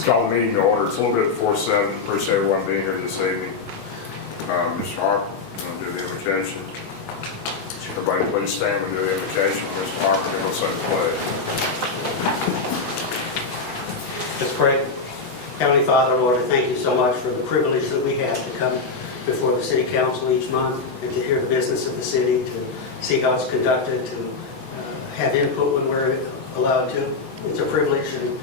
Let's call the meeting to order. It's a little bit before 7. Appreciate everyone being here this evening. Mr. Harp, you want to do the invocation? Everybody please stand and do the invocation. Mr. Harp, and we'll say the pledge. Let's pray. Heavenly Father, Lord, I thank you so much for the privilege that we have to come before the City Council each month and to hear the business of the city, to see how it's conducted, to have input when we're allowed to. It's a privilege, and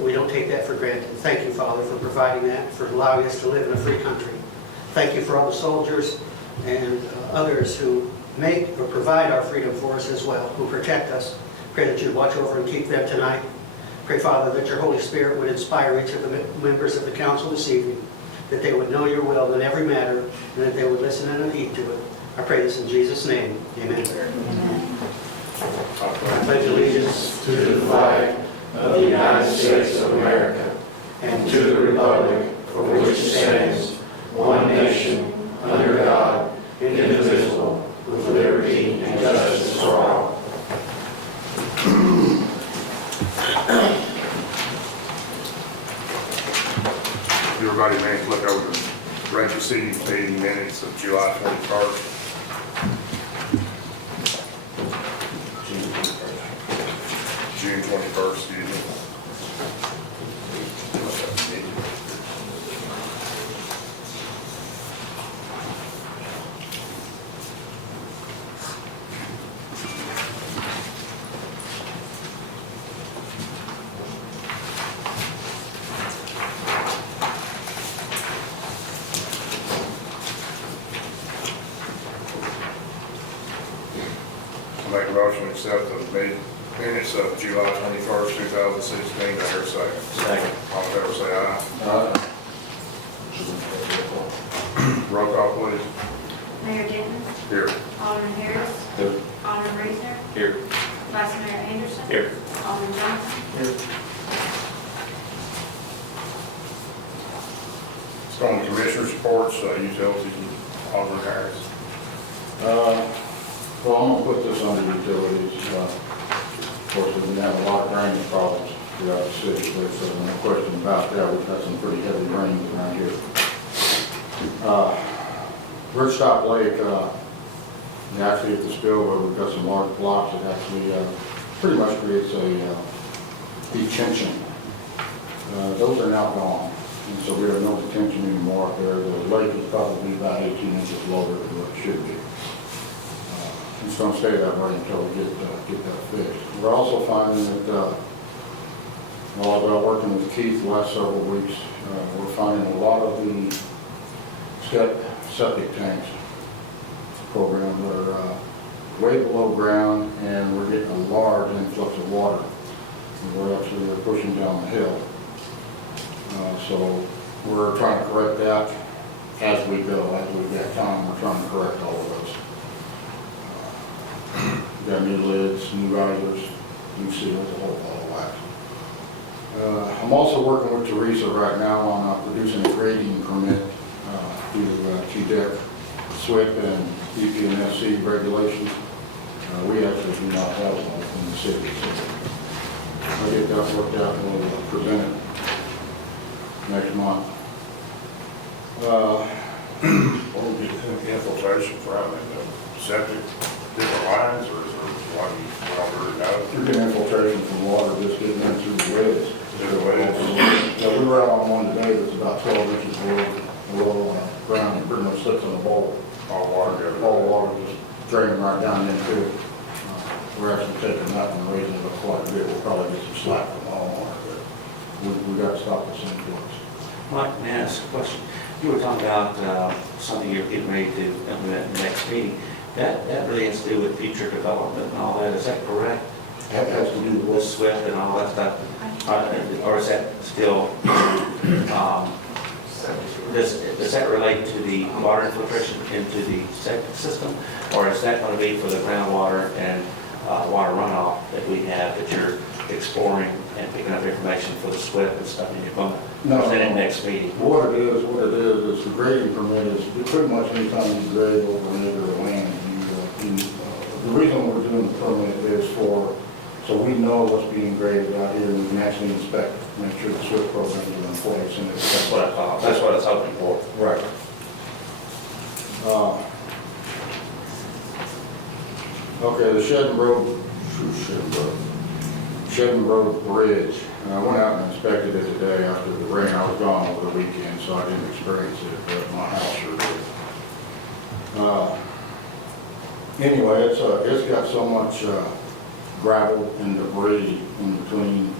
we don't take that for granted. Thank you, Father, for providing that, for allowing us to live in a free country. Thank you for all the soldiers and others who make or provide our freedom for us as well, who protect us. Pray that you watch over and keep them tonight. Pray, Father, that your Holy Spirit would inspire each of the members of the council this evening, that they would know your will in every matter, and that they would listen and heed to it. I pray this in Jesus' name. Amen. Amen. I pledge allegiance to the flag of the United States of America and to the republic for which it stands, one nation, under God, indivisible, with liberty and justice for all. Everybody may look over the regular city meeting minutes of July 21st. June 21st, excuse me. Make a motion to accept the minutes of July 21st, 2016. Do I hear a second? Second. All in favor, say aye. Roll call, please. Mayor Denton. Here. Alderman Harris. Here. Alderman Reesner. Here. Vice Mayor Anderson. Here. Alderman Johnson. Here. Let's go on the commissioners' reports, utilities, and Alderman Harris. Well, I'm going to put this under utilities. Of course, we've been having a lot of drainage problems throughout the city. There's no question about that. We've had some pretty heavy rains around here. Ridgetop Lake, actually at the spillway, we've got some large blocks that actually pretty much creates a detention. Those are now gone, and so we have no detention anymore up there. The lake is probably about 18 inches lower than what it should be. It's going to stay that way until we get that fixed. We're also finding that while I've been working with Keith the last several weeks, we're finding a lot of the septic tanks program that are way below ground, and we're getting a large influx of water. And we're actually pushing down the hill. So we're trying to correct that as we go, as we've got time. We're trying to correct all of those. We've got new lids, new risers, new seals, a whole lot of wax. I'm also working with Teresa right now on producing a grading permit through TDEC, SWIP, and EPNFC regulations. We actually do not have one in the city, so I'll get that worked out and we'll present it next month. What would be the infiltration for out in the septic, different lines, or is there one well know? You're getting infiltration from water just getting in through the lids. Through the lids? Yeah, we were out on one today that's about 12 inches below ground and pretty much sits in a bowl. All water goes. All water just draining right down into it. We're actually taking that and raising it up quite a bit. We'll probably get some slack from all water, but we got to stop this influx. Mike, may I ask a question? You were talking about something you're getting ready to implement in the next meeting. That really has to do with future development and all that. Is that correct? That has to do With with SWIFT and all that stuff? Or is that still, does that relate to the water infiltration into the septic system? Or is that going to be for the groundwater and water runoff that we have that you're exploring and picking up information for the SWIFT and stuff, and you're going to present it next meeting? what it is the grading permit is pretty much anytime you grade over an acre of land, the reason we're doing the permit is for So we know what's being graded out here, and we can actually inspect, make sure the switch programs are in place, and it's. That's what I thought, that's what I was hoping for. Right. Okay, the Shedden Road Bridge. I went out and inspected it today after the rain. I was gone over the weekend, so I didn't experience it, but my house sure did. Anyway, it's got so much gravel and debris in between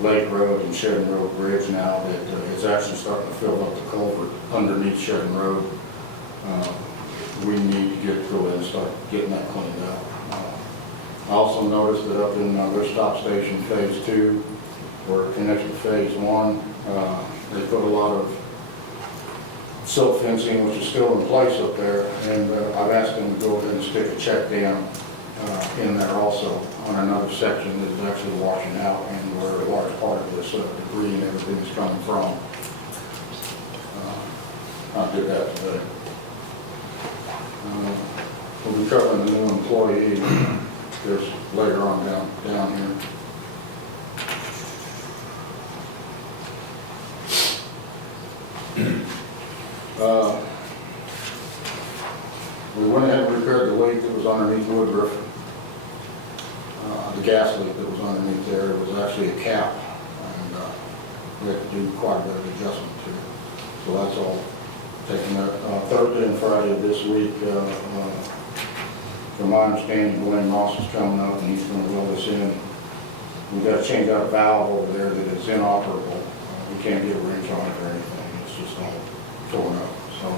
Lake Road and Shedden Road Bridge now that it's actually starting to fill up the culvert underneath Shedden Road. We need to go in and start getting that cleaned up. I also noticed that up in Ridgetop Station Phase 2, where it connects to Phase 1, they put a lot of silt fencing, which is still in place up there, and I've asked them to go ahead and stick a check dam in there also on another section that is actually washing out and where a large part of this debris and everything is coming from. I did that today. We'll be covering the new employee this later on down here. We went ahead and repaired the leak that was underneath Woodruff. The gas leak that was underneath there, it was actually a cap, and we had to do quite a bit of adjustment to it. So that's all taken up. Thursday and Friday of this week, from my understanding, Dwayne Moss is coming up and he's going to weld us in. We've got to change out a valve over there that is inoperable. We can't get a wrench on it or anything. It's just all torn up. So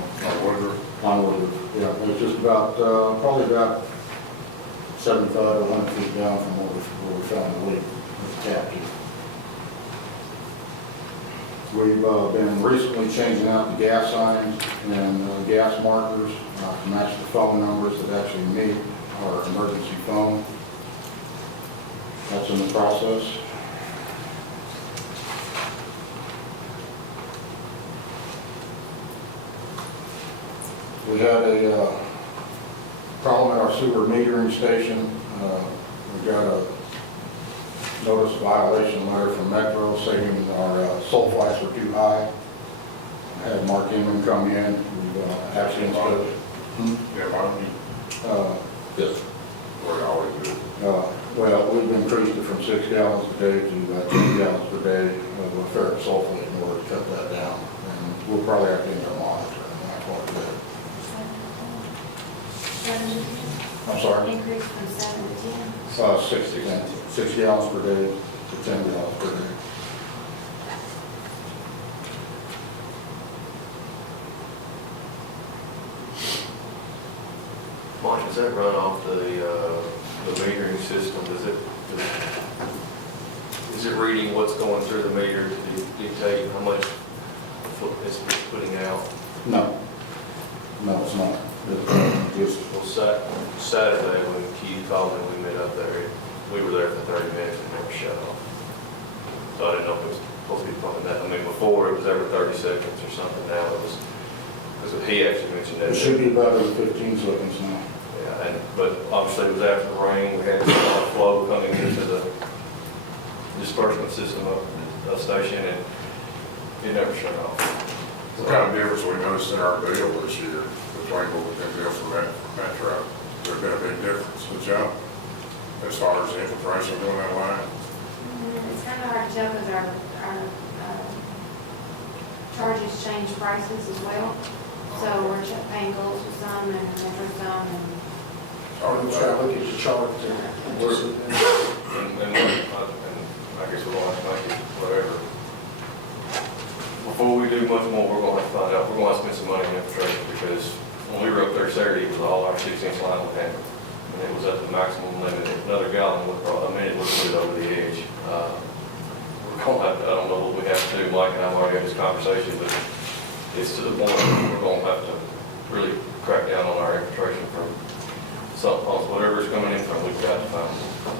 on Woodruff, yeah. It's just about, probably about 75 to 100 feet down from where we found the leak with the cap. We've been recently changing out the gas signs and gas markers to match the phone numbers that actually meet our emergency phone. That's in the process. We had a problem at our sewer metering station. We got a notice violation letter from Metro saying our sulfites were too high. I had Mark Inman come in. We've actually instead of... Yeah, why don't you? Yes. Or you always do. Well, we've increased it from 6 gallons per day to 10 gallons per day of ferric sulfate in order to cut that down. And we'll probably have to end up monitoring that quite a bit. 7 to 10? I'm sorry? Increase from 7 to 10? 6 gallons per day to 10 gallons per day. Mike, does that run off the metering system? Is it reading what's going through the meter to dictate how much it's putting out? No, it's not. Well, Saturday when Keith called and we met up there, we were there for 30 minutes and never shut off. So I didn't know if it was supposed to be pumping that. I mean, before it was every 30 seconds or something. Now it was, because he actually mentioned that. It should be about every 15 seconds now. Yeah, but obviously it was after the rain. We had a lot of flow coming into the disbursement system of the station, and it never shut off. What kind of difference we noticed in our bill this year between what we've been billed for Metro? There's been a big difference, a jump, as far as the infiltration going that line. It's kind of hard to tell because our charges change prices as well. So we're paying goals with some and Metro some and. Sorry, Look at your chart there. And I guess we're going to have to make it whatever. Before we do much more, we're going to have to find out, we're going to have to spend some money in infiltration because when we were up there Saturday, it was all our 6-inch line we had. And it was at the maximum limit. Another gallon would probably, it would put it over the edge. We're going to have to, I don't know what we have to do, Mike and I've already had this conversation, but it's to the point where we're going to have to really crack down on our infiltration from something else, whatever's coming in from, we've got to find.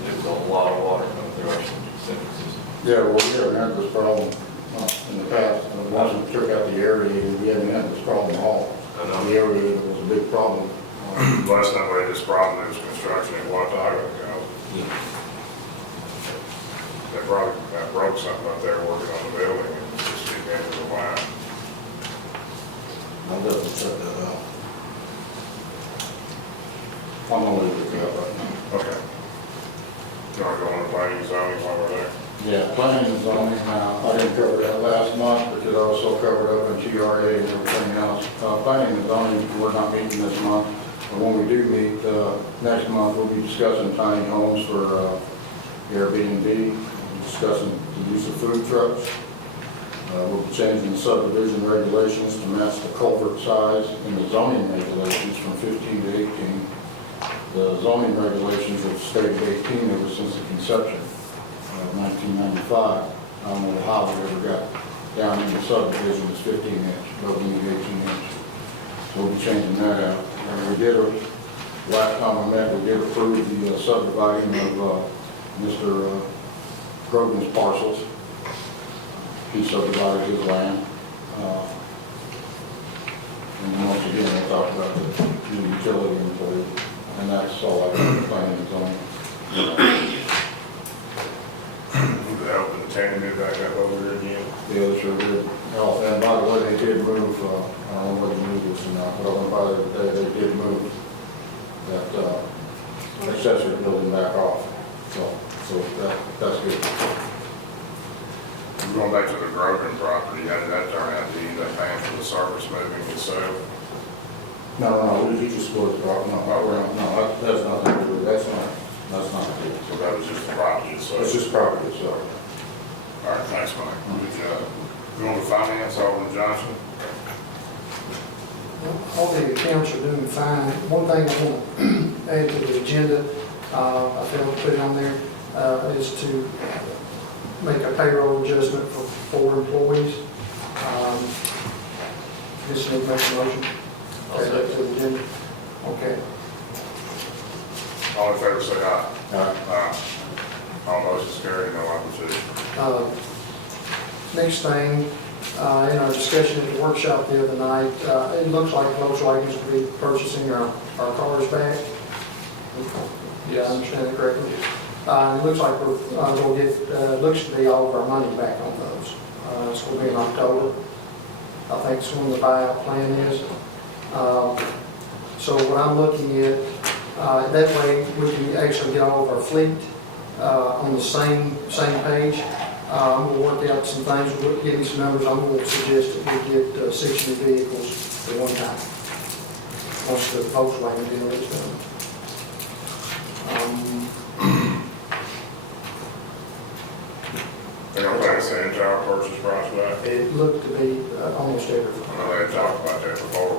There's a lot of water coming through our septic system. Yeah, well, we haven't had this problem in the past. Once we took out the aerator, we haven't had this problem at all. I know. The aerator was a big problem. Last time we had this problem, it was construction in Watauga. they probably broke something up there working on the building and just didn't get into the line. I'll double check that out. I'm gonna leave it there right now. Okay. You want to go on the planning and zoning while we're there? Yeah, planning and zoning, I didn't cover that last month because I was so covered up in GRA and everything else. Planning and zoning, we're not meeting this month. But when we do meet, next month, we'll be discussing tiny homes for Airbnb, discussing the use of food trucks. We'll be changing the subdivision regulations to match the culvert size and the zoning regulations from 15 to 18. The zoning regulations have stayed at 18 ever since the conception of 1995. I don't know how we ever got down in the subdivision, it's 15 inch, but we need 18 inch. So we'll be changing that out. And we did, last time we met, we did approve the subdividing of Mr. Grogan's parcels. He subdivided his land. And once again, we'll talk about the new utility employee. And that's all I can planning and zoning. The help and the tanning bit back up over there again. The other sure did. Oh, and by the way, they did move, I don't know whether you knew this or not, but I went by the other day, they did move that accessory building back off. So that's good. Going back to the Grogan property, how did that turn out? Did you end up paying for the service moving itself? No, we just split the property, no, that's nothing to do, that's not good. So that was just the property itself? It's just property itself. All right, thanks, Mike. Good job. Going to finance, Alderman Johnson? All the accounts are doing fine. One thing I want to add to the agenda, I failed to put it on there, is to make a payroll adjustment for 4 employees. Just need to make a motion. Add that to the agenda. Okay. All in favor, say aye. Aye. Aye. All motions carried, no opposition. Next thing, in our discussion at the workshop the other night, it looks like Volkswagen's will be purchasing our cars back. Yeah, I understand it correctly. It looks like we're going to get, looks to be all of our money back on those. It's going to be in October. I think it's when the buyout plan is. So what I'm looking at, that way we can actually get all of our fleet on the same page. We'll work out some things, we'll give you some numbers. I'm going to suggest that we get 6 new vehicles at one time, once the Volkswagen deal is done. They're going to pay us the entire purchase price back? It looked to be almost everything. I know they talked about that before,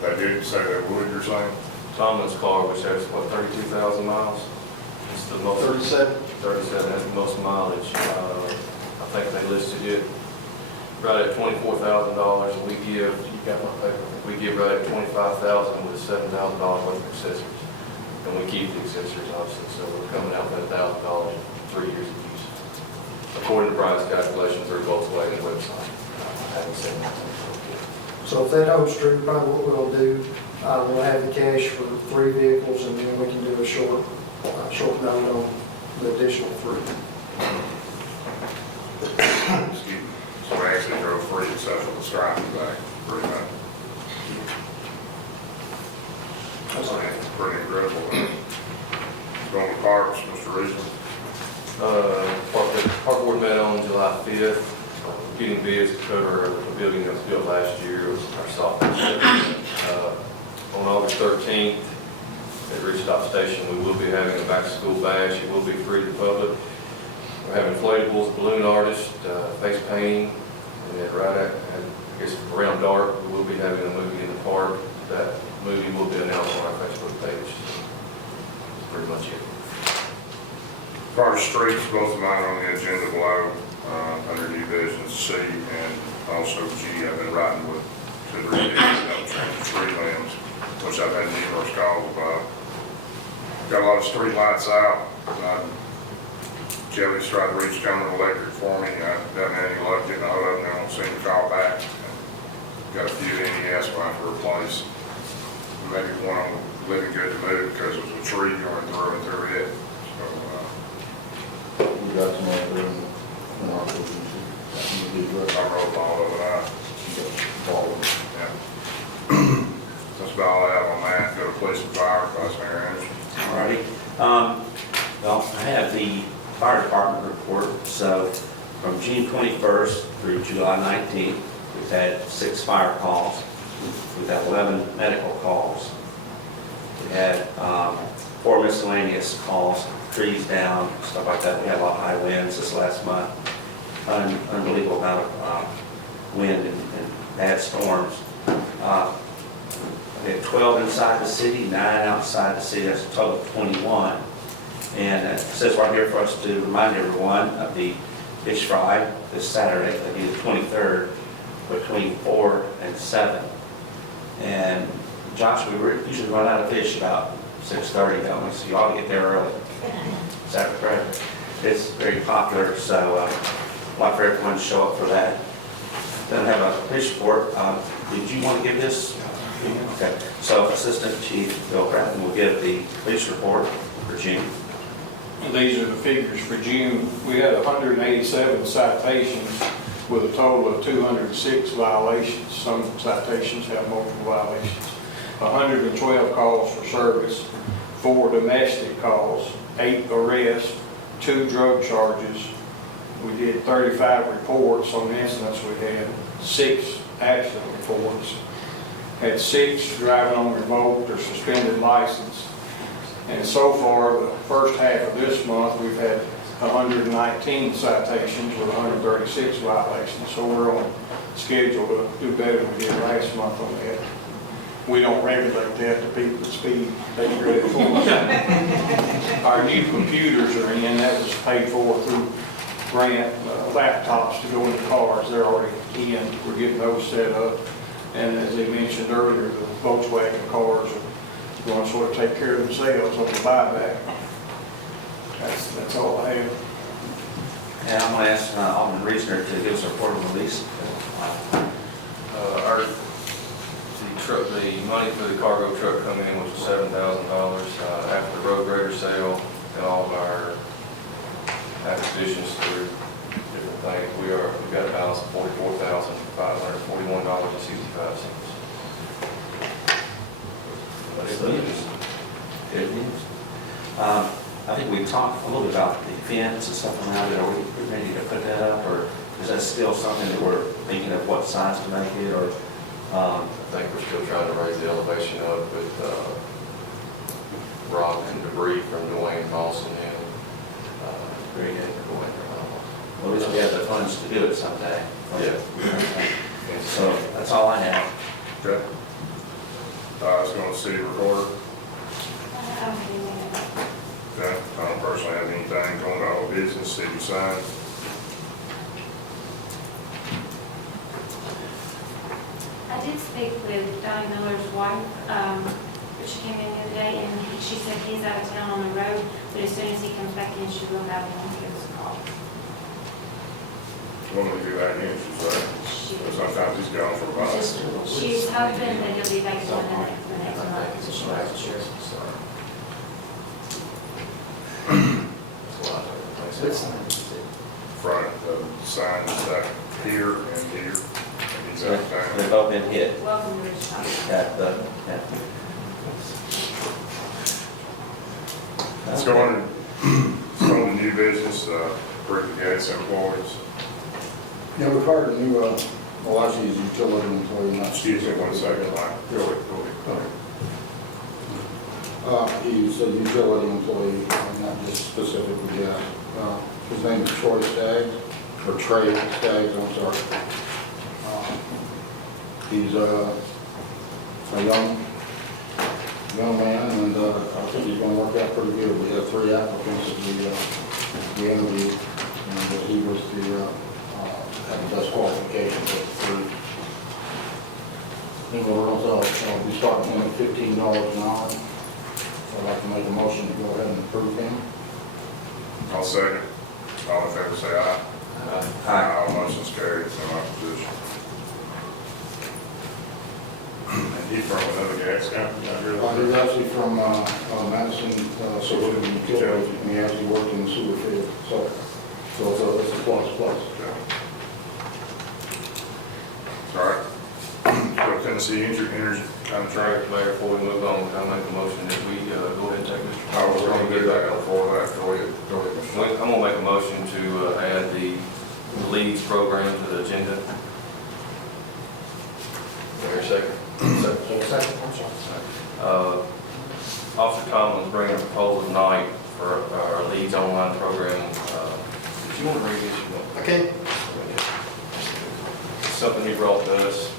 but they did say they would, you're saying? Tomlin's car, which has, what, 32,000 miles? It's the most. 37, that's the most mileage. I think they listed it right at $24,000, and we give, you got my paper, we give right at $25,000 with $7,000 worth of accessories. And we keep the accessories, obviously, so we're coming out with $1,000 in 3 years of use. According to Brian's calculation through Volkswagen's website. I haven't seen that. So if that holds true, probably what we'll do, we'll have the cash for 3 vehicles, and then we can do a short note on the additional 3. Excuse me. So we actually drove free except for the striping back, pretty much. That's pretty incredible. Going to parks, Mr. Reason. Park board met on July 5th, getting bids to cover a building that was built last year. It was our software station. On August 13th, at Ridgetop Station, we will be having a back-to-school bash. It will be free to the public. We're having inflatables, balloon artists, face painting, and then right at, I guess around dark, we will be having a movie in the park. That movie will be announced on our Facebook page. That's pretty much it. As far as streets, both of mine are on the agenda below, under new business C and also G. I've been writing with to the tree limbs, which I've had numerous calls about. Got a lot of street lights out. Kelly's tried to reach Cumberland Electric for me. I haven't had any luck getting a hold of them. They don't seem to call back. Got a few NES going to replace. Maybe one of them living good to move because it was a tree going through and through it. So, We got some over there. to be addressed. I wrote all of it out. Baldwin. Yeah. That's about all I have on that. Go to police and fire, Vice Mayor Anderson. All righty. Well, I have the fire department report. So from June 21st through July 19th, we've had 6 fire calls. We've had 11 medical calls. We had 4 miscellaneous calls, trees down, stuff like that. We had a lot of high winds this last month. Unbelievable amount of wind and bad storms. We had 12 inside the city, 9 outside the city. That's a total of 21. And it says right here for us to remind everyone of the fish fry this Saturday, that'll be the 23rd, between 4 and 7. And Josh, we usually run out of fish about 6:30, don't we? So you ought to get there early. Is that correct? It's very popular, so I'd like for everyone to show up for that. Then I have a police report. Did you want to give this? Okay. So Assistant Chief Bill Bratton will give the police report for June. And these are the figures for June. We had 187 citations with a total of 206 violations. Some citations have multiple violations. 112 calls for service, 4 domestic calls, 8 arrests, 2 drug charges. We did 35 reports on incidents. We had 6 accident reports. Had 6 driving on revoked or suspended license. And so far, the first half of this month, we've had 119 citations with 136 violations. So we're on schedule to do better than we did last month on that. We don't regulate that, the people that speed, they credit for us. Our new computers are in, that was paid for through grant, laptops to go in the cars, they're already in, we're getting those set up. And as they mentioned earlier, the Volkswagen cars are going to sort of take care of themselves on the buyback. That's all I have. And I'm going to ask Alderman Reesner to give us a report on the lease. The money for the cargo truck coming in was $7,000 after the road grader sale and all of our acquisitions through different things. We've got a balance of $44,541.65. Good news. I think we talked a little bit about the fence and stuff around it. Are we ready to put that up, or is that still something that we're thinking of what size to make it, or? I think we're still trying to raise the elevation up with rock and debris from Dwayne Lawson and Very good. Well, at least we have the funds to do it someday. Yeah. So that's all I have. Okay. Let's go to city recorder. Okay. I don't personally have anything going on with business, city signs. I did speak with Donnie Miller's wife, she came in the other day, and she said he's out of town on the road, but as soon as he comes back in, she will have him give us a call. When we do that again, she's like, but sometimes he's gone for a while. She's hoping that he'll be back in the next month, so she wasn't sure. Front of the sign is back here and here. And he's So out of town. they've both been hit Welcome to Ridgetop. at the, Let's go on to new business, Brick Gates employees. Yeah, we've hired a new, well, actually, he's a utility employee, not. Excuse me 1 second, Mike. Go ahead. He's a utility employee, not just specifically gas. His name is Troy Staggs, or Trey Staggs, I'm sorry. He's a young man, and I think he's going to work out pretty good. We had 3 applicants that we interviewed, and he was had the best qualifications of the 3. We're also be starting him at $15 an hour. I'd like to make a motion to go ahead and approve him. I'll second. All in favor, say aye. Aye. All motion's carried, no opposition. And he from another gas company, I hear He's that? actually from Madison, Sewer and Utilities, and he actually worked in the sewer field, so it's a plus. Okay. Tennessee Energy contract. Mayor, before we move on, can I make a motion that we go ahead and take Mr. I was gonna do that Thomas? before that, go ahead, Mr. Lane. I'm gonna make a motion to add the leads program to the agenda. Mayor, second. Second, I'm sorry. Officer Tomlin's bringing a proposal tonight for our leads online program. Did you want to read this? Okay. It's something he brought to us.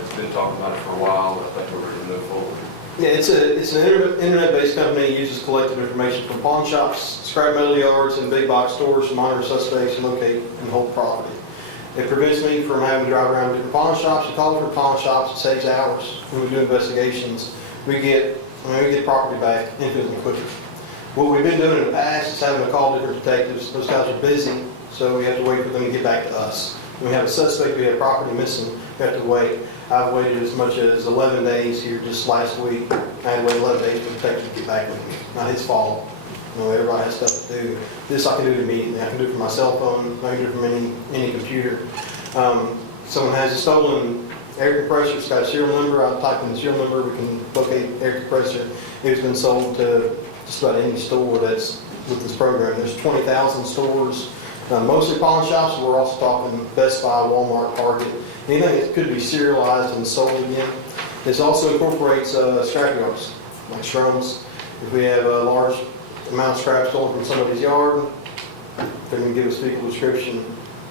It's been talking about it for a while, but I think we're ready to move forward. Yeah, it's an internet-based company that uses collective information from pawn shops, scrap metal yards, and big box stores to monitor suspects and locate and hold property. It prevents me from having to drive around different pawn shops and call different pawn shops. It saves hours when we do investigations. We get property back infinitely quicker. What we've been doing in the past is having to call different detectives. Those guys are busy, so we have to wait for them to get back to us. When we have a suspect, we have property missing, we have to wait. I've waited as much as 11 days here just last week. I had to wait 11 days for the detective to get back with me. Not his fault. You know, everybody has stuff to do. This I can do immediately. I can do it from my cell phone, I can do it from any computer. Someone has a stolen air compressor, it's got a serial number. I type in the serial number, we can locate air compressor. It's been sold to just about any store that's with this program. There's 20,000 stores, mostly pawn shops. We're also talking Best Buy, Walmart, Target, anything that could be serialized and sold again. This also incorporates scrap yards, like shrums. If we have a large amount of scrap stolen from somebody's yard, if they're going to give us vehicle description,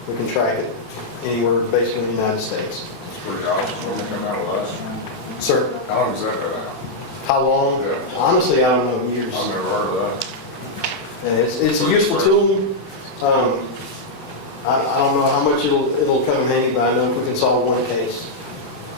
we can track it anywhere basically in the United States. Pretty awesome, when we come out with us. Sir, How long has that been out? how long? Yeah. Honestly, I don't know, years. I've never heard of that. Yeah, it's a useful tool. I don't know how much it'll come in handy, but I know if we can solve one case,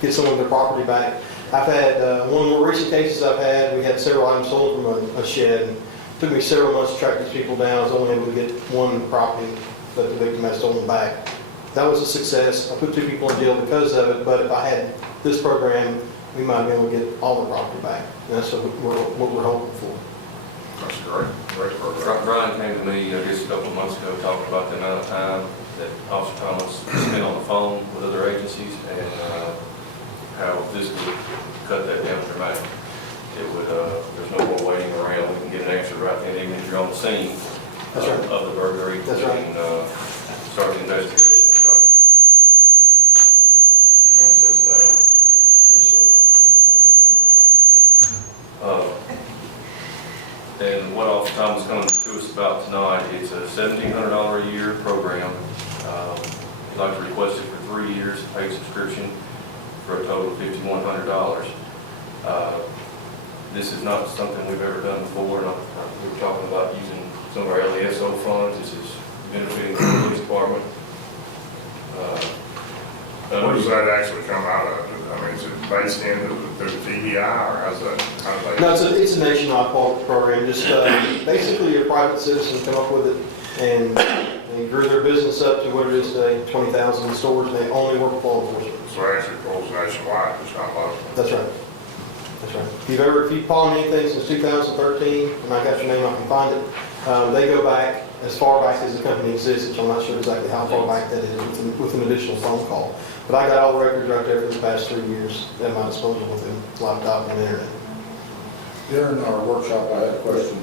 get someone their property back. I've had, one of the more recent cases I've had, we had several items stolen from a shed. And it took me several months to track these people down. I was only able to get one property that the victim had stolen back. That was a success. I put 2 people in jail because of it, but if I had this program, we might be able to get all the property back. And that's what we're hoping for. That's great, great program. Brian came to me, I guess, a couple of months ago, talking about the amount of time that Officer Thomas spent on the phone with other agencies and how this would cut that down dramatically. It would, there's no more waiting around. We can get an answer right then, even if you're on the scene That's right. of the burglary. That's right. And start the investigation and start process now. And what Officer Thomas coming to us about tonight, it's a $1,700 a year program. He'd like to request it for 3 years, paid subscription for a total of $5,100. This is not something we've ever done before. We were talking about using some of our LESO funds. This is benefiting the police department. What does that actually come out of? I mean, is it based in the TDI or how's that? How do they? No, it's a nationwide program. Just basically a private citizen come up with it and they grew their business up to what it is today, 20,000 stores. They only work with law enforcement. So it actually pulls nationwide, it's not local. That's right. That's right. If you've pawned anything since 2013, and I got your name, I can find it. They go back as far back as the company exists, which I'm not sure exactly how far back that is with an additional phone call. But I got all the records right there for the past 3 years at my disposal with the laptop and the internet. During our workshop, I had a question.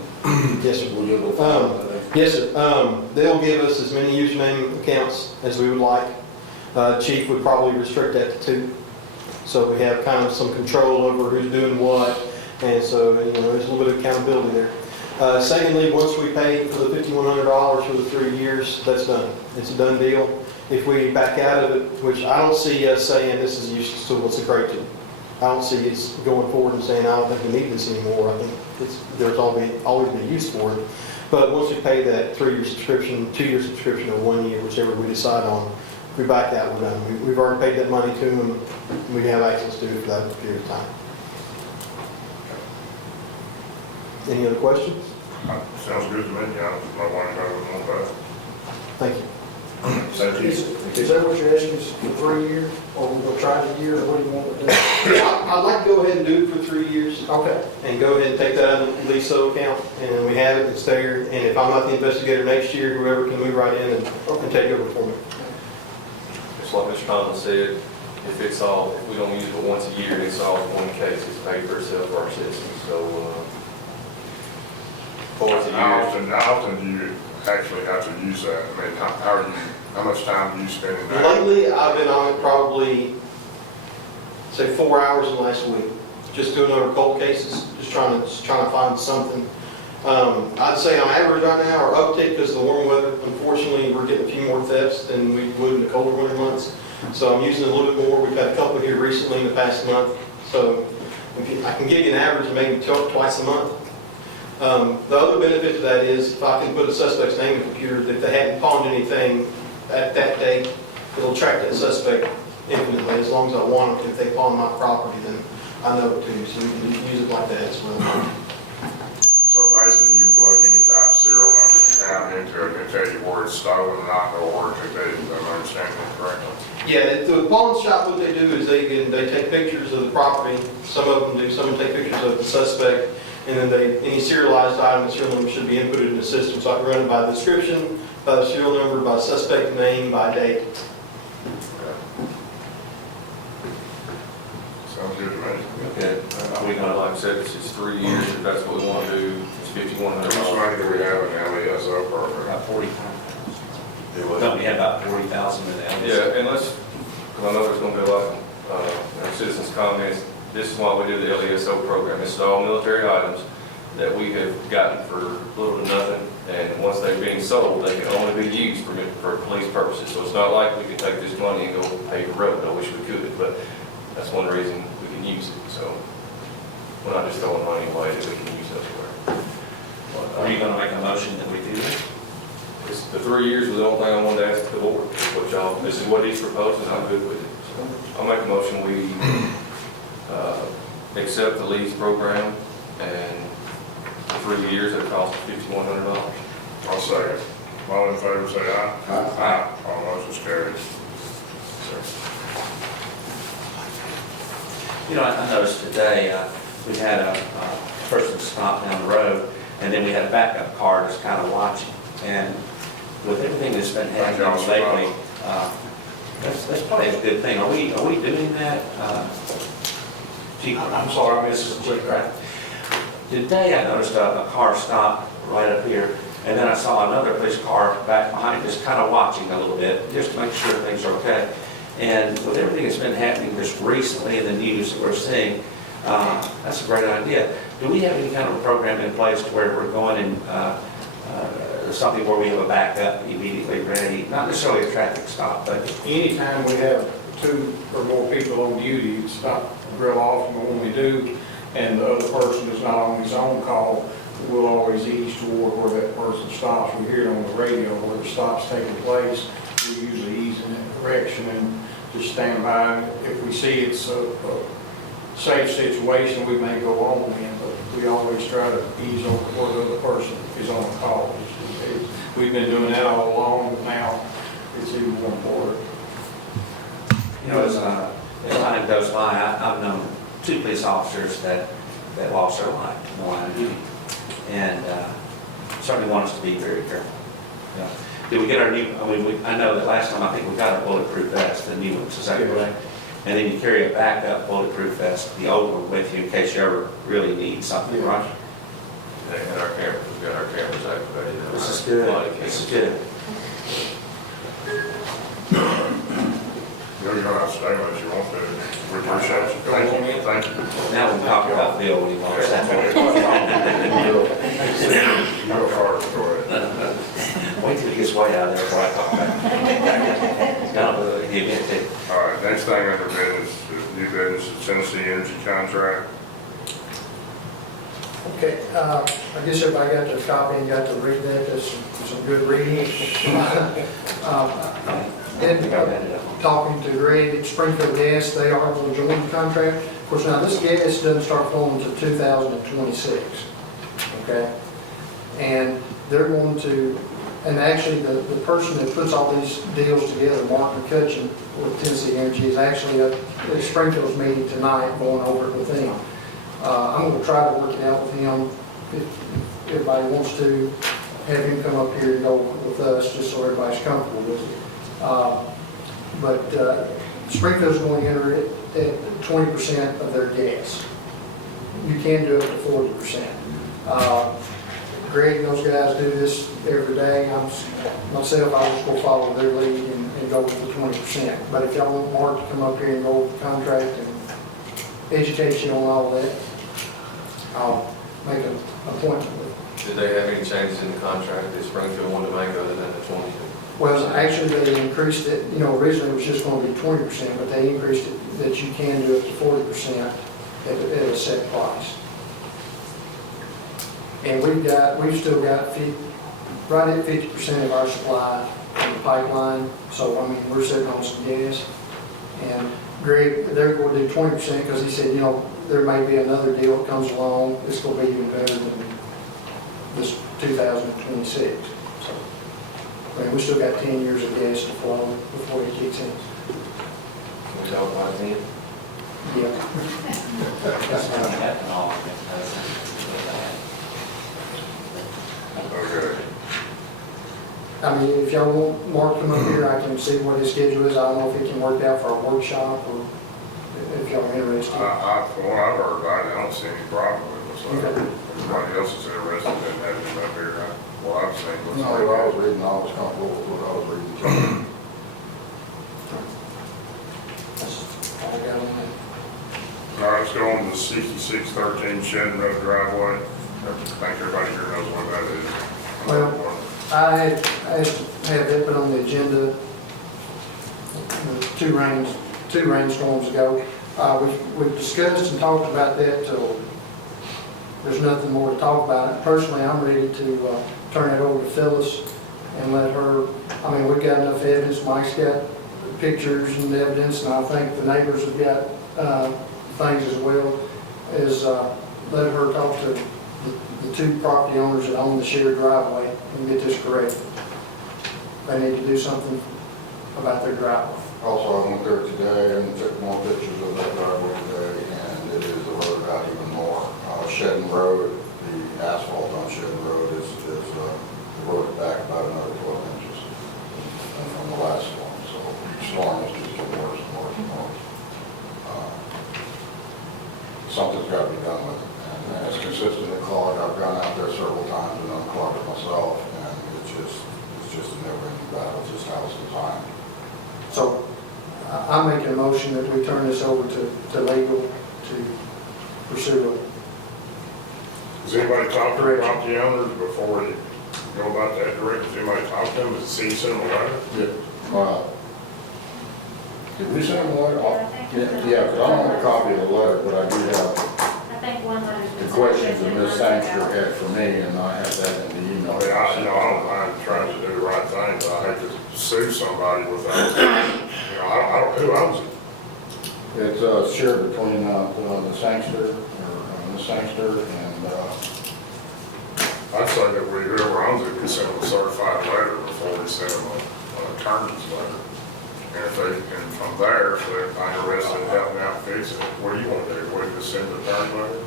Yes, sir. Will you go find that? Yes, sir. They'll give us as many username accounts as we would like. Chief would probably restrict that to 2. So we have kind of some control over who's doing what. And so, you know, there's a little bit of accountability there. Secondly, once we pay for the $5,100 for the 3 years, that's done. It's a done deal. If we back out of it, which I don't see us saying this is a useless tool, it's a great tool. I don't see us going forward and saying, I don't think we need this anymore. I think there's always been use for it. But once we pay that 3-year subscription, 2-year subscription, or 1 year, whichever we decide on, if we back out, we're done. We've already paid that money to them. We have access to it for that period of time. Any other questions? Sounds good to me, yeah, I want to go with that. Thank you. Thank you. Is that what you're asking, is for 3 years, or we'll try it a year, or what do you want to do? I'd like to go ahead and do it for 3 years. Okay. And go ahead and take that out of the LESO account, and we have it, it's there. And if I'm not the investigator next year, whoever can move right in and take over for me. Just like Mr. Thomas said, if we don't use it but once a year, it's all one case, it's paid for itself for our citizens, so, twice a year. How often do you actually have to use that? I mean, how much time do you spend in that? Lately, I've been on it probably, say, 4 hours in the last week, just doing over cold cases, just trying to find something. I'd say on average right now, our uptick because of the warm weather, unfortunately, we're getting a few more thefts than we would in the colder winter months. So I'm using it a little bit more. We've had a couple here recently in the past month. So I can give you an average of maybe twice a month. The other benefit to that is if I can put a suspect's name in the computer, if they hadn't pawned anything at that date, it'll track that suspect infinitely as long as I want them. If they pawn my property, then I know it too. So we can use it like that as well. So basically, you can plug any type of serial number you have into it and tell you where it's stolen or not, or where it could be. If I'm understanding that correctly. Yeah, the pawn shop, what they do is they take pictures of the property. Some of them do. Some take pictures of the suspect, and then any serialized item, the serial number should be inputted in the system. So I can run it by the description, by the serial number, by suspect name, by date. Sounds good to me. Okay. We know, like I said, it's 3 years, if that's what we want to do, it's How much money do $5,100. we have in the LESO program? About 45,000. It was- Don't we have about 40,000 in the LDC? Yeah, and because I know there's going to be a lot of citizens' comments. This is why we do the LESO program. This is all military items that we have gotten for little to nothing. And once they're being sold, they can only be used for police purposes. So it's not like we can take this money and go pay the road. I wish we could, but that's one reason we can use it. So we're not just throwing money away that we can use elsewhere. Are you going to make a motion that we do that? The 3 years was the only thing I wanted to ask the board. This is what he's proposing, I'm good with it. So I'll make a motion, we accept the lease program and 3 years at a cost of $5,100. I'll second. All in favor, say aye. Aye. All motions carried. You know, I noticed today, we had a person stop down the road, and then we had a backup car just kind of watching. And with everything that's been happening lately, that's probably a good thing. Are we doing that? Chief, I'm sorry, I missed the quick crack. Today I noticed a car stop right up here, and then I saw another police car back behind, just kind of watching a little bit, just to make sure things are okay. And with everything that's been happening just recently in the news that we're seeing, that's a great idea. Do we have any kind of a program in place to where we're going and something where we have a backup immediately ready? Not necessarily a traffic stop, but Anytime we have 2 or more people on duty, it's not real often, but when we do, and the other person is not on his own call, we'll always ease toward where that person stops. We hear it on the radio where the stop's taking place. We usually ease in that direction and just stand by. If we see it's a safe situation, we may go on in, but we always try to ease over where the other person is on the call. We've been doing that all along, but now it's even more important. you know, as time goes by, I've known 2 police officers that lost their life in the line of duty. And certainly want us to be very careful. Yeah. Did we get our new, I know that last time I think we got a bulletproof vest, the new ones, is that correct? And then you carry a backup bulletproof vest, the old one with you in case you ever really need something, right? And our cameras, we've got our cameras activated. This is good, this is good. You don't have to stay unless you want to. We appreciate you. Thank you. Thank you. Now we can talk about Bill when he wants that. Go hard, go ahead. Wait till he gets way out of there before I talk about it. No, give me a tip. All right, next thing under business, is new business, is Tennessee Energy contract. Okay, I guess everybody got their copy and got to read that. That's some good reading. Talking to Greg at Springfield Gas, they are going to join the contract. Of course, now this gas doesn't start flowing until 2026, okay? And they're going to, and actually the person that puts all these deals together, Mark McCutcheon with Tennessee Energy, is actually at Springfield's meeting tonight going over it with them. I'm going to try to work it out with him if everybody wants to have him come up here and go with us, just so everybody's comfortable with it. But Springfield's going to enter it at 20% of their gas. You can do it to 40%. Greg and those guys do this every day. Myself, I was going to follow their lead and go with the 20%. But if y'all want Mark to come up here and go over the contract and educate you on all that, I'll make an appointment with him. Did they have any changes in the contract that Springfield wanted to make other than the 20? Well, actually, they increased it, originally it was just going to be 20%, but they increased it that you can do it to 40% at a set price. And we've still got right at 50% of our supply in the pipeline, so, we're sitting on some gas. And Greg, they're going to do 20% because he said, there may be another deal that comes along, it's going to be even better than this 2026. So, we still got 10 years of gas to flow before it kicks in. Can we talk about it then? Yeah. Ethanol, Okay. If y'all want Mark to come up here, I can see what his schedule is. I don't know if he can work out for a workshop or if y'all are interested. From what I've heard about it, I don't see any problem with it, so Okay. everybody else is interested in having him up here. Well, I've seen what's No, like. what I was reading, I was comfortable with what I was reading too. That's all I got on that. All right, let's go on to 6613 Shed Road driveway. I think everybody here knows what that is. Well, I had asked to have that put on the agenda two rainstorms ago. We've discussed and talked about that till there's nothing more to talk about it. Personally, I'm ready to turn it over to Phyllis and let her, we've got enough evidence. Mike's got pictures and evidence, and I think the neighbors have got things as well, is let her talk to the two property owners that own the shared driveway and get this corrected. They need to do something about their driveway. Also, I went there today and took more pictures of that driveway today, and it is eroded out even more. Shedden Road, the asphalt on Shedden Road is eroded back about another 12 inches from the last storm. So each storm is just getting worse and worse and worse. Something's got to be done with it. And it's consistently clogged. I've gone out there several times and unclogged it myself, and it's just a never-ending battle. It's just how it's designed. So I'm making a motion that we turn this over to legal to pursue it. Does anybody talk to the property owners before they go about that direction? Does anybody talk to them? Has he sent them a letter? Yeah. Did we send them a letter? I think- Yeah, because I don't have a copy of the letter, but I do have I think one letter. the questions that Ms. Sangster had for me, and I have that in the email. I don't mind trying to do the right thing, but I hate to sue somebody without, I don't, who owns it? It's shared between the Sangster, or Ms. Sangster, and, I'd say that whoever owns it can send them a certified letter before we send them an attorney's letter. And from there, if they're interested in helping out fix it, what do you want to do? What, just send the attorney letter?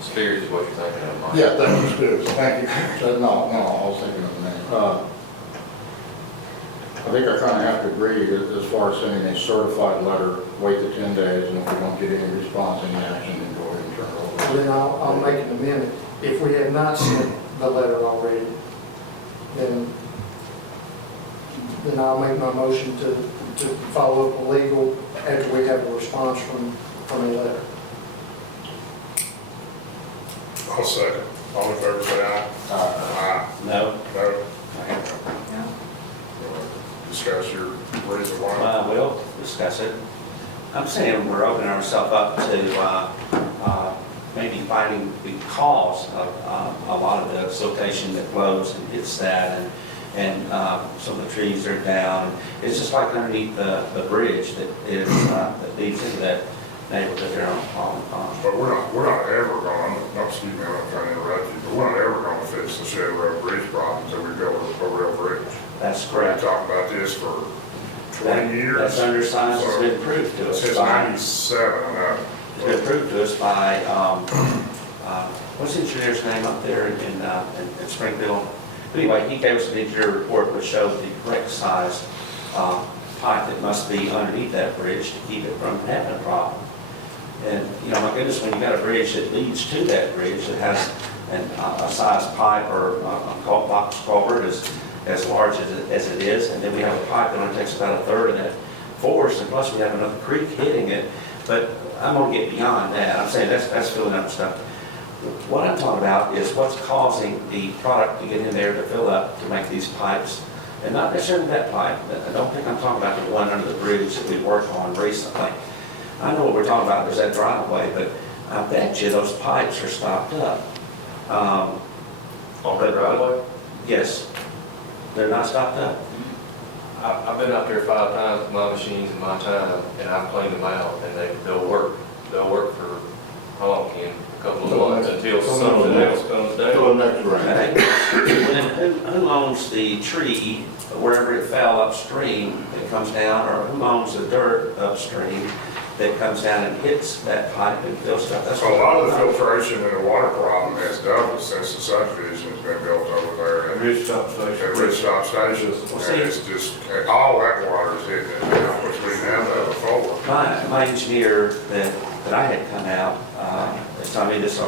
Spears is what you're thinking of, Mike. yeah, thank you, Stu. Thank you. No, I was thinking of the name. I think I kind of have to agree as far as sending a certified letter, wait the 10 days, and if we don't get any response, any action, then go ahead and turn it over. And then I'll make an amendment. If we have not sent the letter already, then I'll make my motion to follow up with legal after we have a response from a letter. I'll second. All in favor, say aye. Aye. No. No? No. Discuss your reason why. We'll discuss it. I'm saying we're opening ourselves up to maybe finding the cause of a lot of the siltation that flows and gets that, and some of the trees are down. It's just like underneath the bridge that is that leads into that neighborhood there on But we're not ever going, excuse me, I'm not trying to interrupt you, but we're not ever going to fix the Shed Road Bridge problem until we build a real bridge. that's We've correct. been talking about this for 20 years. That's under science, it's been proved to us Since by, 97, I know. it's been proved to us by, what's the engineer's name up there in Springfield? Anyway, he gave us an engineer report which showed the correct size pipe that must be underneath that bridge to keep it from having a problem. And, you know, my goodness, when you got a bridge that leads to that bridge that has a size pipe or a box culvert as large as it is, and then we have a pipe that only takes about a third of that force, and plus we have another creek hitting it. But I'm gonna get beyond that. I'm saying that's filling up stuff. What I'm talking about is what's causing the product to get in there to fill up to make these pipes, and not necessarily that pipe. I don't think I'm talking about the one under the bridge that we worked on recently. I know what we're talking about, there's that driveway, but I bet you those pipes are stopped up. On the driveway? Yes, they're not stopped up. I've been out there 5 times with my machines in my time, and I've cleaned them out, and they'll work. They'll work for, how long, Ken? A couple of months until something else comes down. Till the next rain. Okay. Then who owns the tree wherever it fell upstream that comes down, or who owns the dirt upstream that comes down and hits that pipe and fills stuff? That's So a lot of the filtration and the water problem has doubled since the subdivision has been built over there at Ridgetop Station. Ridgetop Station. And it's just, all that water is hitting it now, which we didn't have that before. My engineer that I had come out, told me this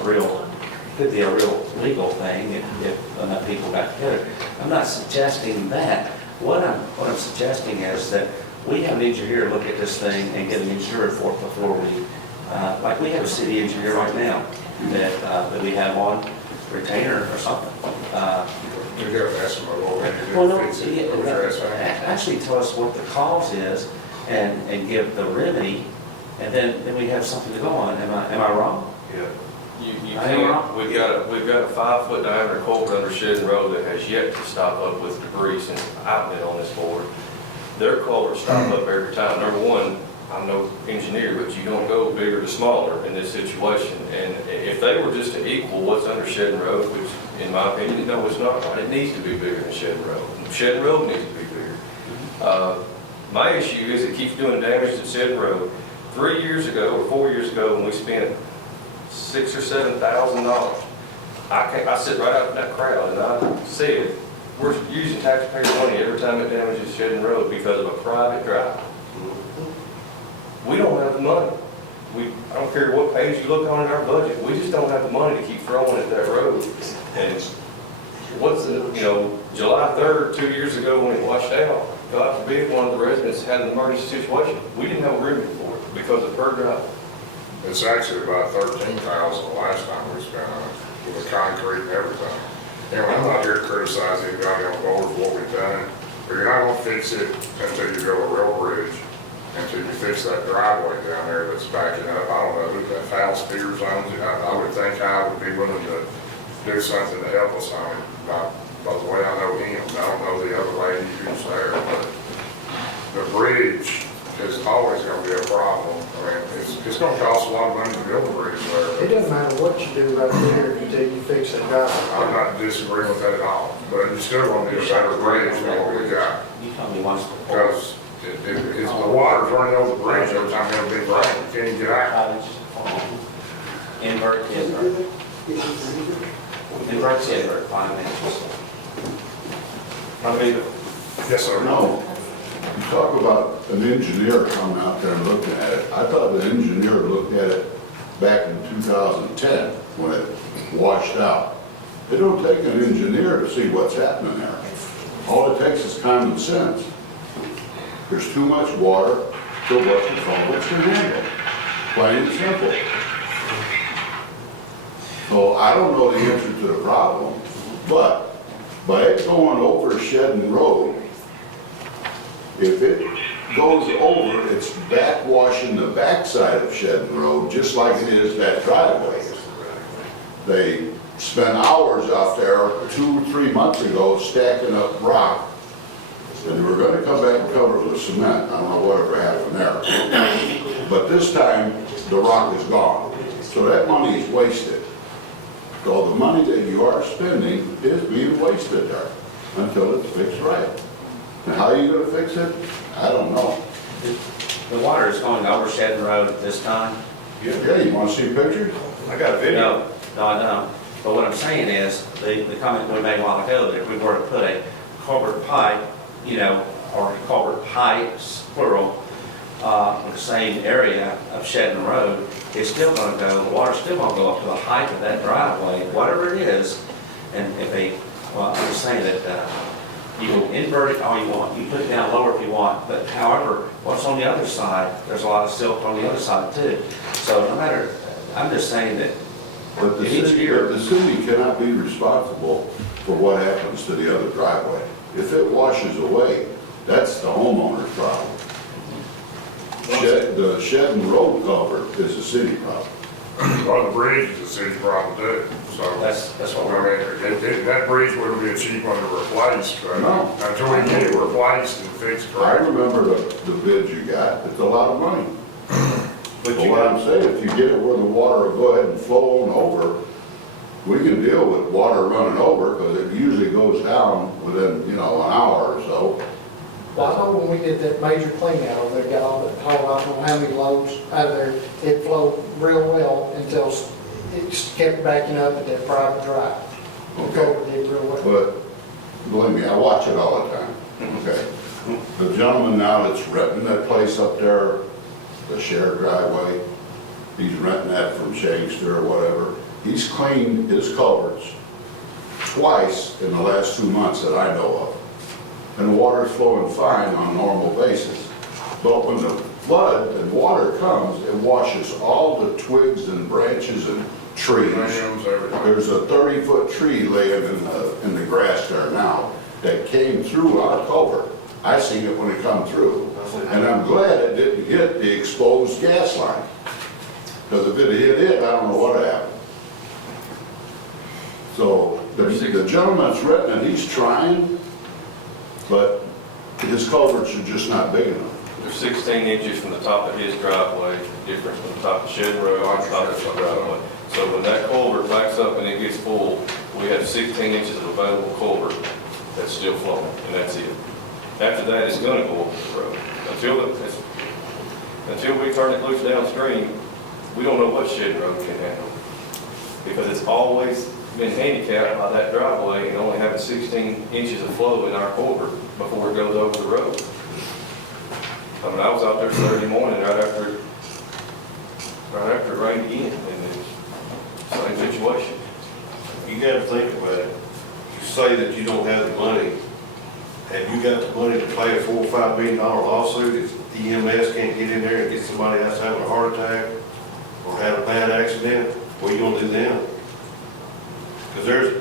could be a real legal thing if enough people got together. I'm not suggesting that. What I'm suggesting is that we have an engineer look at this thing and get an insured for it before we, like we have a city engineer right now that we have on retainer or something. You have to ask them about what we Well, need no, to fix it. What you're asking. actually tell us what the cause is and give the remedy, and then we have something to go on. Am I wrong? Yeah. You I am can't, wrong. we've got a 5-foot diameter culvert under Shedden Road that has yet to stop up with debris since I've been on this board. Their culverts stop up every time. Number one, I'm no engineer, but you don't go bigger to smaller in this situation. And if they were just to equal what's under Shedden Road, which in my opinion, no, it's not right. It needs to be bigger than Shedden Road. Shedden Road needs to be bigger. My issue is it keeps doing damage to Shedden Road. 3 years ago or 4 years ago when we spent $6,000 or $7,000, I sit right out in that crowd and I said, we're using taxpayer money every time it damages Shedden Road because of a private drive. We don't have the money. I don't care what page you look on in our budget, we just don't have the money to keep throwing at that road. And July 3rd, 2 years ago when it washed out, God forbid one of the residents had an emergency situation. We didn't have a remedy for it because of her drive. It's actually about $13,000 the last time we spent on it, with the concrete and everything. Anyway, I'm not here to criticize anybody on board for what we've done, but you're not gonna fix it until you build a real bridge, until you fix that driveway down there that's backing up. I don't know who that foul spear zones, I would think I would be willing to do something to help us on it. By the way I know him, I don't know the other lady who's there, but the bridge is always gonna be a problem. I mean, it's gonna cost a lot of money to build a bridge there. It doesn't matter what you do right there until you fix that driveway. I'm not disagreeing with that at all, but you still gonna need a better bridge than what we got. You told me once before. Because it's the water's running over the bridge every time there's a big rain, you can't even get out. Invert, 5 inches. Yes, sir. No, you talk about an engineer coming out there and looking at it. I thought the engineer looked at it back in 2010 when it washed out. They don't take an engineer to see what's happening there. All it takes is common sense. There's too much water to what the culverts can handle. Plain and simple. So I don't know the answer to the problem, but by it going over Shedden Road, if it goes over, it's backwashing the backside of Shedden Road, just like it is that driveway. They spent hours out there 2 or 3 months ago stacking up rock. And they were going to come back and cover it with cement. I don't know whatever happened there. But this time, the rock is gone. So that money is wasted. So the money that you are spending is being wasted there until it's fixed right. And how are you going to fix it? I don't know. The water is going over Shedden Road at this time? Yeah, you want to see pictures? I got a video. No, I don't. But what I'm saying is, the comment we made a while ago, that if we were to put a culvert pipe, or culvert pipes, plural, with the same area of Shedden Road, it's still gonna go, the water's still gonna go up to the height of that driveway, whatever it is. And if they, well, I'm just saying that, you can invert it all you want, you put it down lower if you want, but however, what's on the other side, there's a lot of silt on the other side too. So no matter, I'm just saying that But the each city, year- but the city cannot be responsible for what happens to the other driveway. If it washes away, that's the homeowner's problem. The Shedden Road culvert is a city problem. Well, the bridge is a city problem too, so. that's what I we're. mean, that bridge wouldn't be a cheap one to replace, but No. until we get it replaced and fixed I correctly. remember the bids you got, it's a lot of money. But But you what got, I'm saying, if you get it where the water will go ahead and flow on over, we can deal with water running over, because it usually goes down within, an hour or so. Well, I know when we did that major clean out over there, got all that whole, I don't know how many loads out of there, it flowed real well until it just kept backing up at that private drive. The culvert did real well. But believe me, I watch it all the time, okay? The gentleman now that's renting that place up there, the shared driveway, he's renting that from Shakespeare or whatever. He's cleaned his culverts twice in the last 2 months that I know of. And the water's flowing fine on a normal basis. But when the flood and water comes, it washes all the twigs and branches and trees. Limbs, everything. There's a 30-foot tree laying in the grass there now that came through our culvert. I seen it when it come through. And I'm glad it didn't hit the exposed gas line. Because if it hit it, I don't know what happened. So the gentleman's renting it, he's trying, but his culverts are just not big enough. there's 16 inches from the top of his driveway, difference from the top of Shedden Road to the top of his driveway. So when that culvert backs up and it gets full, we have 16 inches of available culvert that's still flowing, and that's it. After that, it's gonna go over the road. Until we turn it loose downstream, we don't know what Shedden Road can handle. Because it's always been handicapped by that driveway and only having 16 inches of flow in our culvert before it goes over the road. I mean, I was out there Saturday morning right after it rained again, and it's the same situation. You gotta think about it. You say that you don't have the money. Have you got the money to pay a $4 or $5 million lawsuit if EMS can't get in there and get somebody else having a heart attack or had a bad accident? What are you gonna do then? Because there's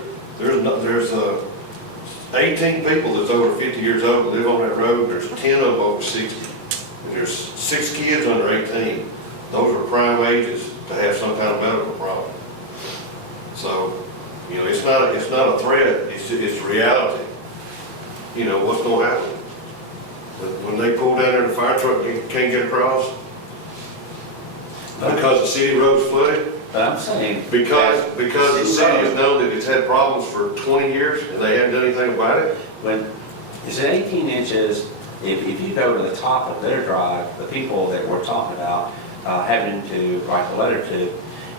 18 people that's over 50 years old that live on that road, and there's 10 of them over 60. And there's 6 kids under 18. Those are prime ages to have some kind of medical problem. So, it's not a threat, it's reality. What's gonna happen? When they pull down there, the fire truck can't get across because the city road's flooded? But I'm saying. Because the city has known that it's had problems for 20 years and they haven't done anything about it? When, it's 18 inches, if you go to the top of their drive, the people that we're talking about, having to write the letter to,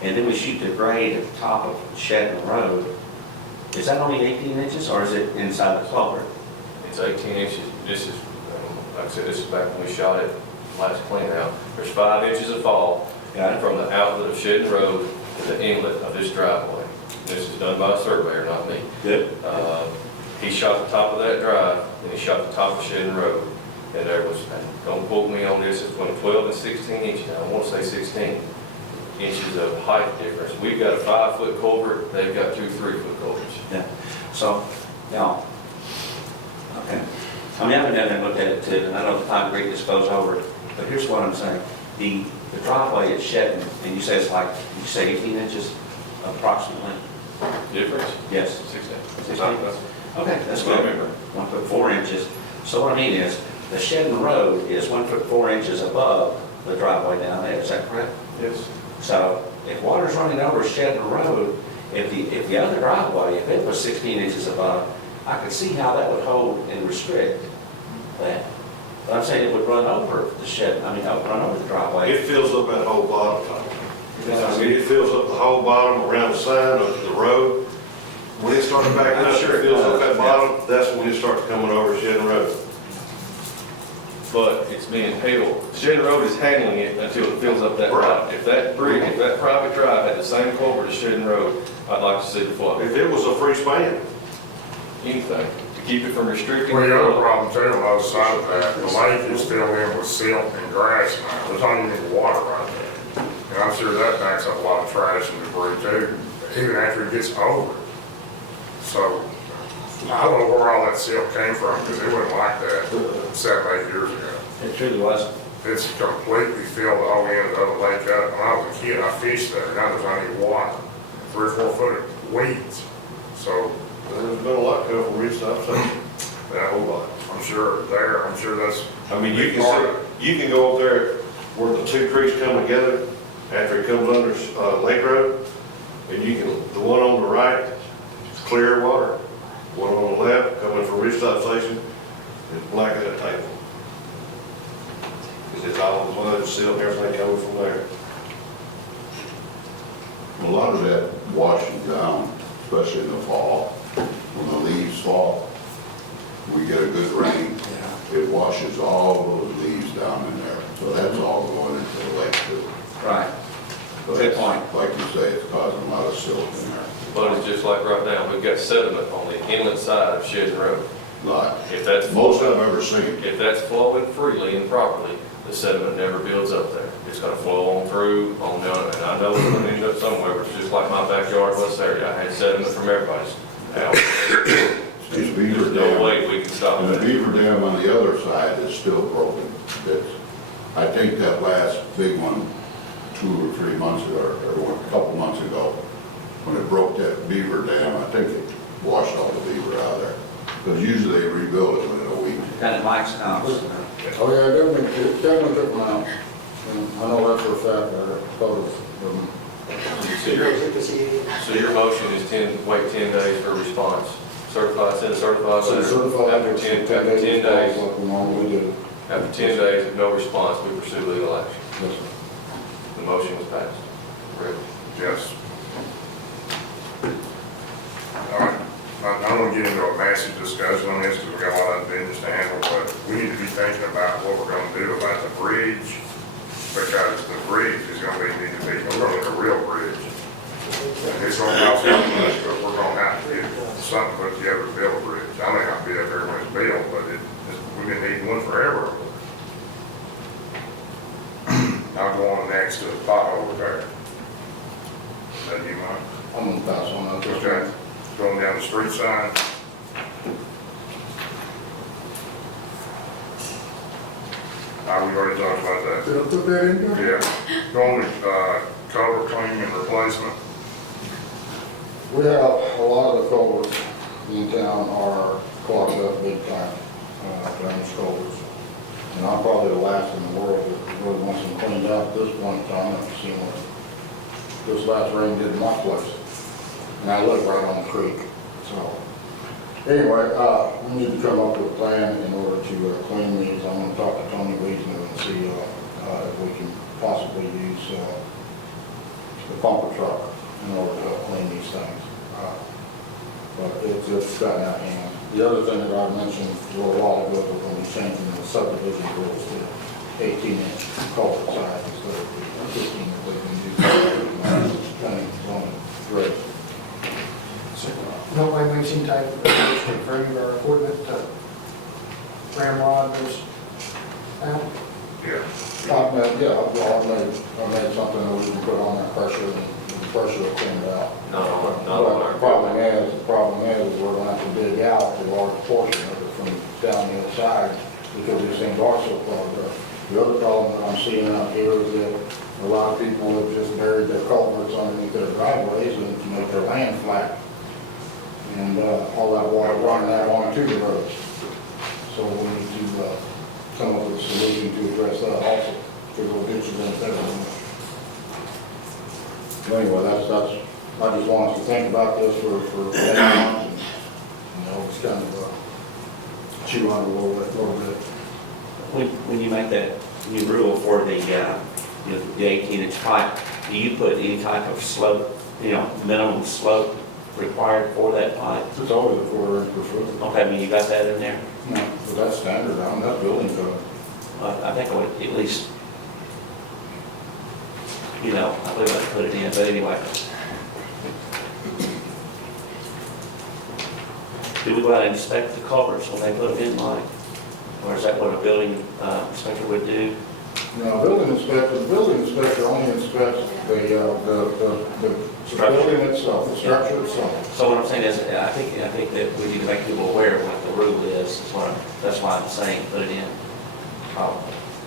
and then we shoot the grade at the top of Shedden Road, is that only 18 inches or is it inside the culvert? It's 18 inches. This is, like I said, this is back when we shot it last clean out. There's 5 inches of fall from the outlet of Shedden Road to the inlet of this driveway. This is done by a surveyor, not me. Good. He shot the top of that drive, and he shot the top of Shedden Road. And there was, and don't quote me on this, it's between 12 and 16 inches. Now, I want to say 16 inches of height difference. We've got a 5-foot culvert, they've got 2 3-foot culverts. Yeah. So, now, okay. I mean, I've been down there and looked at it too, and I know the concrete just goes over it, but here's what I'm saying. The driveway at Shedden, and you say it's like, you say 18 inches approximately? Difference? Yes. 16. 16. Okay, that's what I good. remember. 1 foot 4 inches. So what I mean is, the Shedden Road is 1 foot 4 inches above the driveway down there, is that correct? Yes. So if water's running over Shedden Road, if the other driveway, if it was 16 inches above, I could see how that would hold and restrict that. But I'm saying it would run over the shed, run over the driveway. It fills up that whole bottom. Yeah. It fills up the whole bottom around the side of the road. When it starts backing I'm up, sure it it fills up does, that bottom, that's when it starts coming over Shedden Road. but it's being held. Shedden Road is handling it until it fills up that pipe. If that bridge, if that private drive had the same culvert as Shedden Road, I'd like to see the flood. If it was a free span, Anything to keep it from restricting. Well, the other problem too, on the other side of that, the lake is still in with silt and grass now. There's not even any water right there. And I'm sure that backs up a lot of trash and debris too, even after it gets over. So, I don't know where all that silt came from, because it wasn't like that 7, 8 years ago. It truly was. It's completely filled the whole end of the other lake up. When I was a kid, I fished there, now there's not any water, 3 or 4 foot of weeds. So, there's been a lot come from Ridgetop, so. that whole lot, I'm sure there, I'm sure that's. I mean, you big part of it. can see, you can go up there where the two creeks come together, after it comes under, Lake Road, and you can, the one on the right, it's clear water. One on the left, coming from Ridgetop Station, is black as a table. Because it's all mud, silt, and everything coming from there. A lot of that washes down, especially in the fall, when the leaves fall. We get a good rain, it washes all those leaves down in there. So that's all going into the lake too. Right. But Good point. like you say, it's causing a lot of silt in there. But it's just like right now, we've got sediment on the inlet side of Shedden Road. Lot. If that's, Most I've ever seen. if that's flowing freely and properly, the sediment never builds up there. It's gonna flow on through, on down, and I know it's gonna end up somewhere, but it's just like my backyard west area. I had sediment from everybody's house. These beaver There's no dam, way we can stop and the that. beaver dam on the other side is still broken. I think that last big one, 2 or 3 months ago, or a couple months ago, when it broke that beaver dam, I think it washed all the beaver out of there. Because usually they rebuild it within a week. Kind of Mike's house. Oh, yeah, definitely took them out. And I know that for a fact, I thought of them. So your motion is wait 10 days for a response. Send a certified So letter. certified After 10 days, like we normally do. after 10 days of no response, we pursue legal action. Yes, sir. The motion was passed. Correct. Yes. All right, I don't want to get into a massive discussion on this because we got a lot of business to handle, but we need to be thinking about what we're going to do about the bridge, because the bridge is going to need to be, we're going to need a real bridge. And it's going to cost us much, but we're going to have to get something put together to build a bridge. I may not be up there when it's built, but we've been needing one forever. I'll go on next to the pothole repair. Is that you, Mike? I'm gonna pass on that. Okay, going down the street sign. We already talked about that. Did I put that in there? Yeah, going with, cover cleaning and replacement. We have a lot of the culverts in town are clogged up big time, drainage culverts. And I'm probably the last in the world that really wants them cleaned out at this point in time. I've seen what this last rain did in my place. And I live right on the creek, so. Anyway, we need to come up with a plan in order to clean these. I'm gonna talk to Tony Weisner and see if we can possibly use the pumper truck in order to help clean these things. But it's gotten out of hand. The other thing that I mentioned a little while ago was when we changing the subdivision rules to 18-inch culvert size instead of the 15 that they've been using. Kind of on great. No way we've seen type of for any of our equipment, ramrod, those out. Yeah. I've made something that we can put on that pressure and the pressure will clean it out. No. But the problem is we're gonna have to dig out a large portion of it from down the other side because these things are so clogged up. The other problem that I'm seeing out here is that a lot of people have just buried their culverts underneath their driveways and to make their land flat. And all that water running out onto the roads. So we need to come up with a solution to address that also, because we'll get you in there. Anyway, that's, I just want us to think about this for next month, and, you know, it's kind of chew on it a little bit. When you make that new rule for the 18-inch pipe, do you put any type of slope, minimum slope required for that pipe? It's always a 1/4 inch per foot. Okay, I mean, you got that in there? No, but that's standard, that's building code. I think I would at least, you know, I believe I'd put it in, but anyway. Do we go out and inspect the culverts when they put them in, Mike? Or is that what a building inspector would do? No, the building inspector only inspects the building itself, the structure itself. So what I'm saying is, I think that we need to make people aware of what the rule is, that's why I'm saying put it in.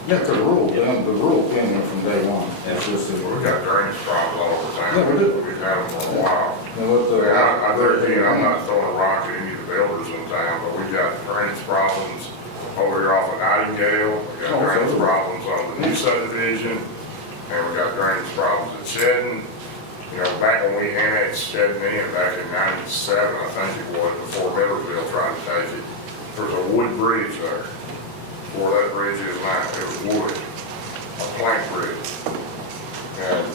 Yeah, because the rule came in from day one. It's just that We got drainage problems all the time. Yeah, we do. We've had them for a while. and with the. I'm not throwing a rock at any of the builders in town, but we've got drainage problems over here off of Nightingale. We got drainage problems on the new subdivision, and we got drainage problems at Shedden. You know, back when we annexed Shedden in, back in '97, I think it was, before Millerville tried to take it, there was a wood bridge there. Where that bridge is now, it was wood, a plank bridge. And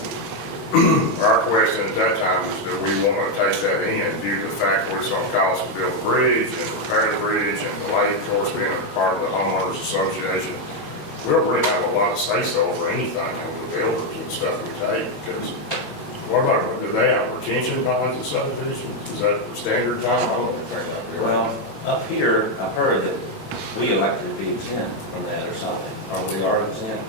our question at that time was, do we want to take that in due to the fact that it's going to cost to build a bridge and repair the bridge and the lake, of course, being a part of the homeowners association. We don't really have a lot of say-so over anything over the builders and stuff we take, because what about, do they have retention bonds at subdivisions? Is that standard time? I don't think that. Well, up here, I've heard that we elected to be exempt from that or something, or we are exempt.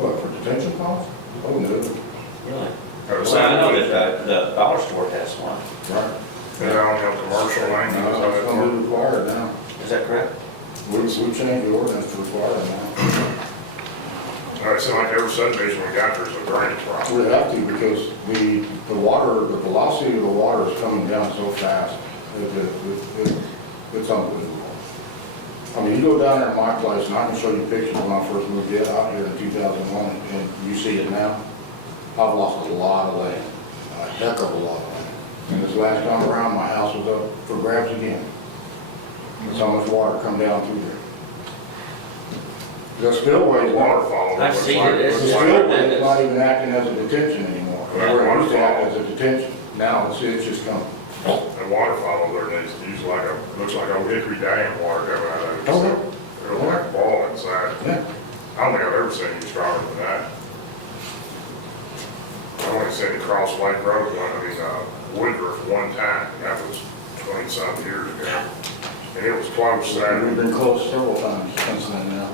What, for detention ponds? Oh, no. Really? Well, I know that the dollar store has one. Right. Is that on your commercial language? No, it's going to be required now. Is that correct? We changed the ordinance to require it now. All right, so like every subdivision we got, there's a drainage problem. We have to, because the velocity of the water is coming down so fast. It's unbelievable. I mean, you go down there in my place, and I can show you pictures when I first moved out here in 2001, and you see it now. I've lost a lot of land, a heck of a lot of land. And this last time around, my house was up for grabs again. That's how much water come down through there. The spillway is water. Waterfall. I've seen it. The It's spillway is not even acting as a detention anymore. Yeah, Where it used to act as a detention, now it's just coming. The waterfall over there needs to use like looks like old Hickory Dam water coming out of it. Oh, So it'll like ball inside. Yeah. I don't think I've ever seen any stronger than that. I only seen it cross Lake Road, Woodruff one time, and that was 20-some years ago. And it was close We've Saturday. been close several times since then now.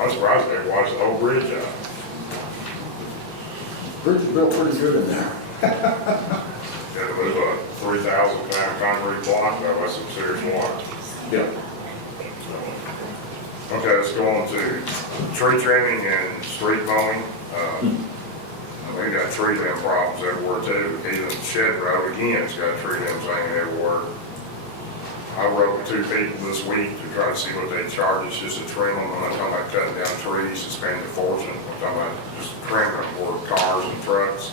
I'm surprised they watched the whole bridge out. Bridge is built pretty good in there. Yeah, to move a 3,000-pound concrete block, though, that's some serious water. Yeah. Okay, let's go on to tree trimming and street mowing. We got tree limb problems everywhere too. Even Shed Road, again, it's got tree limbs hanging everywhere. I wrote with 2 people this week to try to see what they charge us just to trim them. I'm not talking about cutting down trees and spending a fortune. I'm talking about just trimming them where cars and trucks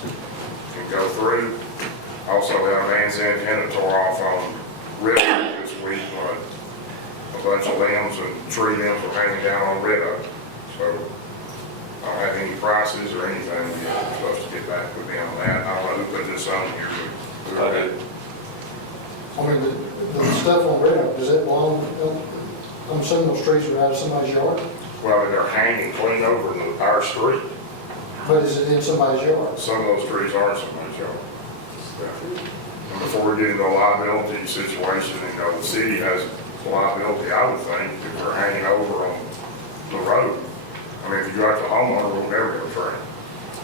can go through. Also, we had a man's antenna tore off on Red Oak this week. A bunch of limbs and tree limbs were hanging down on Red Oak. So I don't have any prices or anything yet. I'm supposed to get back with them on that. I don't know who put this on here, but Okay. I mean, the stuff on Red Oak, does it belong, I'm assuming those trees are out of somebody's yard, well, they're hanging clean over in our street. but is it in somebody's yard? Some of those trees aren't so much yard. And before we get into a liability situation, the city has liability, I would think, if they're hanging over on the road. I mean, if you go out to the homeowner, we'll never go trim.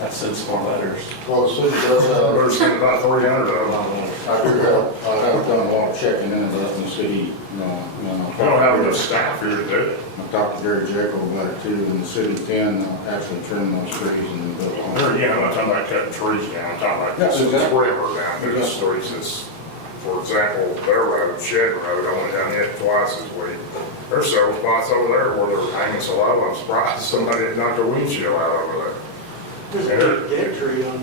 I've sent some more letters. Well, the city does, We're sitting about 300 of them. I haven't done a lot of checking in the city, We don't have enough staff here to do it. I talked to Gary Jekyll about it too, and the city can actually trim those trees and then build on. There again, I'm not talking about cutting trees down, I'm talking about Yes, just exactly. river down through the streets. It's, for example, their road, Shed Road, I went down it twice this week. There's several spots over there where they're hanging so low, I'm surprised somebody didn't knock their windshield out over there. There's a big dead tree on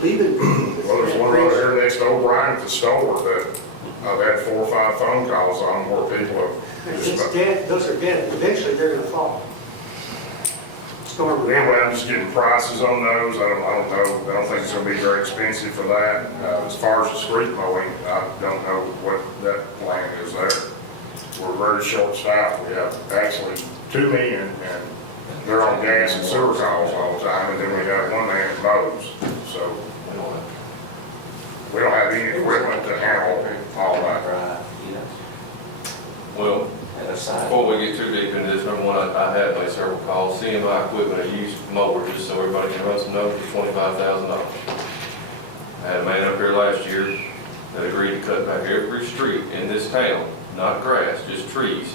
Lebanon. Well, there's one right there next to O'Brien at the store that I've had 4 or 5 phone calls on where people have just. It's dead, those are dead, eventually they're gonna fall. Storm. Anyway, I'm just getting prices on those. I don't know. I don't think it's gonna be very expensive for that. As far as the street mowing, I don't know what that plan is there. We're very short staffed. We have actually two men, and they're on gas and sewer calls all the time, and then we got one man that mows. So we don't have any equipment to handle all that. Drive, you know, Well, and aside. before we get too deep into this, number one, I have made several calls. CMI equipment, a used mower, just so everybody can run some numbers, $25,000. I had a man up here last year that agreed to cut back every street in this town, not grass, just trees.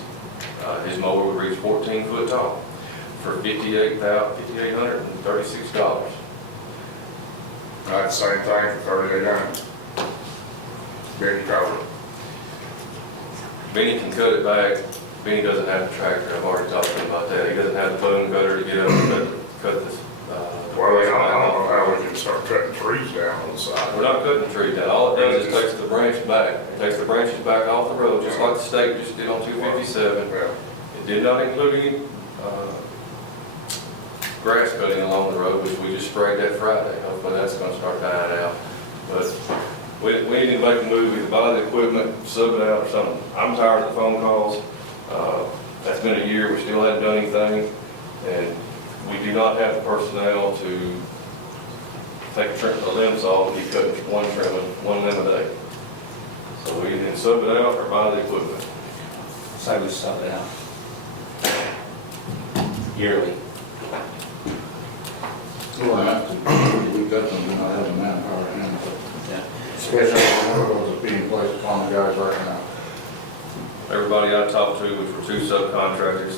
His mower would reach 14 foot tall for $5,836. Not the same thing for 3,800. Big cover. Benny can cut it back. Benny doesn't have the tractor. I've already talked to him about that. He doesn't have the boom cutter to get up and cut this. Well, I don't know how we can start cutting trees down on the side. We're not cutting the tree down. All it does is takes the branch back. It takes the branches back off the road, just like the state just did on 257. Well, It did not include any grass cutting along the road, which we just sprayed that Friday. Hopefully that's going to start dying out. But we need to make a move, either buy the equipment, sub it out or something. I'm tired of the phone calls. That's been a year, we still haven't done anything. And we do not have the personnel to take a limb saw and keep cutting one limb a day. So we either sub it out or buy the equipment. So we sub it out yearly. We'll have to, we definitely do not have the manpower to handle it. Yeah. Especially one of those that's being placed upon the guys right now. Everybody I talked to, which were two subcontractors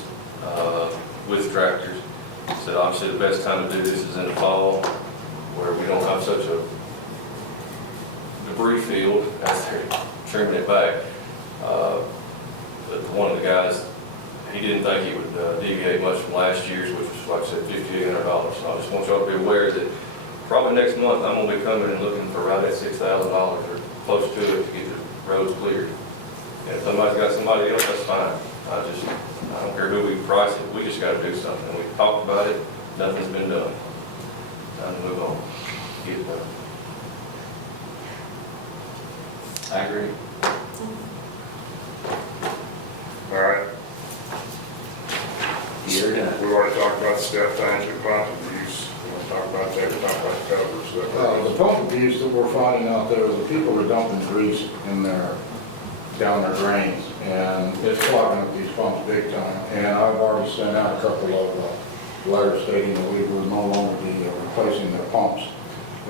with tractors, said obviously the best time to do this is in the fall, where we don't have such a debris field as they're trimming it back. But one of the guys, he didn't think he would deviate much from last year's, which was, like I said, $5,800. So I just want y'all to be aware that probably next month, I'm gonna be coming and looking for right at $6,000 or close to it to get the roads cleared. And if somebody's got somebody else, that's fine. I don't care who we price it, we just gotta do something. And we've talked about it, nothing's been done. Time to move on, get it done. I agree. all right. You're done. We already talked about the step tank and pump abuse. We want to talk about that, we talked about the covers. The pump abuse that we're finding out there, the people are dumping grease in down their drains, and it's clogging up these pumps big time. And I've already sent out a couple of letters stating that we will no longer be replacing their pumps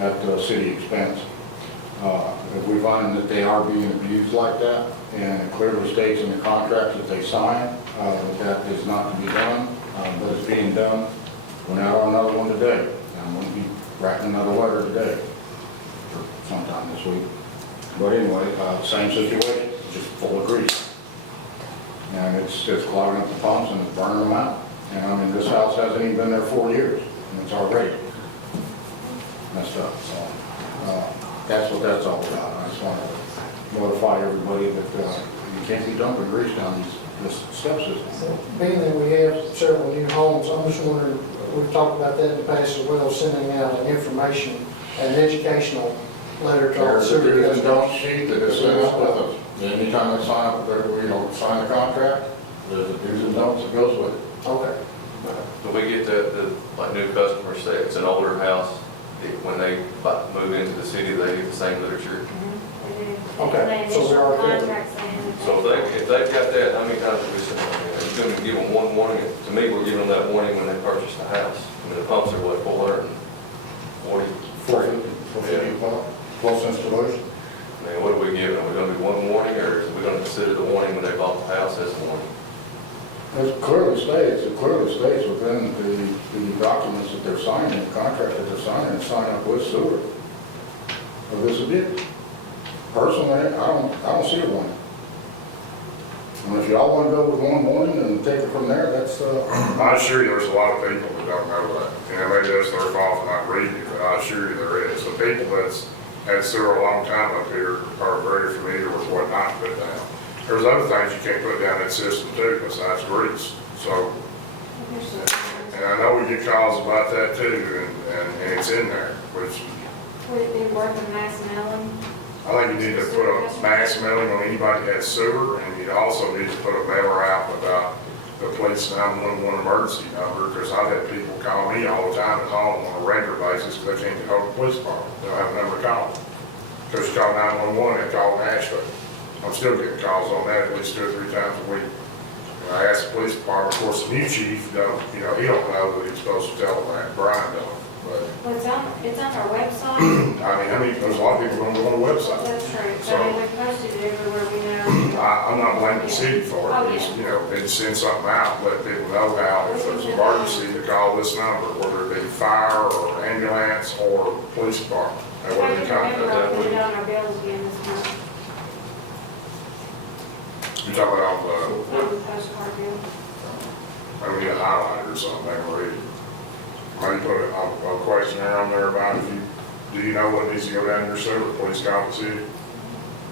at city expense. If we find that they are being abused like that, and it clearly states in the contract that they sign, that is not to be done, but it's being done. Went out on another one today. I'm going to be writing another letter today, or sometime this week. But anyway, same situation, just full of grease. And it's clogging up the pumps and it's burning them out. And I mean, this house hasn't even been there 4 years, and it's already messed up. So that's what that's all about. I just want to notify everybody that you can't be dumping grease down this step system. Being that we have several new homes, I'm just wondering, we've talked about that in the past as well, sending out an information, an educational letter to all There's a city do's and residents. don'ts sheet that is sent out with us. Anytime they sign up, sign the contract, there's a do's and don'ts that goes with it. Okay. But we get like new customers say it's an older house, when they move into the city, they get the same literature. Okay, so we are good. So if they've got that, how many times have we said, you're going to give them one warning? To me, we're giving them that warning when they purchase the house. I mean, the pumps are what, 440? 450 plus installation. I mean, what are we giving them? Are we going to do one warning, or are we going to consider the warning when they bought the house as a warning? It clearly states within the documents that they're signing, the contract that they're signing, and sign up with sewer. Or this is it. Personally, I don't see a warning. And if y'all want to go with one warning and take it from there, that's, I assure you, there's a lot of people that don't know that. And maybe that's their fault for not reading it, but I assure you there is. The people that's had sewer a long time up here are very familiar with what not to put down. There's other things you can't put down that system too, besides grease. So, and I know we get calls about that too, and it's in there, which Would it be worth a mass mailing? I think you need to put a mass mailing on anybody that has sewer, and you also need to put a mailer out about the police 911 emergency number, because I've had people call me all the time at home on a regular basis because they can't get hold of the police department. They don't have a number to call. Because you call 911, they call Nashville. I'm still getting calls on that at least 2 or 3 times a week. And I asked the police department, of course, the new chief, he don't know that he's supposed to tell them that, Brian don't. But, Well, it's on our website. I mean, there's a lot of people don't go on the website. That's true. So I mean, we posted it everywhere we know. I'm not blaming the city for it, Oh, it's, yeah. they send something out, let people know how, if there's an emergency, to call this number, whether it be fire or ambulance or police department. That If I way can they contact remember, I'll that put it week. on our bills again this month. You're talking about, On the postcard bill. maybe a highlight or something, they can read it. Maybe put a questionnaire on there about if you, do you know what needs to go down your sewer, police call the city?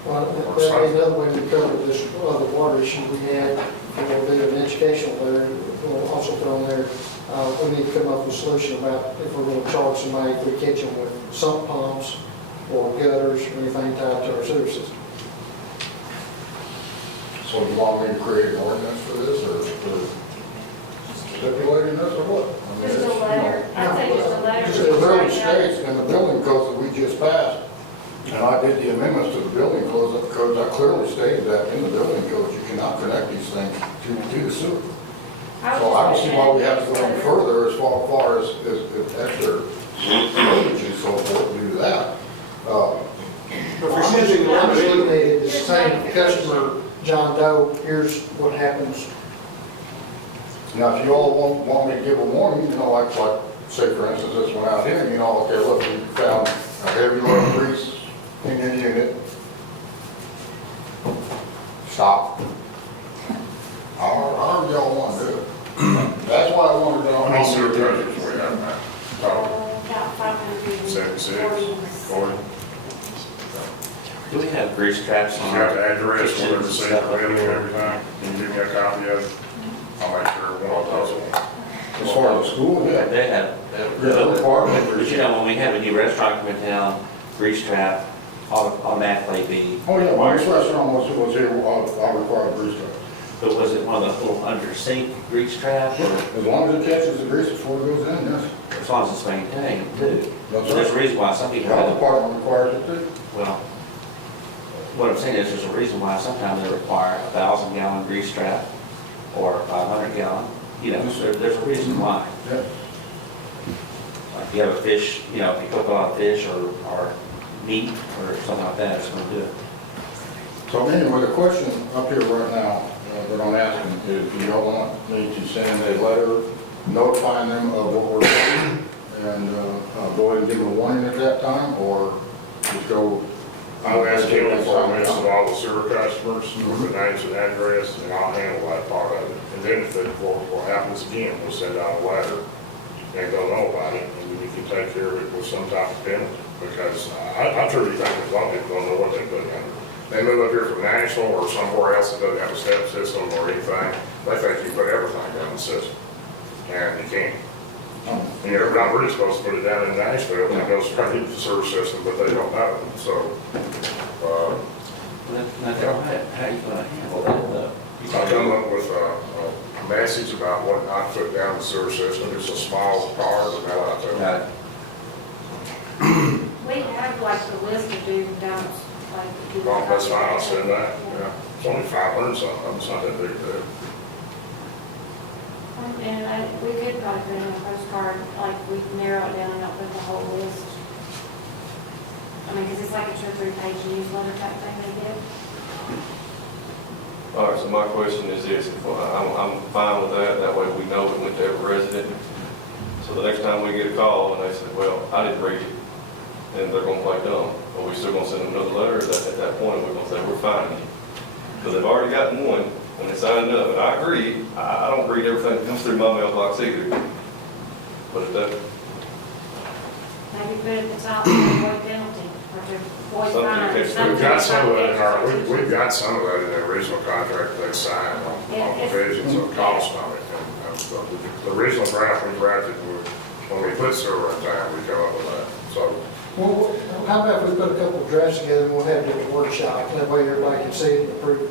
Well, that'd be another way we cover this other water issue we had, we'll do an educational there, we'll also put on there, we need to come up with a solution about if we're gonna charge somebody if we catch them with sump pumps or gutters or anything tied to our sewer system. So do you want me to create an ordinance for this, or stipulating this, or what? I mean, Just it's, a you know, letter, I'd say just a letter. Just the building states in the building codes that we just passed, and I did the amendments to the building codes, I clearly stated that in the building codes, you cannot connect these things to the sewer. So I don't see why we have to go any further as far as extra verbiage and so forth due to that. If you're sending a I'm just letter, looking at it as saying, customer John Doe, here's what happens. Now, if you all want me to give a warning, like, say for instance, this one out here, okay, look, we found a heavy load of grease in your unit. Stop. However y'all want to do it. That's why I wanted to know. How many sewer projects we have now? Oh, About 540. 76, 40. Do we have grease traps You on got our the address, kitchens where and the city stuff up building and here? everything, can you give me a copy of it? I'll make sure one of those will. As far as the school, yeah. They have, but you know, when we have a new restaurant come in town, grease trap automatically be. Oh, yeah, my restaurant was here, I required grease trap. But was it one of the little under sink grease traps? Or As long as it catches the grease before it goes in, yes. as long as it's maintained too? That's So there's a right. reason why some The people health have, department requires it too. well, what I'm saying is there's a reason why sometimes they require a 1,000-gallon grease trap or a 500-gallon. There's a reason why. Yeah. Like if you have a fish, if you cook a lot of fish or meat or something like that, it's going to do it. So anyway, the question up here right now that I'm asking is, do y'all want me to send a letter notifying them of what we're doing and go ahead and give them a warning at that time, or just go? I'll ask him for a list of all the sewer customers, with the names and address, and I'll handle that part of it. And then if what happens again, we'll send out a letter, and they'll know about it, and we can take care of it with some type of penalty. Because I truly think a lot of people don't know what they're putting under. They move up here from Nashville or somewhere else that doesn't have a step system or anything, they think you put everything down the system, and you can't. We're not really supposed to put it down in Nashville, and it goes straight into the sewer system, but they don't know. So, Now, Darryl, how are you going to handle that? I come up with a message about what I put down the sewer system. It's a small part, but now I Got it. We have like the list of do's and don'ts, like. if you- well, that's fine, I'll send that, yeah. It's only 500 something, it's not that big, though. And we could probably put in a postcard, like we narrow it down and not put the whole list. I mean, because it's like a 2 or 3 page newsletter type thing they get. All right, so my question is this, I'm fine with that, that way we know it went to every resident. So the next time we get a call and they say, well, I didn't read it, and they're gonna play dumb, are we still gonna send them another letter, or is that at that point, we're gonna say, we're fining you? Because they've already gotten one, and they signed up, and I agree, I don't read everything that comes through my mailbox either. But if that, Maybe put at the top, to avoid penalty, or to avoid Something fine. that something We've got some of that in our, like we've got some of that in the original contract they signed on provisions of cost on it. And the original draft we drafted, when we put sewer in town, we come up with that. So, Well, how about if we put a couple of drafts together and we'll have it at the workshop, that way everybody can see it and approve it.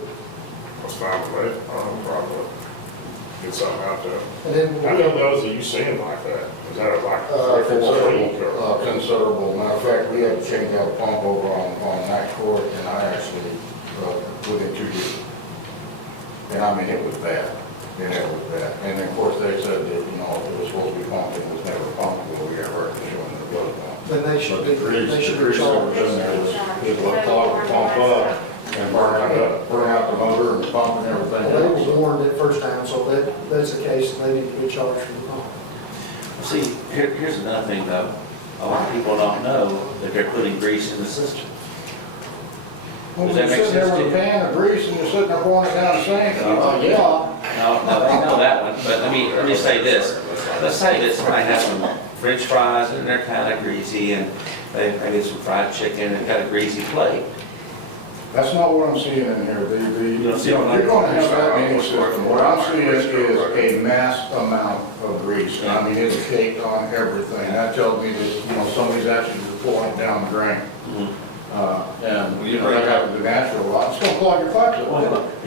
that's fine with me, I don't have a problem with it. get something out there. And then How many of those are you seeing like that? Is that like three, 4 a week or? Considerable. Matter of fact, we had to change out a pump over on that court, and I actually, within 2 years. And I mean, it was bad. And it was bad. And then, of course, they said that, you know, it was supposed to be pumped, it was never pumped, well, we got records showing that it was pumped. then they should be, But the grease, they should the be grease that charged. was in there is what clogged the pump up and burn out the motor and the pump and everything They else. were warned it first time, so if that's the case, they need to be charged for the pump. See, here's another thing though. A lot of people don't know that they're putting grease in the system. When Does you're that make sitting there sense to with a you? pan of grease and you're sitting there pouring it down the sink, yeah. No, they know that one, but let me say this. Let's say that somebody has some french fries and they're kind of greasy and they maybe some fried chicken and got a greasy plate. That's not what I'm seeing in here. You don't see what I'm- You're gonna have that in your system. What I'm seeing is a mass amount of grease. I mean, it's caked on everything. That tells me that, you know, somebody's actually just pouring it down the drain. And, you know, that happens in Nashville a lot. It's gonna clog your pipes up.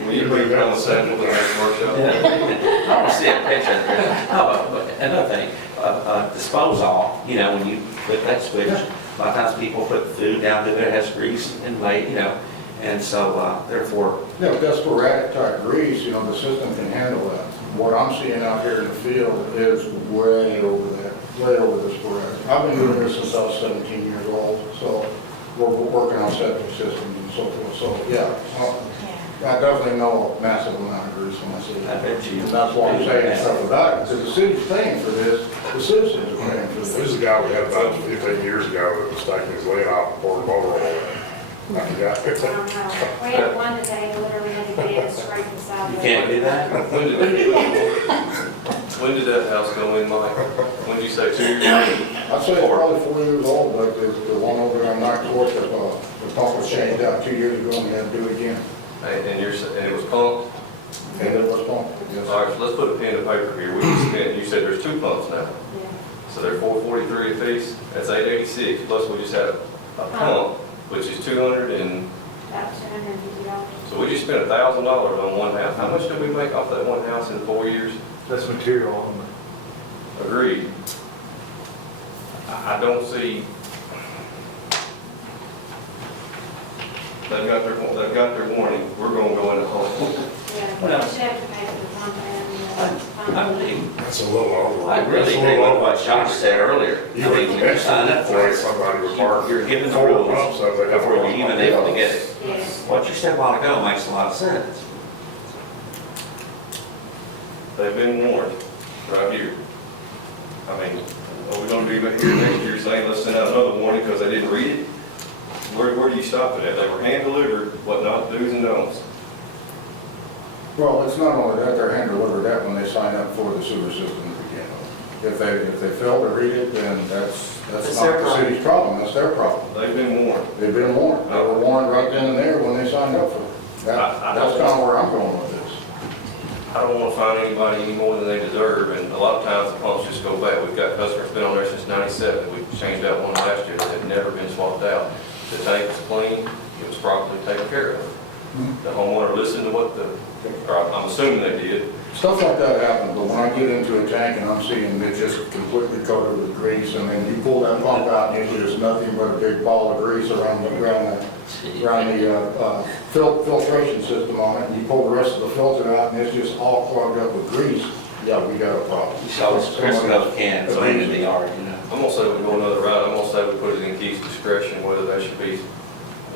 Will you bring down the sample to the next workshop? I want to see a picture. No, but another thing, disposal, you know, when you flip that switch, a lot of times people put food down there that has grease and late, you know, and so therefore, Yeah, but that's sporadic type grease, you know, the system can handle that. What I'm seeing out here in the field is way over that, way over the sporadic. I've been doing this since I was 17 years old, so we're working on septic systems and so forth, so, yeah. I definitely know a massive amount of grease when I see it. I bet you. And that's why I'm saying stuff about it, because the city's paying for this, the citizens are paying for This this. is a guy we had about 15 years ago that was taking his lid off and pouring motor oil. I forgot. I don't know. We had one today, literally had to get it straight beside You the. can't do that? When did that house go in, Mike? When did you say 2 years? I'd say it's probably 4 years old, but the one over there on Ninth Court, the pump was changed out 2 years ago and we had to do it again. And and it was pumped? And it was pumped, yes. All right, so let's put a pen to paper here. We just spent, you said there's 2 pumps now. Yeah. So they're $443 a piece, that's $886, plus we just had a pump, which is 200 and, About $250. so we just spent $1,000 on one house. How much did we make off that one house in 4 years? That's material on Agreed. I don't see, they've got their warning, we're gonna go in the hole. Yeah, Well, we should have to pay for the pump and the I pump. believe, That's a little over. I really agree with what Josh said earlier. I You mean, would when you sign up for it, somebody would park. you're given the 4 rules pumps, so they have before you're even able to get it. Yes. What you said a while ago makes a lot of sense. They've been warned, right here. I mean, are we gonna be back here next year saying, let's send out another warning because they didn't read it? Where do you stop it at? They were hand delivered, what not do's and don'ts. Well, it's not only that, they're hand delivered that when they sign up for the sewer system to begin with. If they fail to read it, then that's It's not their the problem. city's problem, that's their problem. They've been warned. They've been warned, they were warned right then and there when they signed up for it. That's kind of where I'm going with this. I don't want to fine anybody any more than they deserve, and a lot of times the pumps just go bad. We've got customers been on there since '97. We changed out one last year that had never been swapped out. The tank was clean, it was properly taken care of. The homeowner listened to what or I'm assuming they did. Stuff like that happens, but when I get into a tank and I'm seeing it just completely coated with grease, and then you pull that pump out and there's nothing but a big ball of grease around the filtration system on it, and you pull the rest of the filter out and it's just all clogged up with grease, yeah, we got a problem. You saw this Crisco can going in the yard, you know. I'm gonna say we go another route. I'm gonna say we put it in Keith's discretion, whether they should be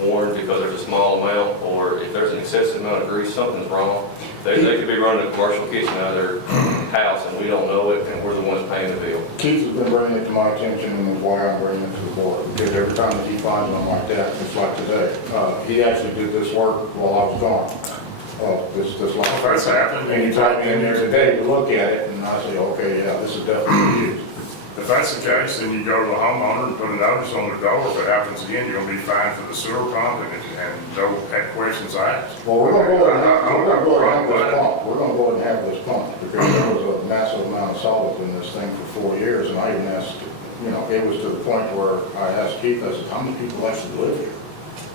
warned because there's a small amount, or if there's an excessive amount of grease, something's wrong. They could be running a commercial kitchen out of their house and we don't know it, and we're the ones paying the bill. Keith has been bringing it to my attention, and that's why I'm bringing it to the board, because every time that he finds one like that, it's like today. He actually did this work while I was gone, this last. That's happened. And he typed me in there today to look at it, and I say, okay, yeah, this is definitely used. If that's the case, then you go to the homeowner and put a notice on the door. If it happens again, you're gonna be fined for the sewer pump and no questions asked. Well, we're gonna go ahead and have this pump, we're gonna go ahead and have this pump, because there was a massive amount of solids in this thing for 4 years, and I even asked, you know, it was to the point where I asked Keith, I said, how many people actually live here?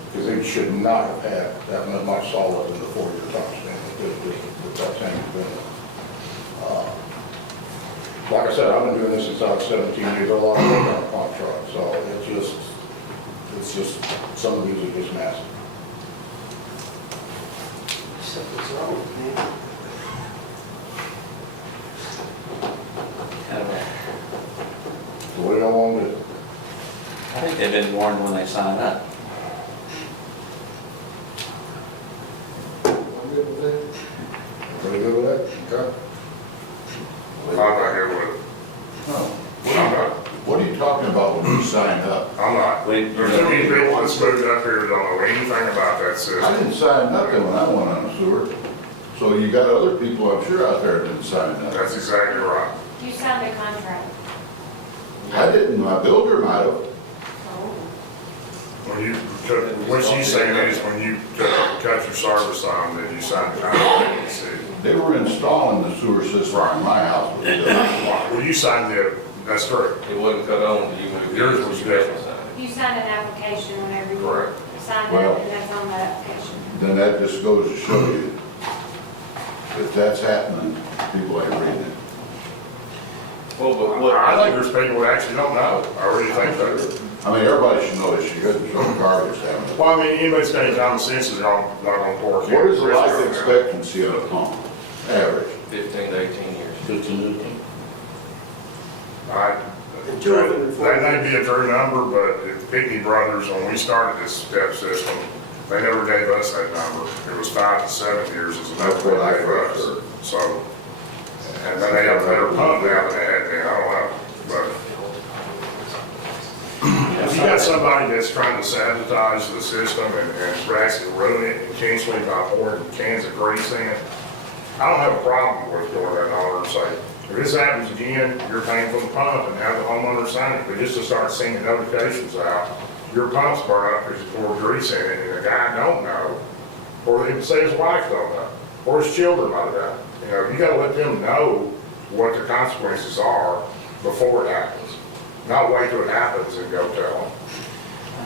Because they should not have had that much solid in the 4 year time span that that tank has been. like I said, I've been doing this since I was 17 years old, I've worked on a pump truck, so it's just, some of these are just massive. Something's wrong, man. Kind of So what do y'all want to do? I think they've been warned when they sign up. I'm good with that. Everybody good with that? Okay. I'm not here with it. No. I'm not. What are you talking about when you sign up? I'm not. We- There's too many people that's moved up here that don't know anything about that I system. didn't sign nothing when I went on the sewer. So you got other people, I'm sure, out there that didn't sign up. That's exactly right. You signed a contract. I didn't, my builder might have. When you, what she's saying is when you cut your service on, then you sign the contract with the city. They were installing the sewer system in my house. was built. Well, you signed that's correct. It wasn't cut on until you moved. Yours was different. You signed an application whenever you Correct. signed Well- up, and that's on that application. Then that just goes to show you, if that's happening, people ain't reading it. Well, but what, I think there's people that actually don't know. I really think that. I mean, everybody should know that you couldn't throw garbage down there. Well, I mean, anybody's got any common sense is not gonna pour. What is the life expectancy of a pump, average? 15 to 18 years. 15. And two of them in That may be a true number, but if Pickney Brothers, when we started this step system, they never gave us that number. It was 5 to 7 years is enough for they gave us. So, and then they have a better pump now than they had then, I don't know, but. If you got somebody that's trying to sabotage the system and actually ruin it intentionally by pouring cans of grease in it, I don't have a problem with going to that owner and say, if this happens again, you're paying for the pump and have the homeowner sign it. But just to start sending notifications out, your pump's burned up because you poured grease in it and the guy don't know, or even say his wife don't know, or his children might have done. You know, you gotta let them know what the consequences are before it happens. Not wait till it happens and go tell them.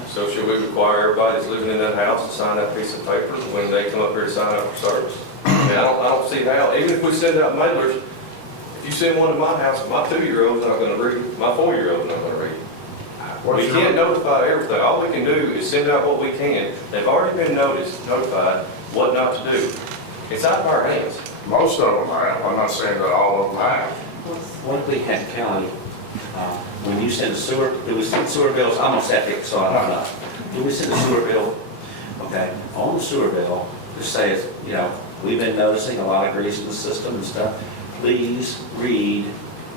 So should we require everybody that's living in that house to sign that piece of paper when they come up here to sign up for service? I mean, I don't see how, even if we send out mailers, if you send one to my house, my 2-year-old's not gonna read it, my 4-year-old's not gonna read it. We can't notify everything. All we can do is send out what we can. They've already been notified what not to do. It's out of our hands. Most of them have, I'm not saying that all of them have. What we had county, when you send a sewer, it was sewer bills, I'm on septic, so I don't know. When we send a sewer bill, okay, on the sewer bill, just say, you know, we've been noticing a lot of grease in the system and stuff. Please read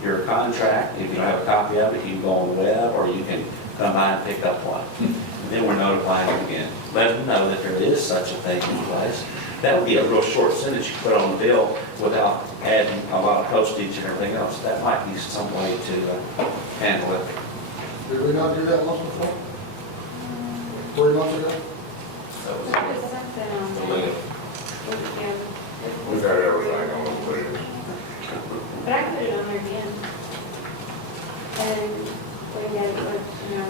your contract. If you don't have a copy of it, you can go on the web or you can come by and pick up one. And then we're notifying them again. Let them know that there is such a thing in place. That would be a real short sentence you put on the bill without adding a lot of postage and everything else. That might be some way to handle it. Did we not do that once before? 3 months ago? That was That was something on the there. limit. Yeah. We've had everything on the list. But I can put it on there again. And we got it, you know,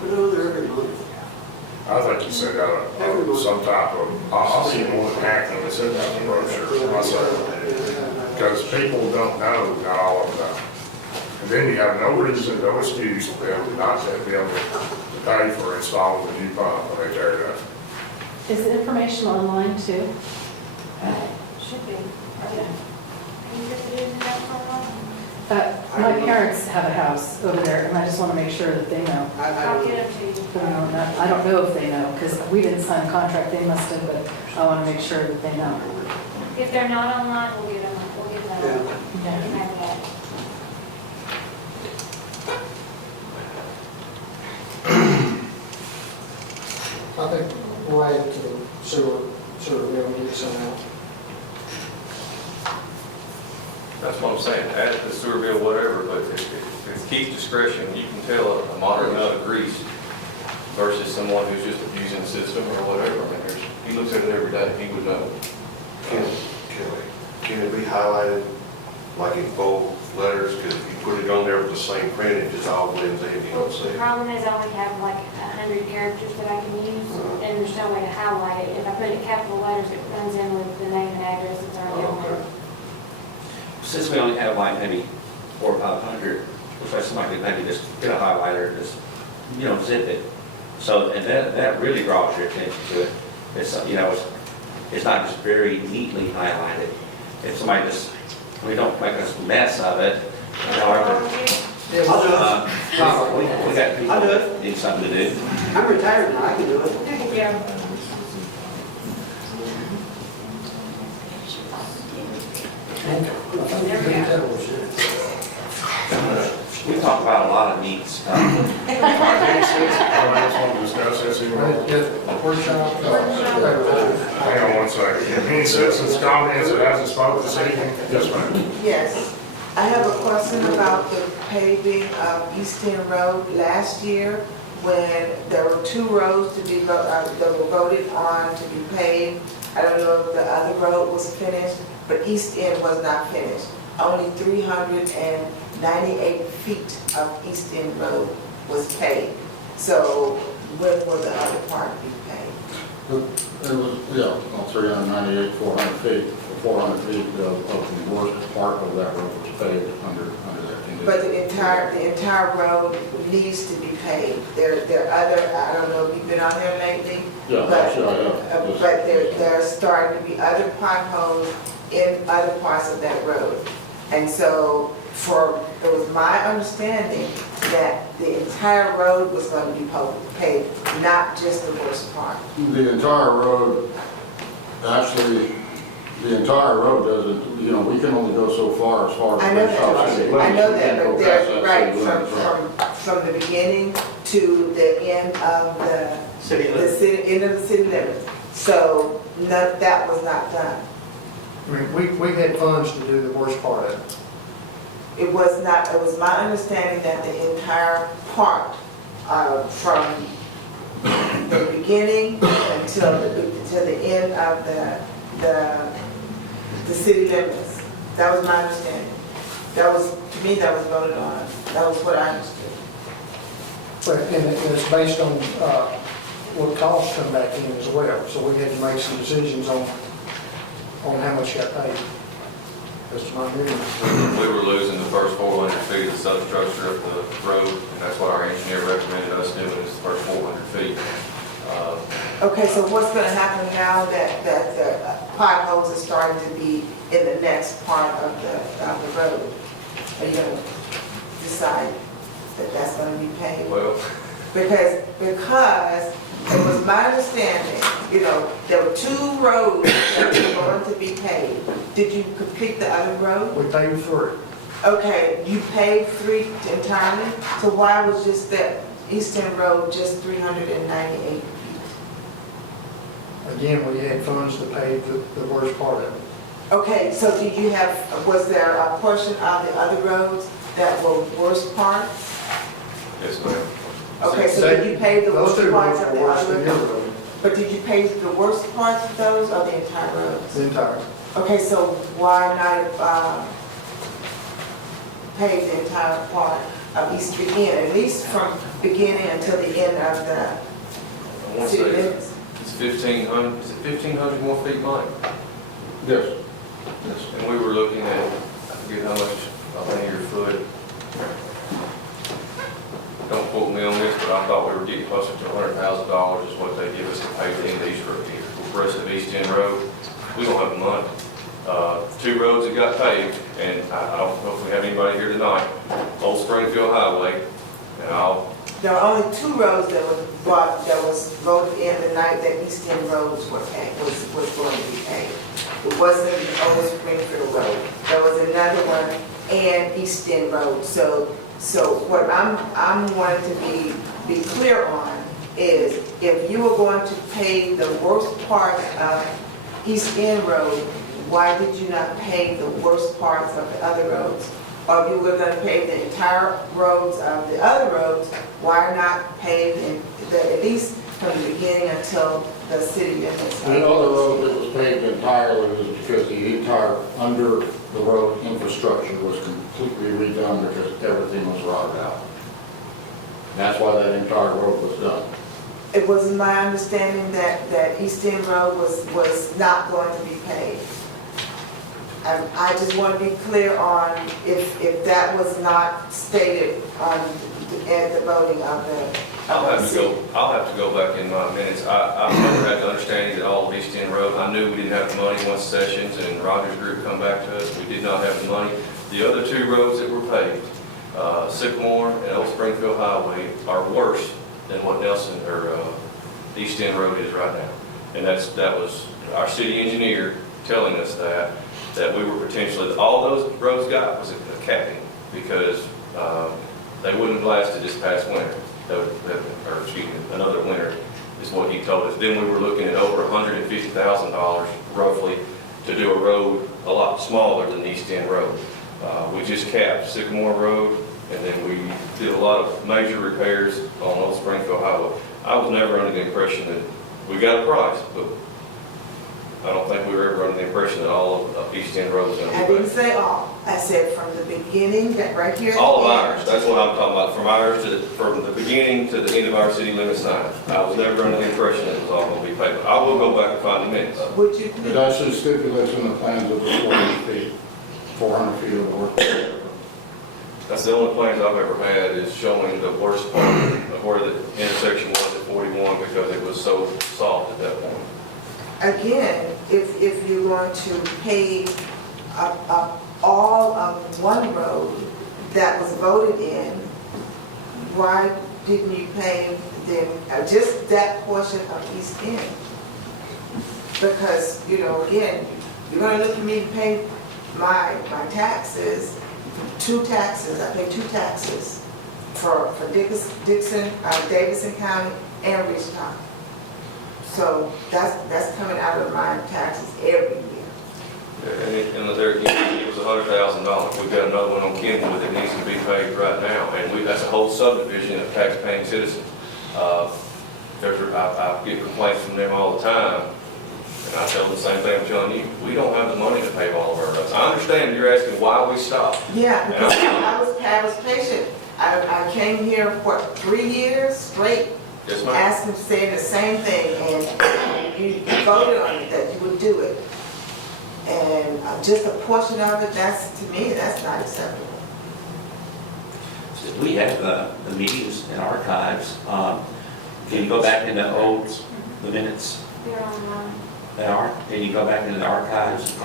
Put it on there every month. I think you send out some type of, I'll see more than half of it, send out the brochure myself. Because people don't know, not all of them know. And then you have no reason, no excuse for them not to be able to pay for installing the new pump when they tear it up. Is the information online too? should be. Yeah. Can you put it in that for My parents have a house over there, and I just want to make sure that they know. I'll get it to you. I don't know if they know, because we didn't sign a contract, they must have, but I want to make sure that they know. If they're not online, we'll get them, we'll get them. Yeah. You can have that. I think we'll add it to the sewer bill and get it sent out. That's what I'm saying, add it to the sewer bill, whatever, but if it's Keith's discretion, you can tell a moderate amount of grease versus someone who's just abusing the system or whatever. I mean, he looks at it every day, he would know. Can it be highlighted like in bold letters? Because if you put it on there with the same print, it just all blends in, you know what I'm The saying? problem is I only have like 100 characters that I can use, and there's no way to highlight it. If I put it in capital letters, it runs in with the name and address that's already on there. Since we only have like maybe 400 or 500, looks like somebody could maybe just get a highlighter, just, zip it. So, and that really draws your attention to it. It's, it's not just very neatly highlighted. If somebody just, we don't make a mess of it, however. I'll do it. We got people I'll do it. that need something to do. I'm retired now, I can do it. Yeah. We talk about a lot of neat stuff. I just want to discuss this anymore. Workshop. Hang on one second. Any citizens' comments that hasn't spoken this evening? Yes, ma'am. Yes, I have a question about the paving of East End Road. Last year, when there were 2 roads to be, that were voted on to be paved, I don't know if the other road was finished, but East End was not finished. Only 398 feet of East End Road was paved. So when will the other part be paved? It was, yeah, on 398, 400 feet, 400 feet of the worst part of that road was paved under that condition. But the entire road needs to be paved. There are other, I don't know if you've been on there lately. Yeah, but- sure, I have. But there are starting to be other potholes in other parts of that road. And so it was my understanding that the entire road was going to be paved, not just the worst part. The entire road, actually, the entire road doesn't, we can only go so far as I know South that, City I limits. know We that, can't go but past they're that right city limits, right. from the beginning to the end of the City limits. end of the city limits. So that was not done. I mean, we had funds to do the worst part of it. It was not, it was my understanding that the entire part, from the beginning until the end of the city limits. That was my understanding. That was, to me, that was voted on. That was what I understood. But, and it's based on what costs come back in as well. So we had to make some decisions on how much got paid. That's my opinion. We were losing the first 400 feet of the substructure of the road, and that's what our engineer recommended us doing, is the first 400 feet. Okay, so what's going to happen now that the potholes are starting to be in the next part of the road? Are you going to decide that that's going to be paved? Well, Because it was my understanding, there were 2 roads that were going to be paved. Did you complete the other road? We paid for it. Okay, you paved 3 entirely, so why was just that East End Road just 398 feet? Again, we had funds to pay the worst part of it. Okay, so was there a portion of the other roads that were worst part? yes, ma'am. Okay, so did you pave the Those worst 2 parts roads of were the worse other than your roads? road, But did you pave the worst parts of those or the entire roads? the entire. Okay, so why not pave the entire part of East Begin, at least from beginning until the end of I the want to city say limits? it's 1,500, is it 1,500 more feet, Mike? Yes. Yes. And we were looking at, I forget how much a linear foot. Don't quote me on this, but I thought we were getting closer to $100,000 is what they give us to pay the end of East Road here. The rest of East End Road, we don't have the money. 2 roads that got paved, and I don't know if we have anybody here tonight, Old Springfield Highway, and There were only 2 roads that was voted in the night that East End roads was going to be paved. It wasn't the Old Springfield Road. There was another one and East End Road. So what I'm wanting to be clear on is if you were going to pave the worst part of East End Road, why did you not pave the worst parts of the other roads? Or if you were going to pave the entire roads of the other roads, why not pave at least from the beginning until the city limits? The other road that was paved entirely was because the entire under the road infrastructure was completely redone because everything was rotted out. That's why that entire road was done. It was my understanding that East End Road was not going to be paved. I just want to be clear on if that was not stated on, at the voting of the. I'll have to go back in my minutes. I've never had the understanding that all of East End Road, I knew we didn't have the money once Sessions and Rogers Group come back to us. We did not have the money. The other two roads that were paved, Sycamore and Old Springfield Highway, are worse than what Nelson, or East End Road is right now. And that was our city engineer telling us that we were potentially, all those roads got was a capping, because they wouldn't have blasted this past winter, or excuse me, another winter is what he told us. Then we were looking at over $150,000 roughly to do a road a lot smaller than East End Road. We just capped Sycamore Road, and then we did a lot of major repairs on Old Springfield Highway. I was never under the impression that we got a price, but I don't think we were ever under the impression that all of East End Road was going to be I paid. didn't say all. I said from the beginning, that right here. at All of the ours, end. that's what I'm talking about, from ours to, from the beginning to the end of our city limit sign. I was never under the impression that it was all going to be paid. But I will go back and find the minutes. Would you It please? actually stipulates in the plans of the 400 feet of work. That's the only plans I've ever had, is showing the worst part of where the intersection was at 41, because it was so soft at that point. Again, if you're going to pay up all of one road that was voted in, why didn't you pay then just that portion of East End? Because, you know, again, you're gonna look at me to pay my taxes, I pay two taxes for Davidson County and Ridgetop. So that's coming out of my taxes every year. And there again, it was $100,000. We've got another one on Kenwood that needs to be paid right now, and that's a whole subdivision of tax-paying citizens. I get complaints from them all the time, and I tell them the same thing I'm telling you. We don't have the money to pay all of our roads. I understand you're asking why we stopped. Yeah, because I was patient. I came here, what, 3 years straight? Yes, ma'am. Asking, saying the same thing, and you voted on it, that you would do it. And just a portion of it, to me, that's not acceptable. So we have the meetings and archives. Can you go back into the minutes? They're online. They are? Can you go back into the archives and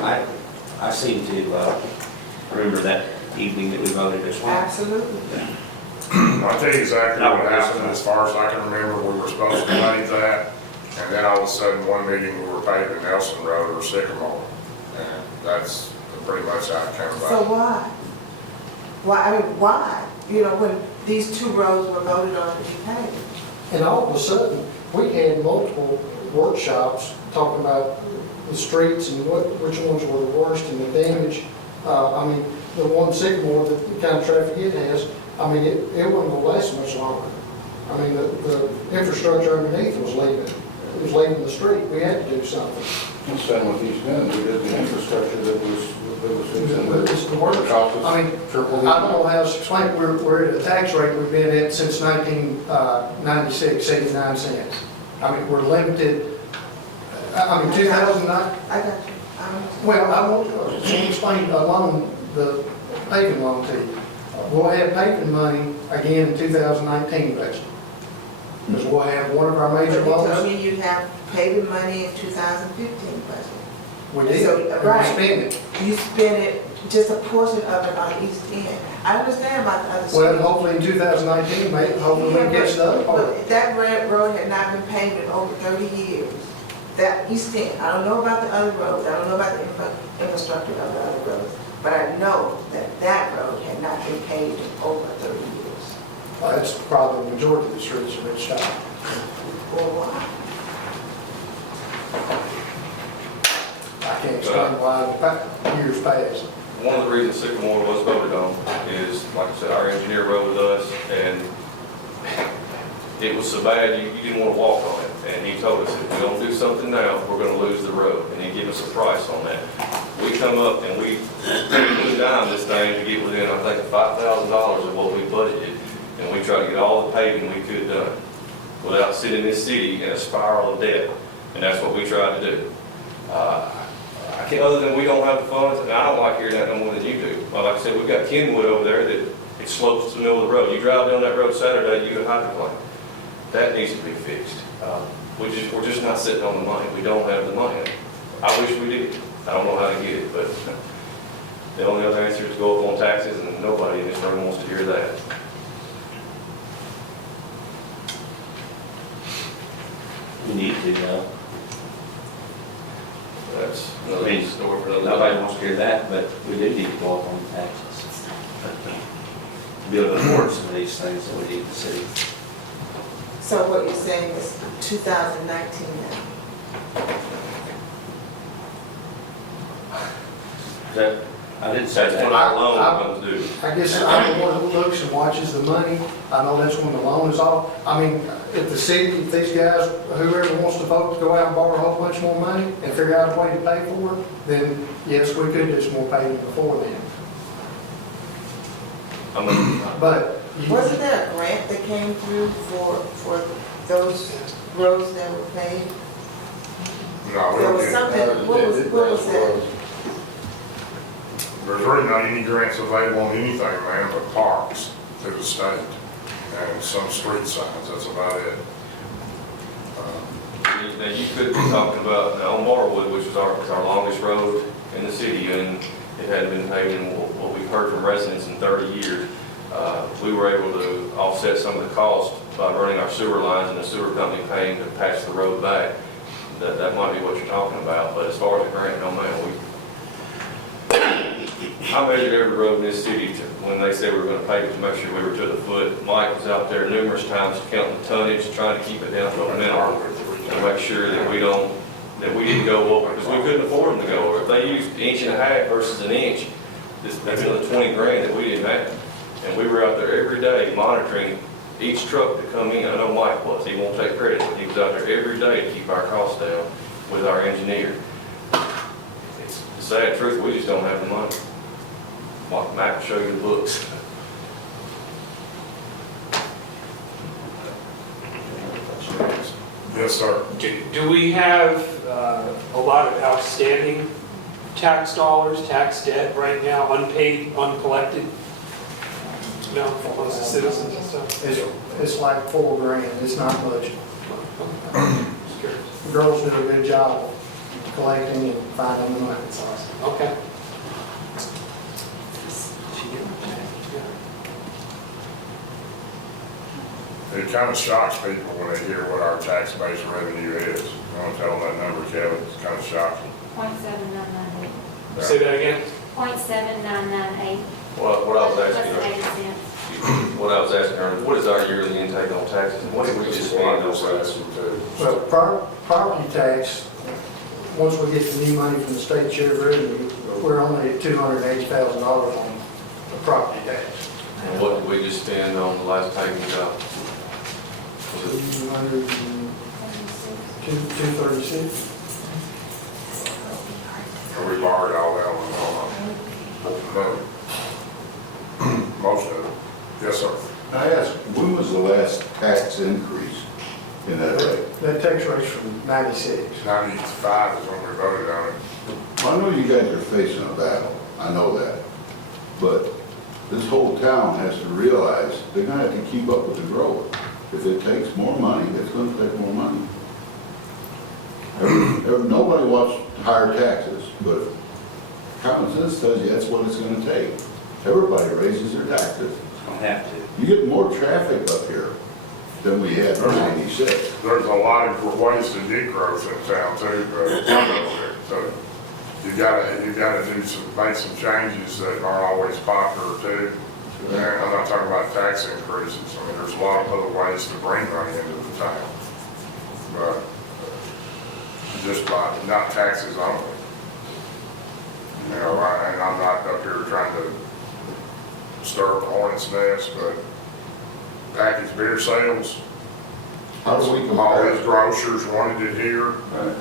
find? I seem to remember that evening that we voted as well. Absolutely. I'll tell you exactly what happened. As far as I can remember, we were supposed to pave that, and then all of a sudden, one meeting, we were paving Nelson Road or Sycamore. And that's pretty much how it came So about. why? Why? You know, when these two roads were voted on to be paved. And all of a sudden, we had multiple workshops talking about the streets and which ones were the worst and the damage. I mean, the one Sycamore, the kind of traffic it has, I mean, it wasn't going to last much longer. I mean, the infrastructure underneath was leaving. It was leaving the street. We had to do something. And same with East End, we did the infrastructure that was It's the worst. I mean, I don't know how to explain, we're at a tax rate we've been at since 1996, 79 cents. I mean, we're limited, I mean, 2009, I got you. well, I won't explain the paving loan to you. We'll have paving money again in 2019 budget. Because we'll have one of our major But you told loans. me you'd have paving money in 2015 budget. We did, So, and we right. spend it. You spend it, just a portion of it on East End. I understand about the other Well, streets. hopefully in 2019, hopefully we can catch the other part. But that road had not been paved in over 30 years. That East End, I don't know about the other roads, I don't know about the infrastructure of the other roads, but I know that road had not been paved in over 30 years. That's probably the majority of the streets are Ridgetop. Or why? I can't explain why the years passed. One of the reasons Sycamore was voted on is, like I said, our engineer rode with us, and it was so bad, you didn't want to walk on it. And he told us, if we don't do something now, we're going to lose the road. And he gave us a price on that. We come up and we blew down this thing to get within, I think, $5,000 of what we budgeted. And we tried to get all the paving we could done without sitting this city in a spiral of debt. And that's what we tried to do. I can't, other than we don't have the funds, and I don't like hearing that no more than you do. But like I said, we've got Kenwood over there that it slopes to the middle of the road. You drive down that road Saturday, you get hydroplane. That needs to be fixed. We're just not sitting on the money. We don't have the money. I wish we did. I don't know how to get it, but the only other answer is to go up on taxes, and nobody in this room wants to hear that. We need to, That's I another mean, story for another nobody day. wants to hear that, but we do need to go up on taxes. Be able to afford some of these things that we need to see. So what you're saying is 2019 now? That, I didn't say That's when that. our loan comes due. I guess I'm the one who looks and watches the money. I know that's when the loan is off. I mean, if the city, if these guys, whoever wants to vote to go out and borrow a whole bunch more money and figure out a way to pay for it, then yes, we could do some more payment before then. I mean, But Wasn't there a grant that came through for those roads that were paved? No, we There don't was get, something, what was that? there's really not any grants available on anything, man, but parks through the state and some street signs, that's about it. now you could be talking about, now on Barwood, which is our longest road in the city, and it hadn't been paved in what we've heard from residents in 30 years. We were able to offset some of the cost by running our sewer lines and the sewer company paying to patch the road back. That might be what you're talking about, but as far as the grant, no man, I measured every road in this city when they said we were gonna pave it to make sure we were to the foot. Mike was out there numerous times counting the tonnage, trying to keep it down to a minimum to make sure that we didn't go over, because we couldn't afford them to go over. If they used 1.5 inches versus an inch, that's another 20 grand that we didn't have. And we were out there every day monitoring each truck to come in. I know Mike was, he won't take credit, but he was out there every day to keep our costs down with our engineer. It's the sad truth, we just don't have the money. Mac will show you the books. Yes, sir. Do we have a lot of outstanding tax dollars, tax debt right now, unpaid, uncollected? No, amongst the citizens and stuff? it's like $4 grand, it's not much. The girls do a good job of collecting and finding the money. Okay. It kind of shocks people when they hear what our tax-based revenue is. You want to tell them that number, Kevin? It's kind of shocking. .7998. Say that again? .7998. What I was Plus asking, 80 cents. what I was asking her, what is our yearly intake on taxes, and what did we just spend on roads? Well, property tax, once we get the new money from the state share of revenue, we're only at $280,000 on the property tax. And what did we just spend on the last payment job? Was it 236. And we borrowed all that on most of it. Yes, sir. I ask, when was the last tax increase in that rate? That tax rate's from 96. 95 is when we voted on it. I know you guys are facing a battle, I know that, but this whole town has to realize they're gonna have to keep up with the growth. If it takes more money, it's gonna take more money. Nobody wants higher taxes, but common sense tells you that's what it's gonna take. Everybody raises their taxes. Don't have to. You get more traffic up here than we had in '96. There's a lot of ways to get growth in town too, but so you gotta make some changes that aren't always popular too. And I'm not talking about tax increases. I mean, there's a lot of other ways to bring money into the town. But just by not taxes only. You know, and I'm not up here trying to stir up a hornet's nest, but packaged beer sales, How do we all compare? these grocers wanted it here.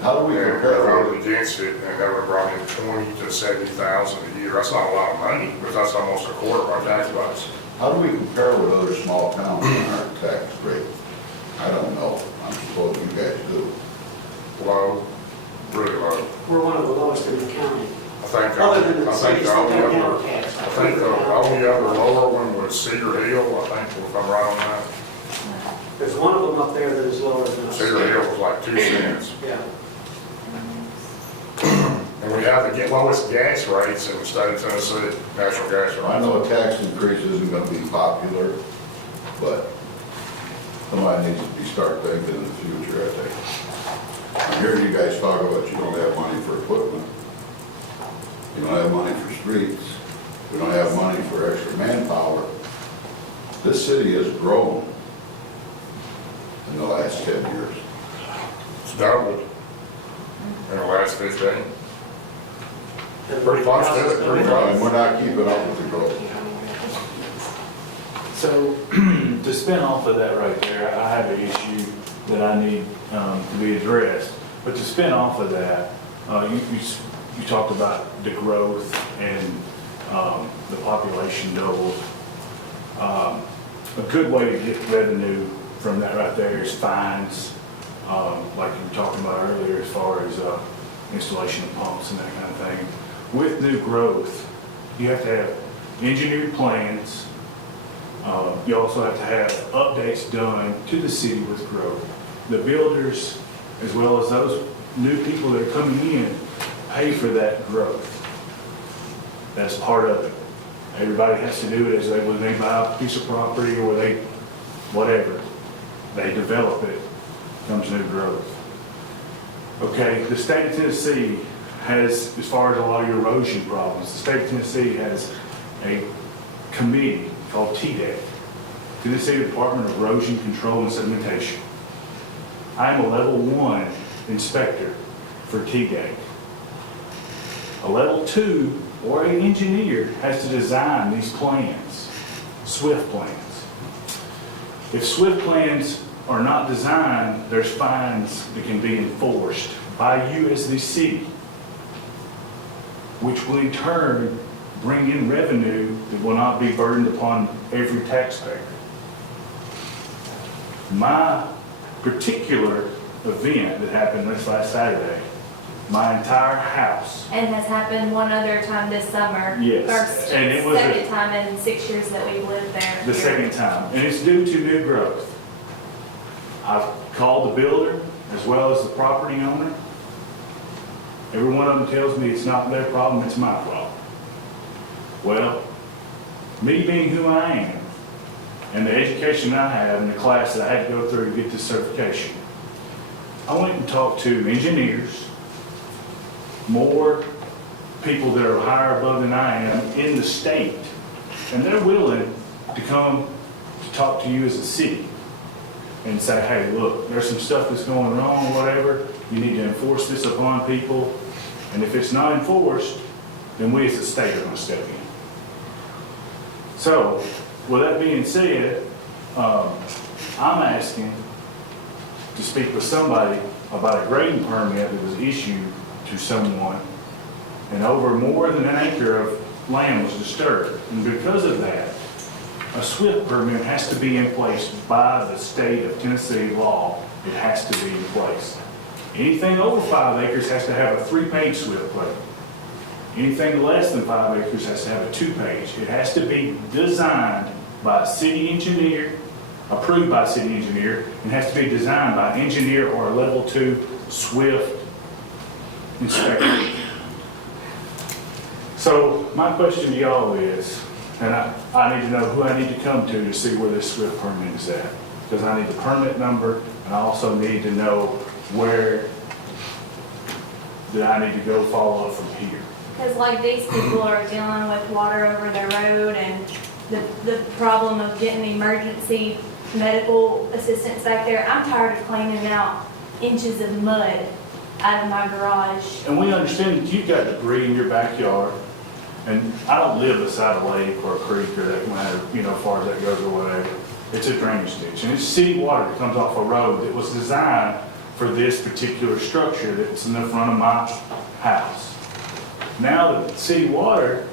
How do we And we compare? voted against it, and that would have brought in 20 to 70,000 a year. That's not a lot of money, but that's almost a quarter of our tax base. How do we compare with other small towns on our tax rate? I don't know. I'm supposed you guys do. Low, really low. We're one of the lowest in the county. I think, Other than the I cities think that all the don't have other, tax. I think the only other lower one was Cedar Hill, I think, if I'm right on that. There's one of them up there that is lower than us. Cedar Hill was like 2 cents. Yeah. And we have the lowest gas rates in the state of Tennessee, natural gas I rates. know a tax increase isn't gonna be popular, but somebody needs to start thinking in the future, I think. I hear you guys talk about you don't have money for equipment. You don't have money for streets. We don't have money for extra manpower. This city has grown in the last 10 years. It's doubled in the last 15. Pretty close to it, pretty And close. we're not keeping up with the growth. So, to spin off of that right there, I have an issue that I need to be addressed. But to spin off of that, you talked about the growth and the population doubled. A good way to get revenue from that right there is fines, like you were talking about earlier, as far as installation of pumps and that kind of thing. With new growth, you have to have engineered plans. You also have to have updates done to the city with growth. The builders, as well as those new people that are coming in, pay for that growth. That's part of it. Everybody has to do it as when they buy a piece of property or whatever, they develop it, comes new growth. Okay, the state of Tennessee has, as far as a lot of your erosion problems, the state of Tennessee has a committee called TDEC, Tennessee Department of Erosion Control and Sedimentation. I am a level 1 inspector for TDEC. A level 2 or an engineer has to design these plans, SWIFT plans. If SWIFT plans are not designed, there's fines that can be enforced by you as the city, which will in turn bring in revenue that will not be burdened upon every taxpayer. My particular event that happened this last Saturday, my entire house. And has happened one other time this summer. Yes. First, And it was second time in 6 years that we've lived there. The second time, and it's due to new growth. I've called the builder as well as the property owner. Every one of them tells me it's not their problem, it's my problem. Well, me being who I am, and the education I have and the class that I had to go through to get this certification, I went and talked to engineers, more people that are higher above than I am in the state, and they're willing to come to talk to you as a city and say, hey, look, there's some stuff that's going wrong, whatever, you need to enforce this upon people, and if it's not enforced, then we as a state are going to step in. So, with that being said, I'm asking to speak with somebody about a grading permit that was issued to someone, and over more than an acre of land was disturbed. And because of that, a SWIFT permit has to be in place by the state of Tennessee law. It has to be in place. Anything over 5 acres has to have a 3-page SWIFT permit. Anything less than 5 acres has to have a 2-page. It has to be designed by a city engineer, approved by a city engineer, and has to be designed by an engineer or a level 2 SWIFT inspector. So my question to y'all is, and I need to know who I need to come to see where this SWIFT permit is at. Because I need the permit number, and I also need to know where that I need to go follow up from here. Because like these people are dealing with water over their road and the problem of getting emergency medical assistance back there. I'm tired of cleaning out inches of mud out of my garage. And we understand that you've got debris in your backyard, and I don't live beside a lake or a creek or that matter, as far as that goes or whatever. It's a drainage ditch, and it's city water that comes off a road that was designed for this particular structure that's in the front of my house. Now the city water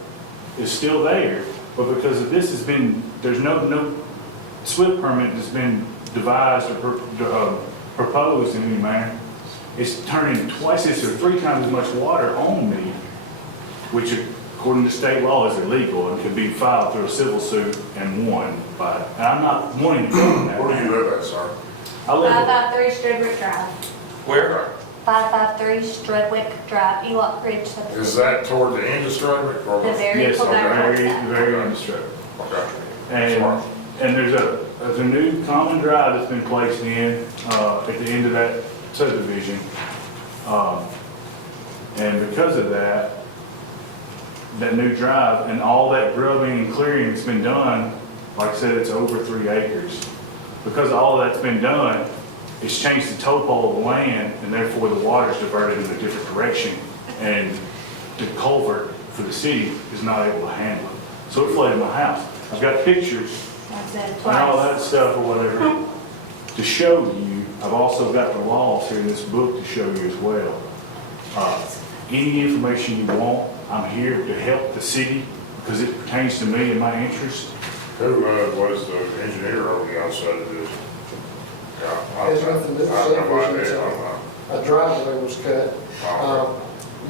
is still there, but because of this there's no SWIFT permit that's been devised or proposed in any manner it's turning twice this or 3 times as much water on me, which according to state law is illegal and could be filed through a civil suit and won by, and I'm not wanting to go on that. Where do you live at, sir? I live, 553 Strudwick Drive. Where? 553 Strudwick Drive, Ewok Ridge subdivision. Is that toward the end of Strudwick or? The very yes, full very, back. very undisturbed. Okay. And, and there's a new common drive that's been placed in, at the end of that subdivision. And because of that, that new drive and all that grubbing and clearing that's been done, like I said, it's over 3 acres. Because all that's been done, it's changed the topo of the land, and therefore the water's diverted in a different direction. And the culvert for the city is not able to handle it. So it flooded my house. I've got pictures I've said it and all twice. that stuff or whatever to show you. I've also got the laws here in this book to show you as well. Any information you want, I'm here to help the city because it pertains to me and my interest. Who was the engineer over the outside of this? Yeah, Has nothing to do with I have no idea. subdivision. A driveway was cut. Oh,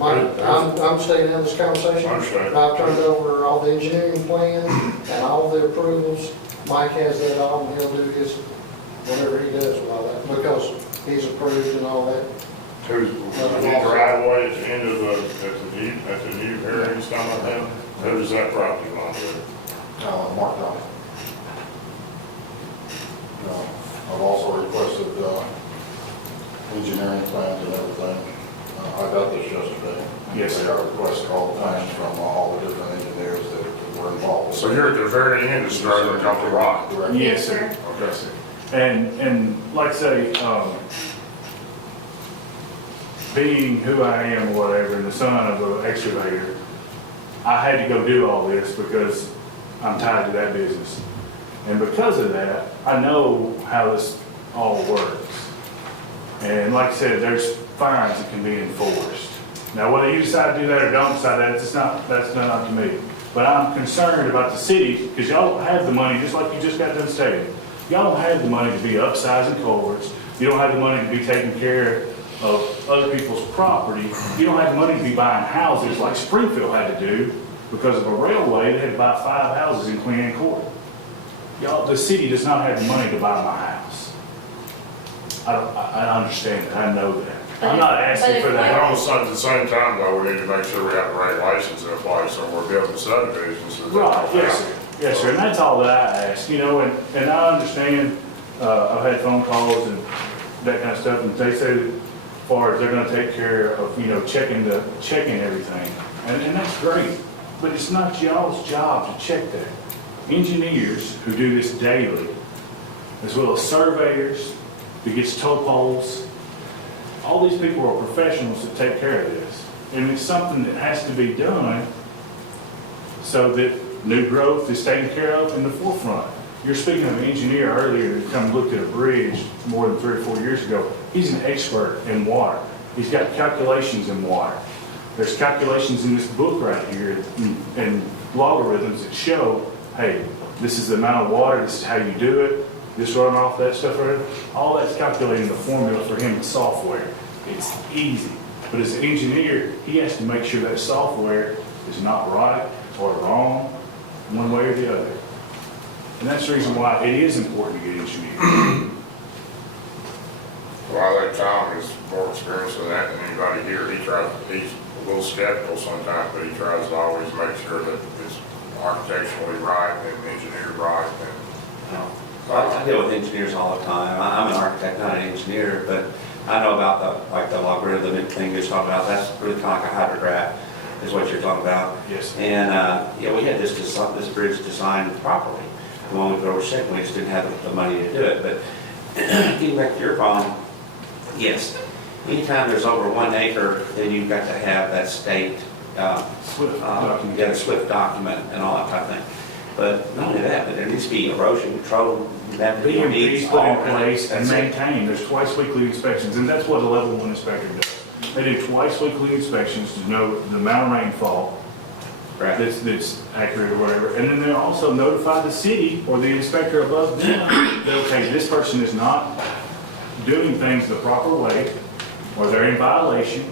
I'm staying in this conversation. I understand. I've turned over all the engineering plans and all the approvals. Mike has that all, and he'll do his, whatever he does with all that, because he's approved and all that. Who's, the driveway at the end of at the new area, something like that? Who does that property belong to? Mark Down. I've also requested engineering plans and everything. I got this yesterday. Yes, They are requesting all the plans from all the different engineers that were involved. So you're at the very end of Strudwick off the rock? Correct. Yes, sir. Okay. And like I say, being who I am or whatever, and the son of an excavator, I had to go do all this because I'm tied to that business. And because of that, I know how this all works. And like I said, there's fines that can be enforced. Now, whether you decide to do that or don't decide that, that's not up to me. But I'm concerned about the city, because y'all don't have the money, just like you just got done stating. Y'all don't have the money to be upsizing culverts. You don't have the money to be taking care of other people's property. You don't have the money to be buying houses like Springfield had to do because of a railway. They had to buy 5 houses in Queen Anne Court. Y'all, the city does not have the money to buy my house. I understand that. I know that. I'm not asking for But that. at the same time, though, we need to make sure we have the right license in place, so we're building subdivisions. so that- Right, yes, sir. Yes, sir, and that's all that I ask, and I understand, I've had phone calls and that kind of stuff, and they say that as far as they're gonna take care of, checking everything, and that's great, but it's not y'all's job to check that. Engineers who do this daily, as well as surveyors, who gets topos, all these people are professionals that take care of this, and it's something that has to be done so that new growth is taken care of in the forefront. You're speaking of an engineer earlier that come looked at a bridge more than 3 or 4 years ago. He's an expert in water. He's got calculations in water. There's calculations in this book right here and logarithms that show, hey, this is the amount of water, this is how you do it, this runoff, that stuff right there. All that's calculated in the formula for him in software. It's easy. But as an engineer, he has to make sure that software is not right or wrong, one way or the other. And that's the reason why it is important to get engineers. Well, I think Tom is more experienced with that than anybody here. He's a little skeptical sometimes, but he tries to always make sure that it's architecturally right and engineered right. I deal with engineers all the time. I'm an architect, not an engineer, but I know about the logarithmic thing you're talking about. That's really kind of like a hydrograph, is what you're talking about. Yes. And, we had this bridge designed properly. The one we were shaking, we just didn't have the money to do it. But getting back to your problem, yes, anytime there's over 1 acre, then you've got to have that state, SWIFT document. get a SWIFT document and all that type of thing. But not only that, but there needs to be erosion control. BMP's put in place and maintained. There's twice weekly inspections, and that's what a level 1 inspector does. They do twice weekly inspections to know the amount of rainfall that's accurate or whatever. And then they also notify the city or the inspector above them that, okay, this person is not doing things the proper way, or they're in violation.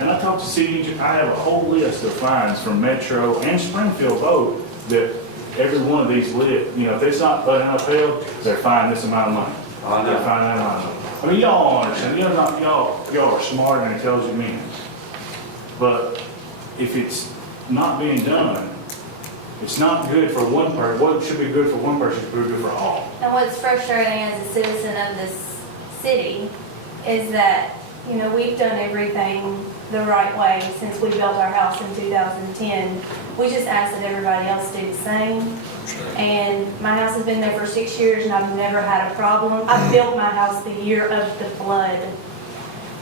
And I talked to city engineer, I have a whole list of fines from Metro and Springfield both that every one of these lit, you know, if it's not upheld, they're fined this amount of money. I know. They're fined that amount of money. I mean, y'all understand, y'all are smart and intelligent men. But if it's not being done, it's not good for one person. What should be good for one person should be good for all. And what's frustrating as a citizen of this city is that, you know, we've done everything the right way since we built our house in 2010. We just ask that everybody else do the same. And my house has been there for 6 years and I've never had a problem. I built my house the year of the flood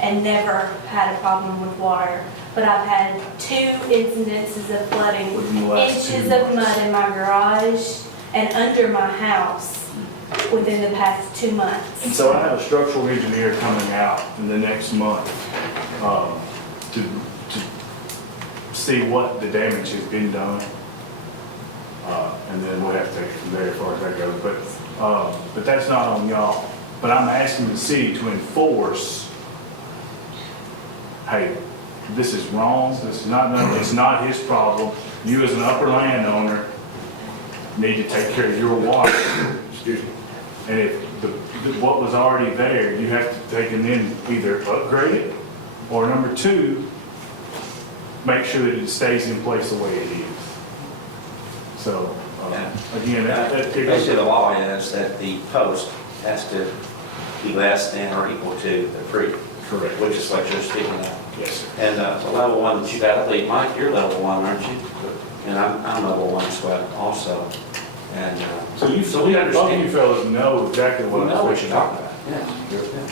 and never had a problem with water. But I've had 2 incidences of flooding, Within the last 2 inches of mud in my garage and under my house within the past 2 months. And so I have a structural engineer coming out in the next month to see what the damage has been done. And then we'll have to take it from there as far as that goes. But that's not on y'all. But I'm asking the city to enforce, hey, this is wrong, this is not, it's not his problem. You as an upper landowner need to take care of your water. Excuse me. And if what was already there, you have to take and then either upgrade it, or number 2, make sure that it stays in place the way it is. So, again, Basically, the law is that the post has to be less than or equal to the creek. Correct. Which is what you're speaking of. Yes, sir. And the level 1 that you got, I believe, Mike, you're level 1, aren't you? And I'm level 1 as well, also. And So we understand. both of you fellas know exactly We what know what you're talking about. Yeah.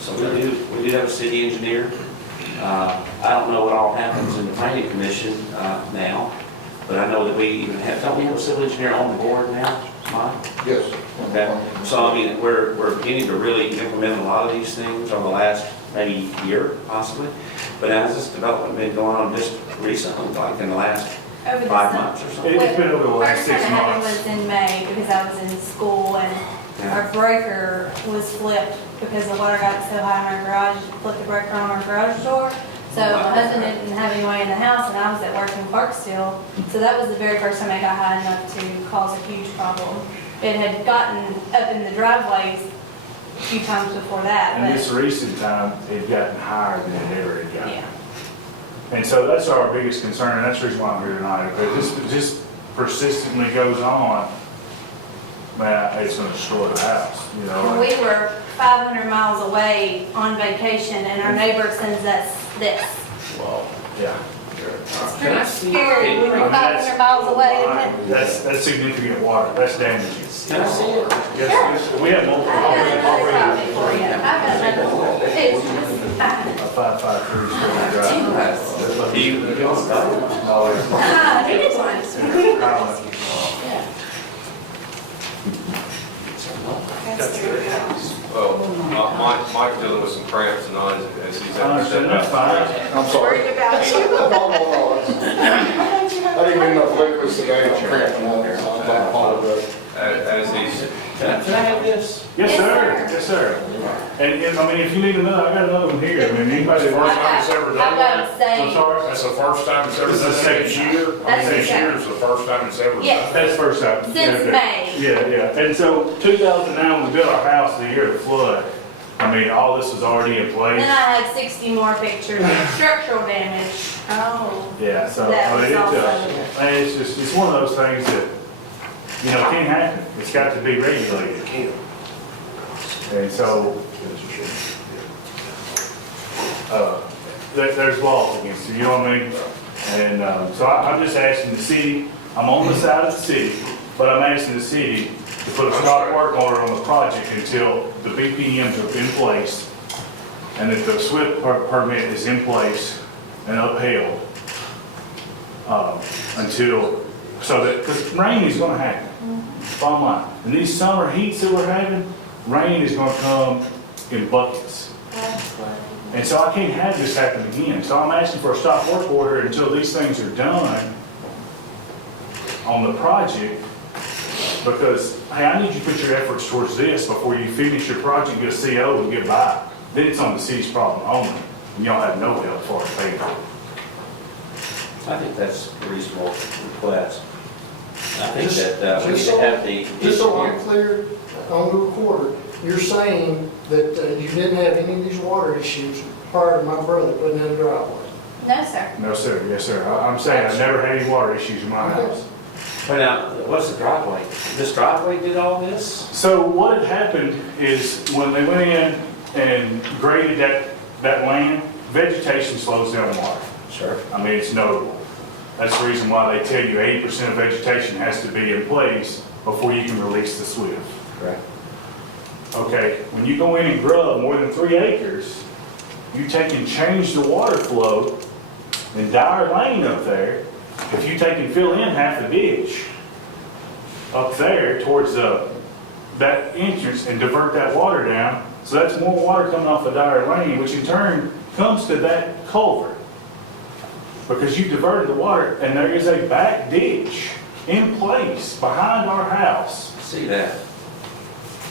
So we do have a city engineer. I don't know what all happens in the planning commission now, but I know that we even have, don't we have a civil engineer on the board now, Mike? Yes. Okay, so I mean, we're beginning to really implement a lot of these things over the last maybe year, possibly. But has this development been going on just recently, like in the last Over the 5 summer. months or something? It's been over the last First 6 time it happened months. was in May because I was in school and our breaker was flipped because the water got so high in our garage, it flipped the breaker on our garage door. So my husband didn't have any way in the house and I was at work in Clarksville. So that was the very first time it got high enough to cause a huge problem. It had gotten up in the driveways a few times before that, And this but recent time, it's gotten higher than it ever had gotten. yeah. And so that's our biggest concern, and that's the reason why I'm here tonight. If this persistently goes on, man, it's gonna destroy the house, you know? We were 500 miles away on vacation and our neighbor sends us this. Well, yeah. It's pretty scary when you're 500 miles away, isn't it? That's significant water, that's damaging. Can I see it? Yes, we have multiple. I've got another copy for you. I've got another picture. A 553 Square Drive. Do you want to go? Ah, it is one. Well, Mike's dealing with some cramps tonight as he's I having to understand, step that's out. fine. I'm sorry. Worried about you. I didn't get enough liquids today, I'm cramping up, so I apologize. As he's, Can I have this? Yes, Yes, sir, sir. yes, sir. And I mean, if you need another, I got another one here. I mean, anybody. First time it's ever I've done got that? to say, I'm sorry? That's the first time it's ever This is done the that this second. year? I mean, That's the this second. year is the first time it's ever done. Yes. That's the first time. Since Yeah, May. Yeah, yeah. And so 2009, when we built our house the year of the flood, I mean, all this was already in place. then I had 60 more pictures of structural damage. Oh. Yeah, so, That I mean, was also- and it's just, it's one of those things that, you know, can't happen. It's got to be regulated. And so, there's laws against it, you know what I mean? And, so I'm just asking the city, I'm on the side of the city, but I'm asking the city to put a stop work order on the project until the BPMs are in place and that the SWIP permit is in place and upheld. Until, so that, because rain is gonna happen, bottom line. And these summer heats that we're having, rain is gonna come in buckets. And so I can't have this happen again. So I'm asking for a stop work order until these things are done on the project. Because, hey, I need you to put your efforts towards this before you finish your project, get a CO and get by. then it's on the city's problem only, and y'all have no help for us paying for it. I think that's a reasonable request. I think that we need Just to have the Just so I'm engineer. clear, on the recorder, you're saying that you didn't have any of these water issues prior to my brother putting in the driveway? No, sir. No, sir, yes, sir. I'm saying I've never had any water issues in my house. But now, what's the driveway? This driveway did all this? So what had happened is when they went in and graded that land, vegetation slows down water. Sure. I mean, it's notable. That's the reason why they tell you 80% of vegetation has to be in place before you can release the SWIFT. Correct. Okay, when you go in and grub more than 3 acres, you take and change the water flow in Dyer Lane up there. If you take and fill in half the ditch up there towards that entrance and divert that water down, so that's more water coming off of Dyer Lane, which in turn comes to that culvert. Because you diverted the water, and there is a back ditch in place behind our house See that?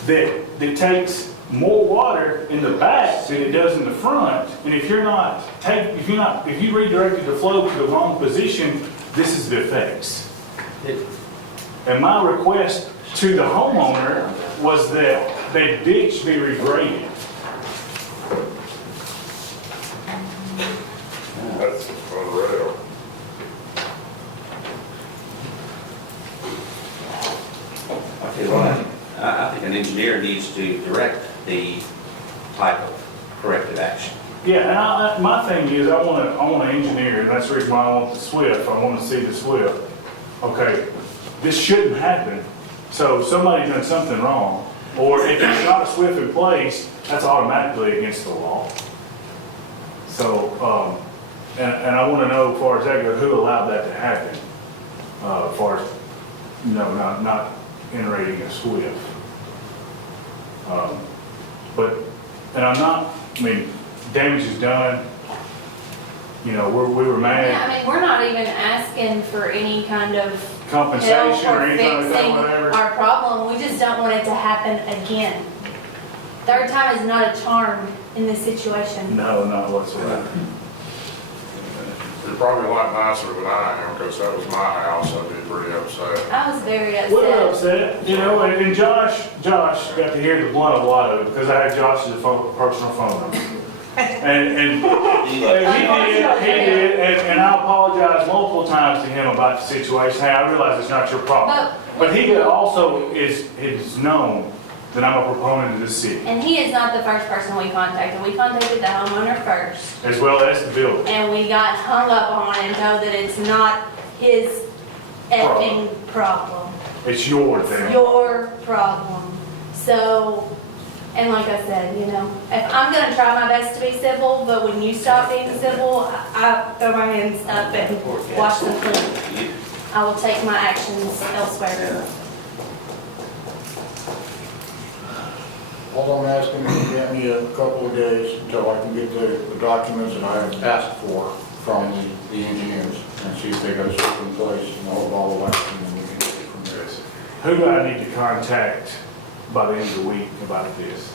that takes more water in the back than it does in the front. And if you redirected the flow to the wrong position, this is the effects. And my request to the homeowner was that the ditch be regraded. That's unreal. Okay, well, I think an engineer needs to direct the type of corrective action. Yeah, and my thing is, I want to engineer, and that's the reason why I want the SWIFT. I want to see the SWIFT. Okay, this shouldn't happen. So somebody's done something wrong. Or if there's not a SWIFT in place, that's automatically against the law. So, and I want to know, as far as that goes, who allowed that to happen? As far as, not entering a SWIFT. And I'm not, damage is done. We were mad. Yeah, I mean, we're not even asking for any kind of Compensation help or or anything like that, fixing whatever. our problem. We just don't want it to happen again. Third time is not a charm in this situation. No, not whatsoever. You're probably a lot nicer than I am, because that was my house. I'd be pretty upset. I was very We're upset. upset, and Josh got to hear the blunt of a lot of it, because I had Josh's personal phone number. And he did, and I apologized multiple times to him about the situation. Hey, I realize it's not your problem. But he also is known that I'm a proponent of this city, And he is not the first person we contacted. We contacted the homeowner first. as well as the builder. And we got hung up on and told that it's not his effing problem. It's your thing. Your problem. So, and like I said, if I'm gonna try my best to be civil, but when you stop being civil, I throw my hands up and wash the floor. I will take my actions elsewhere. All I'm asking is to get me a couple of days until I can get the documents that I have asked for from the engineers and see if they got stuff in place and all of that, and then we can get it from there. Who do I need to contact by the end of the week about this?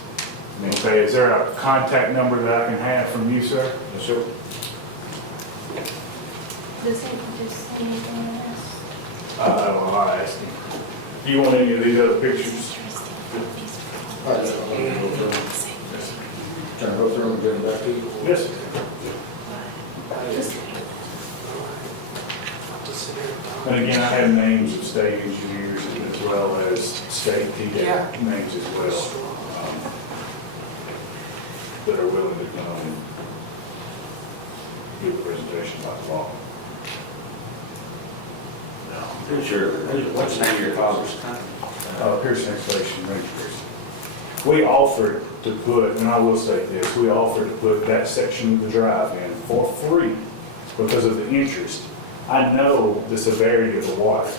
Okay, is there a contact number that I can have from you, sir? Yes, sir. Does he just anything else? I don't know, I asked him. Do you want any of these other pictures? All right, I'll go through them. Can I go through them and get them back to you? Yes, sir. And again, I have names of state engineers as well as state TDEC names as well, that are willing to come and give a presentation about the law. What's the name of your father's company? Pearson Excavation Rangers. We offered to put, and I will state this, we offered to put that section of the drive in for free because of the interest. I know the severity of the water.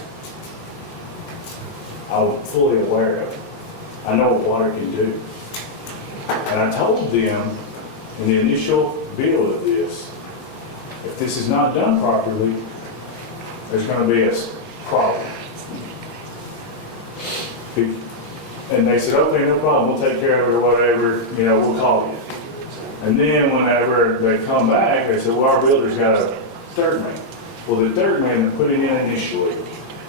I'm fully aware of it. I know what water can do. And I told them in the initial build of this, if this is not done properly, there's going to be a problem. And they said, okay, no problem, we'll take care of it or whatever, we'll call you. And then whenever they come back, they said, well, our builder's got a third man. Well, the third man that put it in initially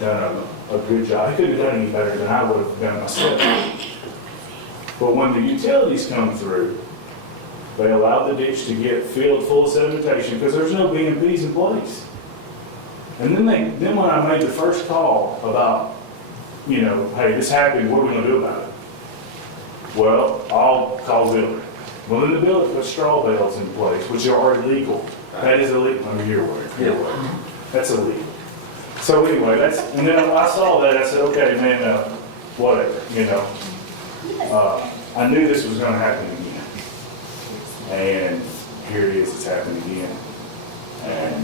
done a good job. He couldn't have done any better than I would have done myself. But when the utilities come through, they allow the ditch to get filled full of sedimentation because there's no BMPs in place. And then when I made the first call about, you know, hey, this happened, what are we gonna do about it? Well, I'll call the builder. Well, then the builder put straw bales in place, which are illegal. That is illegal under your word. That's illegal. So anyway, and then I saw that, I said, okay, man, whatever, you know. I knew this was gonna happen again. And here it is, it's happened again. And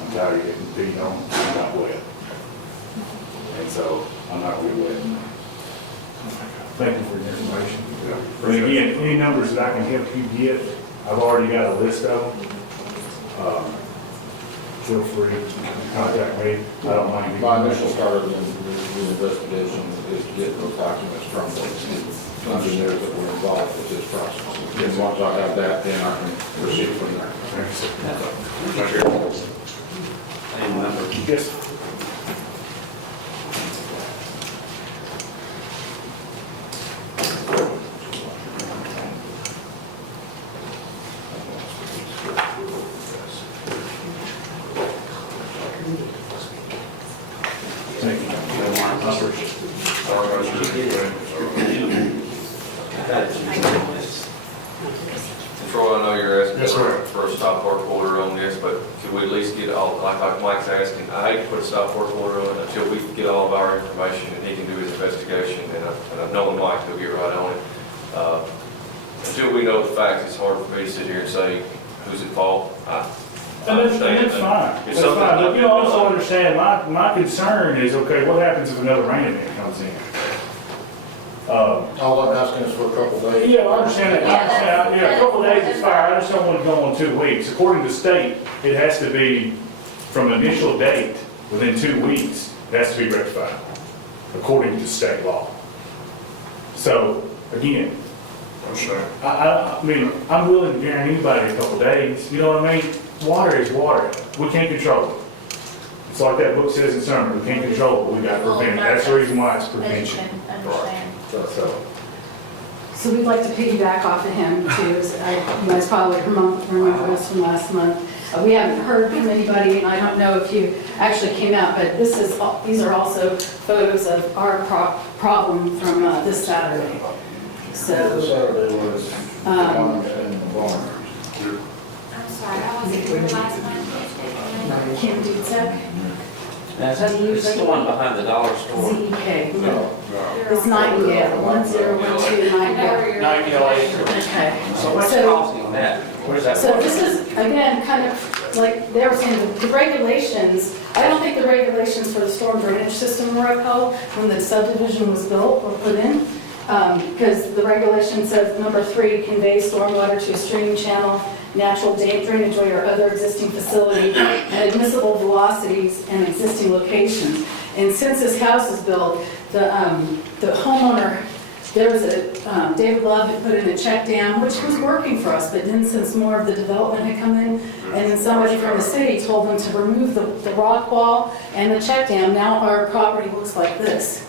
I'm tired of getting beat on, I'm not wet. And so, I'm not really wet. Thank you for the information. And again, any numbers that I can help you get, I've already got a list of them. Feel free to contact me. I don't mind. My initial start of the investigation is to get those documents from the engineers that were involved with this process. And once I have that, then I can proceed from there. Yes. Thank you. Troy, I know you're asking Yes, sir. for a stop work order on this, but could we at least get all, like Mike's asking, I hate to put a stop work order on it until we get all of our information and he can do his investigation, and I've known Mike, he'll get right on it. Until we know the facts, it's hard for me to sit here and say who's at fault. And that's fine. That's fine. But you also understand, my concern is, okay, what happens if another rain event comes in? All I'm asking is for a couple days. Yeah, I understand that. Yeah, a couple of days is fine. I just don't want to go on 2 weeks. According to state, it has to be from initial date, within 2 weeks, it has to be rectified, according to state law. So, again, I mean, I'm willing to guarantee anybody a couple of days. You know what I mean? Water is water. We can't control it. It's like that book says in summer, we can't control it, we got to prevent it. That's the reason why it's prevention. So we'd like to piggyback off of him too. You guys probably remember this from last month. We haven't heard from anybody, and I don't know if you actually came out, but these are also photos of our problem from this Saturday. So. This Saturday was the one in the barn. I'm sorry, I wasn't here last month. Kim Dudek, Now, is that the one behind the dollar store? ZEK. No. It's Nightingale, 1012 Nightingale. Nightingale. Okay. So what's So- causing that? Where's that? So this is, again, kind of like they were saying, the regulations, I don't think the regulations for the storm drainage system were upheld when the subdivision was built or put in. Because the regulation says, number 3, convey stormwater to a stream channel, natural drainage way or other existing facility at admissible velocities and existing locations. And since this house is built, the homeowner, there was David Love had put in a check dam, which was working for us, but then since more of the development had come in, and then somebody from the city told them to remove the rock wall and the check dam, now our property looks like this.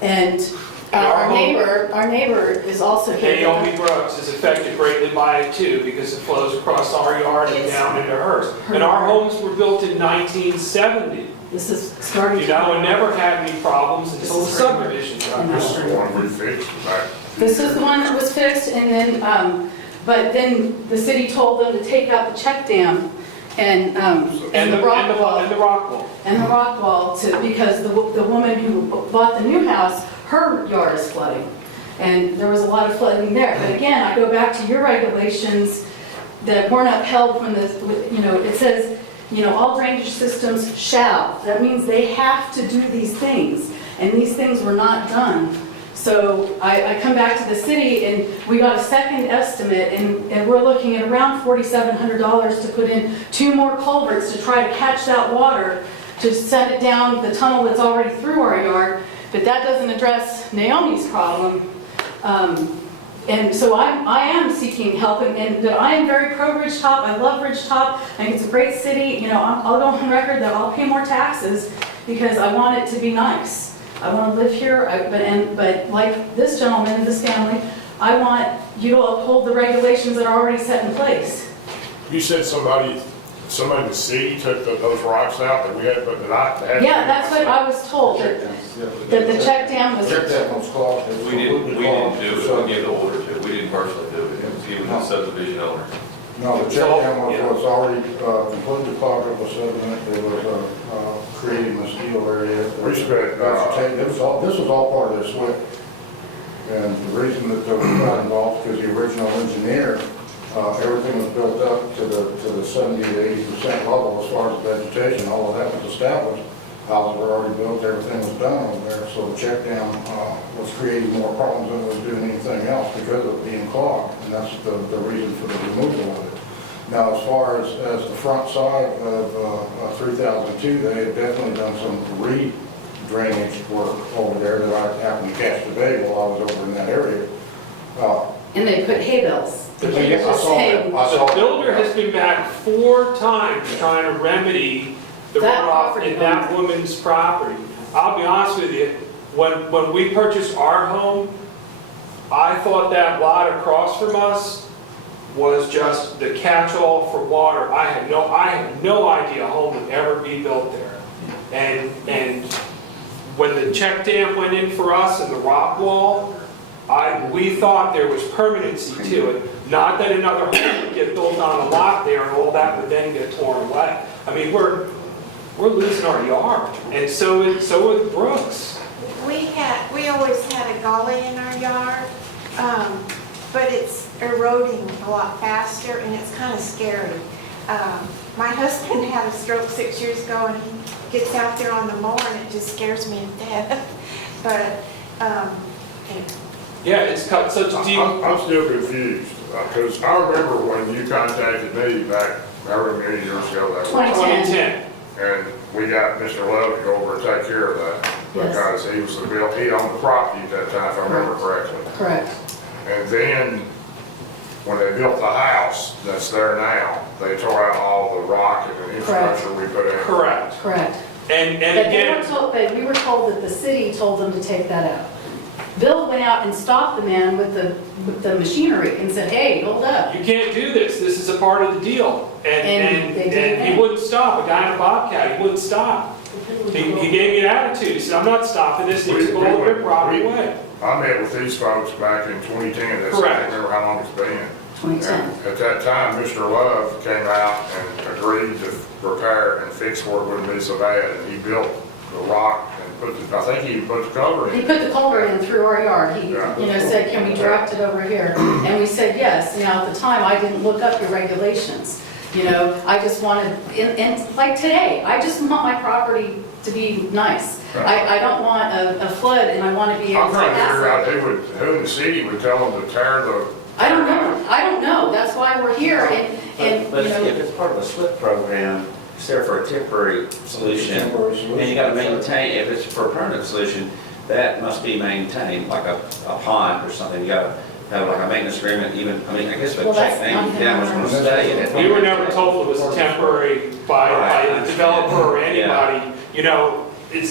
And our neighbor is also here. Naomi Brooks is affected greatly by it too, because it flows across our yard and down into hers. And our homes were built in 1970. This is starting. You know, and never had any problems until the subdivision got This is the one we fixed back. This is the one that was fixed, and then, but then the city told them to take out the check dam and the rock wall. And the rock wall. And the rock wall because the woman who bought the new house, her yard is flooding. And there was a lot of flooding there. But again, I go back to your regulations that weren't upheld when it says, all drainage systems shall. That means they have to do these things. And these things were not done. So I come back to the city and we got a second estimate and we're looking at around $4,700 to put in 2 more culverts to try to catch that water, to set it down the tunnel that's already through our yard. But that doesn't address Naomi's problem. And so I am seeking help, and that I am very pro Ridgetop. I love Ridgetop. I think it's a great city. You know, I'll go on record that I'll pay more taxes because I want it to be nice. I want to live here, but like this gentleman, this family, I want you to uphold the regulations that are already set in place. You said somebody in the city took those rocks out that we had, but that I. Yeah, that's what I was told, that the check dam was. Check dam was clogged. We didn't do it, we gave the order to it, we didn't personally do it, it was given to the subdivision owner. No, the check dam was already completely clogged up with sediment. It was creating the steel area. We spent, This was all part of this SWIP. And the reason that we got involved, because the original engineer, everything was built up to the 70 to 80% level as far as vegetation. All of that was established. Houses were already built, everything was done over there. So the check dam was creating more problems than it was doing anything else because of it being clogged. And that's the reason for the removal of it. Now, as far as the front side of 3002, they had definitely done some re-drainage work over there that I happened to catch today while I was over in that area. And they put hay bales. I saw that. The builder has been back 4 times trying to remedy the That runoff property in that woman's property. I'll be honest with you, when we purchased our home, I thought that lot across from us was just the catch-all for water. I had no idea a home would ever be built there. And when the check dam went in for us and the rock wall, we thought there was permanency to it. Not that another home would get built on a lot there and all that would then get torn away. I mean, we're losing our yard, and so would Brooks. We always had a gully in our yard, but it's eroding a lot faster and it's kind of scary. My husband had a stroke 6 years ago and he gets out there on the mower and it just scares me to death. But, anyway. Yeah, it's cut such deep. I'm still confused, because I remember when you contacted me back, however many years ago that was. 2010. And we got Mr. Love to go over and take care of that, because he owned the property at that time, if I remember correctly. Correct. And then, when they built the house that's there now, they tore out all the rock and the infrastructure we put in. Correct. Correct. And But we were told that the city told them to take that out. Bill went out and stopped the man with the machinery and said, hey, hold up. you can't do this. This is a part of the deal. And they did he that. wouldn't stop. A guy in a Bobcat, he wouldn't stop. He gave me an attitude. He said, I'm not stopping this. It needs to go all the proper way. I met with these folks back in 2010, that's, I Correct. can't remember how long it's been. 2010. And at that time, Mr. Love came out and agreed to repair and fix where it wouldn't be so bad, and he built the rock and I think he put the culvert in. He put the culvert in through our yard. He, Yeah. said, can we direct it over here? And we said, yes. Now, at the time, I didn't look up your regulations. I just wanted, and like today, I just want my property to be nice. I don't want a flood, and I want to be able I'm to trying to pass figure out it. who in the city would tell them to tear the. I don't know. That's why we're here, and But if it's part of a SWIP program, it's there for a temporary solution, and you gotta maintain, if it's for a permanent solution, that must be maintained, like a pond or something, you gotta have like a maintenance agreement even, I guess the Well, check that's not name down was gonna stay. and We were never told it was temporary by a developer or anybody.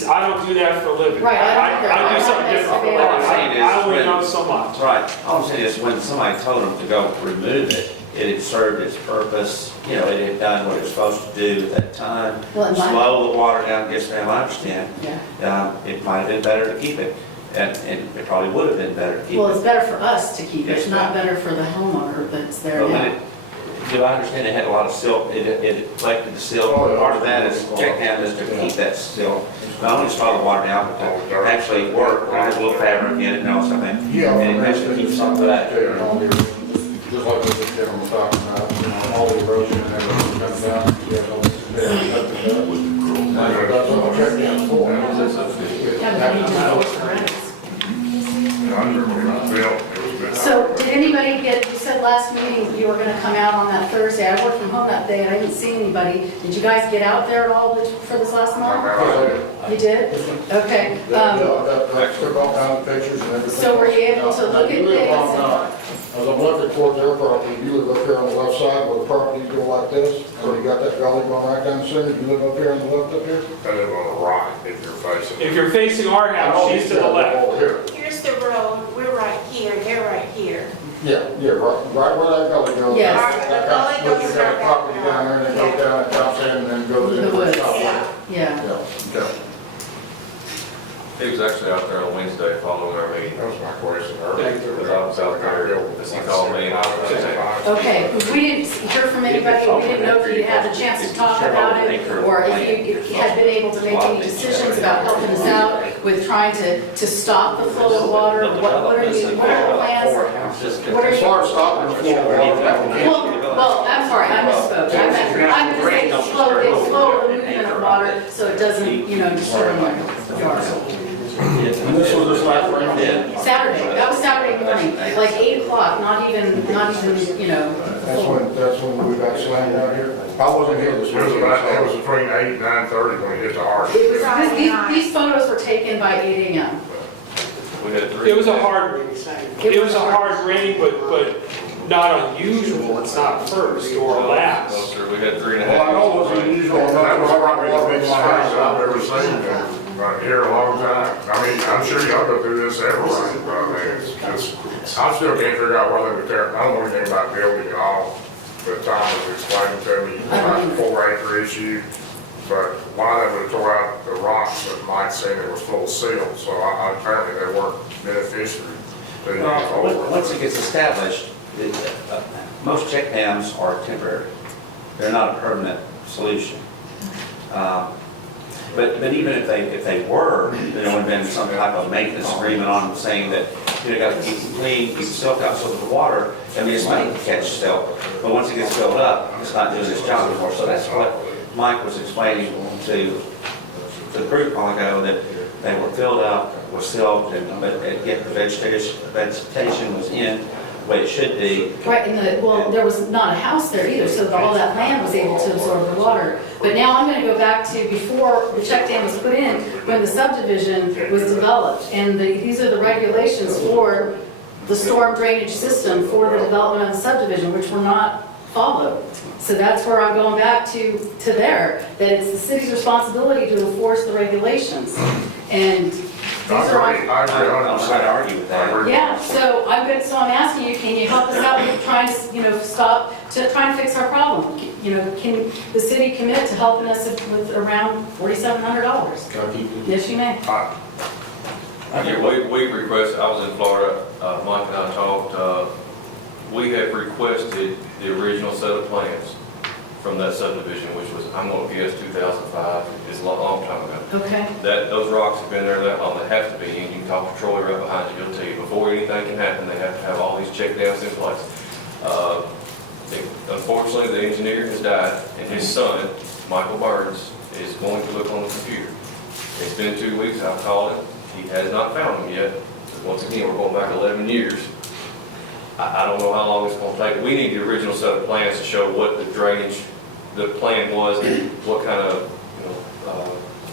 I don't do that for a living. Right, I do something different for a living. I only know so much. Right, all I'm saying is when somebody told them to go remove it, it had served its purpose, it had done what it was supposed to do at that time. Well, it might- Slow the water down, yes ma'am, I understand. Yeah. It might have been better to keep it, and it probably would have been better to keep Well, it. it's better for us to keep it. Yes, It's not ma'am. better for the homeowner that's there But when now. do I understand it had a lot of silt, it collected the silt, part of that is, check dam is to keep that silt. Not only slow the water down, but to actually work, there's a little fabric in it and all something, and it actually keeps some of that. Just like what this gentleman was talking about, all the erosion and everything comes down, you have all this, that's what a check dam's for. Yeah, but we need to enforce the regs. I remember when it was built, it was built. So did anybody you said last meeting, you were gonna come out on that Thursday. I worked from home that day and I didn't see anybody. Did you guys get out there at all for this last month? You did? Okay. I took all kinds of pictures and everything. So were you able to look at things? As I'm looking towards their property, you live up here on the left side where the properties go like this, so you got that gully going right down the center, you live up here on the left up here? I live on the right if you're facing. If you're facing our house, she's to the left. Over here. Here's the road, we're right here, they're right here. Yeah, right where that gully goes. Yes. That kind of splits, you got a property down there, and then goes down and drops in, and then goes into The the woods. shop. Yeah. Yeah. Yeah, okay. He was actually out there on Wednesday following our meeting. That was my question earlier. Because I was out there, as he called me, and I was saying, Okay, we didn't hear from anybody, we didn't know if you had the chance to talk about it, or if you had been able to make any decisions about helping us out with trying to stop the flow of water. What are the plans? What are As far as stopping the flow of water, Well, I'm sorry, I misspoke. I'm going to say slow the movement of water so it doesn't, destroy my yard. and this was this last rain. Saturday, that was Saturday morning, like 8 o'clock, not even, That's when we got slammed out here. I wasn't here this It was weekend. it was between 8 and 9:30 when it hit the arch. It was, these photos were taken by 8 a.m. we had three. It was a hard rain, but not unusual. It's not first or No, last. sir, we had 3.5. Well, I know it was unusual. That was probably the biggest rain that I've ever seen right here in a long time. I mean, I'm sure y'all go through this every rain, but I mean, it's just, I still can't figure out why they would tear, I don't know anything about building at all, but Tom was explaining to me about the 4-acre issue, but why they would have tore out the rocks that Mike said it was full of silt, so apparently they weren't beneficiary. Once it gets established, most check dams are temporary. They're not a permanent solution. But even if they were, there would have been some type of maintenance agreement on them saying that, you got to keep them clean, keep silt out so that the water, it's made to catch silt. But once it gets filled up, it's not doing its job anymore. So that's what Mike was explaining to the group a while ago, that they were filled up with silt, but yet the vegetation was in the way it should be. Right, there was not a house there either, so all that land was able to absorb the water. But now I'm going to go back to before the check dam was put in, when the subdivision was developed. And these are the regulations for the storm drainage system for the development of the subdivision, which were not followed. So that's where I'm going back to there, that it's the city's responsibility to enforce the regulations. And these are. I agree, I don't know how to argue with that. Yeah, so I'm asking you, can you help us out with trying to, trying to fix our problem? Can the city commit to helping us with around $4,700? Can I keep it? Yes, you may. Yeah, we requested, I was in Florida, Mike and I talked, we have requested the original set of plans from that subdivision, which was, I'm gonna guess 2005, it's a long time ago. Okay. Those rocks have been there that long, they have to be, and you can talk to Troy right behind you, he'll tell you, before anything can happen, they have to have all these check downs in place. Unfortunately, the engineer has died, and his son, Michael Burns, is going to look on the computer. It's been 2 weeks, I've called him, he has not found them yet. Once again, we're going back 11 years. I don't know how long it's going to take. We need the original set of plans to show what the drainage, the plan was, and what kind of,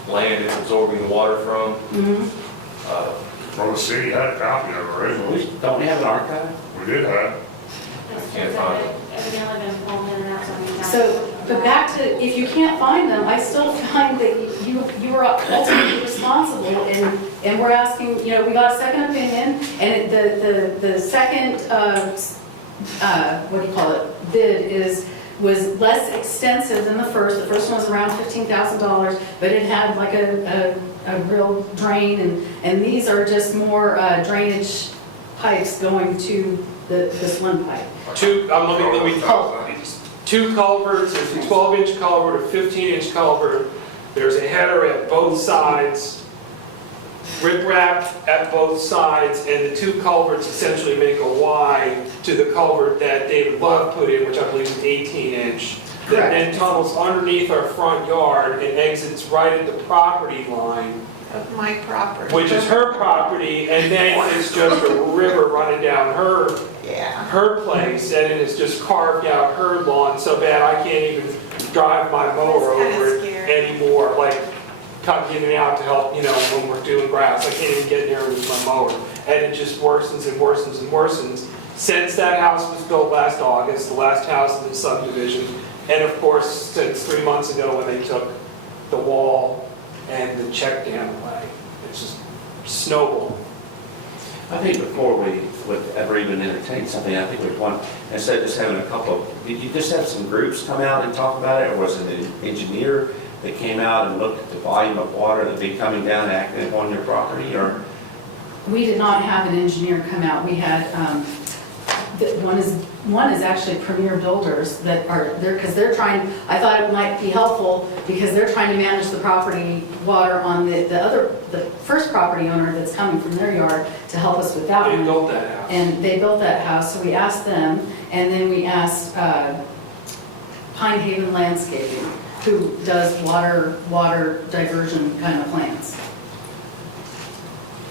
land it's absorbing the water from. Well, the city had a copy of it originally. Don't we have an archive? We did have. Can't find it. Evidently been pulled in and out so many times. So, but back to, if you can't find them, I still find that you are ultimately responsible, and we're asking, we got a second opinion, and the second, bid was less extensive than the first. The first one was around $15,000, but it had like a real drain, and these are just more drainage pipes going to this one pipe. Let me two culverts, there's a 12-inch culvert, a 15-inch culvert, there's a header at both sides, riprap at both sides, and the two culverts essentially make a Y to the culvert that David Love put in, which I believe is 18-inch. that then tunnels underneath our front yard and exits right at the property line, Of my property. which is her property, and then it's just a river running down Yeah. her place, and it has just carved out her lawn so bad I can't even drive my mower That's kinda over it scary. anymore, like, getting out to help, when we're doing grass, I can't even get near with my mower. And it just worsens and worsens and worsens. Since that house was built last August, the last house in the subdivision, and of course, since 3 months ago when they took the wall and the check dam away, it's just snowballed. I think before we would ever even entertain something, I think we'd want, instead of just having a couple, did you just have some groups come out and talk about it? Or was it an engineer that came out and looked at the volume of water that'd be coming down and acting on your property, or? We did not have an engineer come out. We had, one is actually Premier Builders that are there, because they're trying, I thought it might be helpful, because they're trying to manage the property water on the first property owner that's coming from their yard to help us with that They one. built that house. And they built that house, so we asked them, and then we asked Pine Haven Landscaping, who does water diversion kind of plants.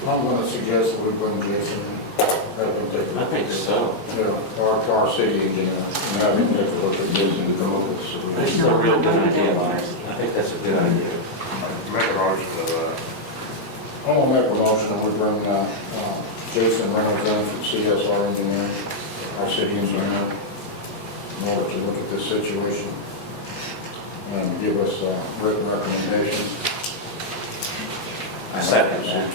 I'm gonna suggest that we bring Jason in. Have him take a I think so. our city engineer, and have him take a look at this and go with us. This is a real good idea, Lars. I think that's a good idea. Make a motion to that. I'm gonna make a motion that we bring Jason Reynolds in from CSR Engineering, our city engineer, in order to look at this situation and give us written recommendations. I second that.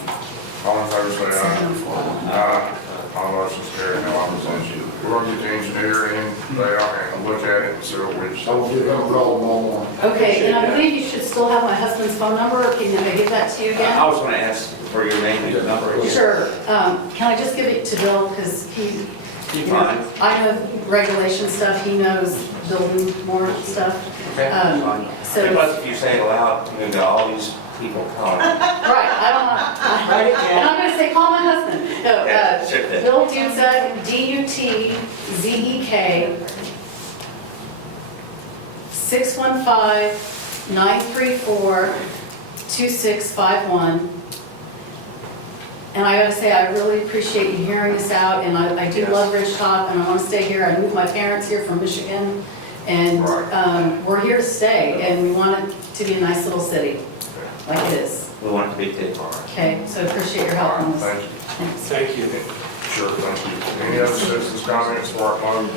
All in favor, say aye. Aye. All motions carried, no opposition. We're gonna get the engineer in there and look at it and see what we. So we'll give him a call tomorrow morning. Okay, and I believe you should still have my husband's phone number, or can I give that to you I again? was going to ask for your name and your number again. Sure. Can I just give it to Bill, because he, You fine. I know regulation stuff, he knows building more stuff. Okay, that's fine. so- Because if you say it aloud, you're going to get all these people calling. Right, I don't know. And I'm gonna say, call my husband. No, Yeah, sure thing. Bill Dutzek, D-U-T-Z-E-K, 615-934-2651. And I gotta say, I really appreciate you hearing us out, and I do love Ridgetop, and I wanna stay here. I moved my parents here from Michigan, and we're here to stay, and we want it to be a nice little city, like it is. We want it to be too. Okay, so appreciate your help on this. Thank you. Thanks. Thank you. Sure, thank you. Any other citizens' comments for our close?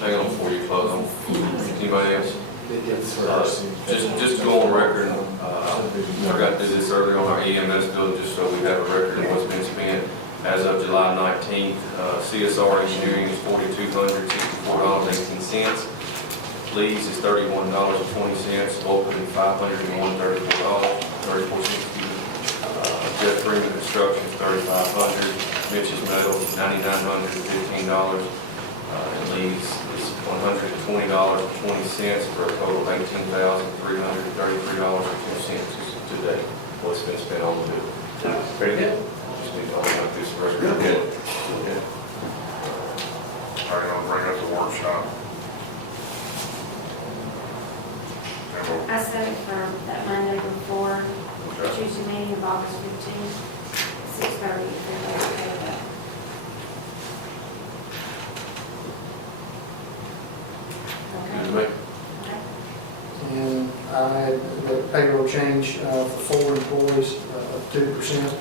Hang on before you close on. Anybody else? Just to go on record, I got to do this earlier on our EMS bill, just so we have a record of what's been spent. As of July 19th, CSR engineering is $4,264.18. Leads is $31.20, Vulcan $501.34. Jeff Freeman Construction is $3,500, Mitch's Metal $9,915, and Lee's is $120.20 for a total of $18,333.02 to date. What's been spent on the bill. Very good. Just need to open up this record. Real good. Are you gonna bring up the workshop? And we'll- I set it for that Monday before, Okay. Tuesday meeting of August 15th, 6:30, if everybody's okay with that. Good to me. Okay. And I had the payroll change for 4 employees, 2%.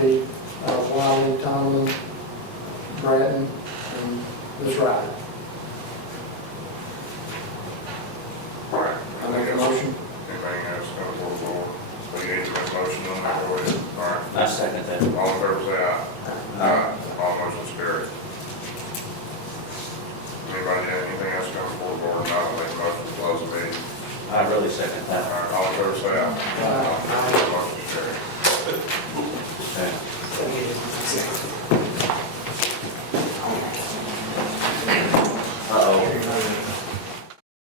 The Wiley, Tomlin, Bratton, and Ms. Ryder. All right. I make a motion. Anything else on the floor? So you need to make a motion on that, go ahead. All right. I second that. All in favor, say aye. Aye. All motions carried. Anybody have anything else on the board, or not, I'll make a motion to close the meeting. I really second All that. right, all in favor, say aye. Aye. Motion carried. Okay.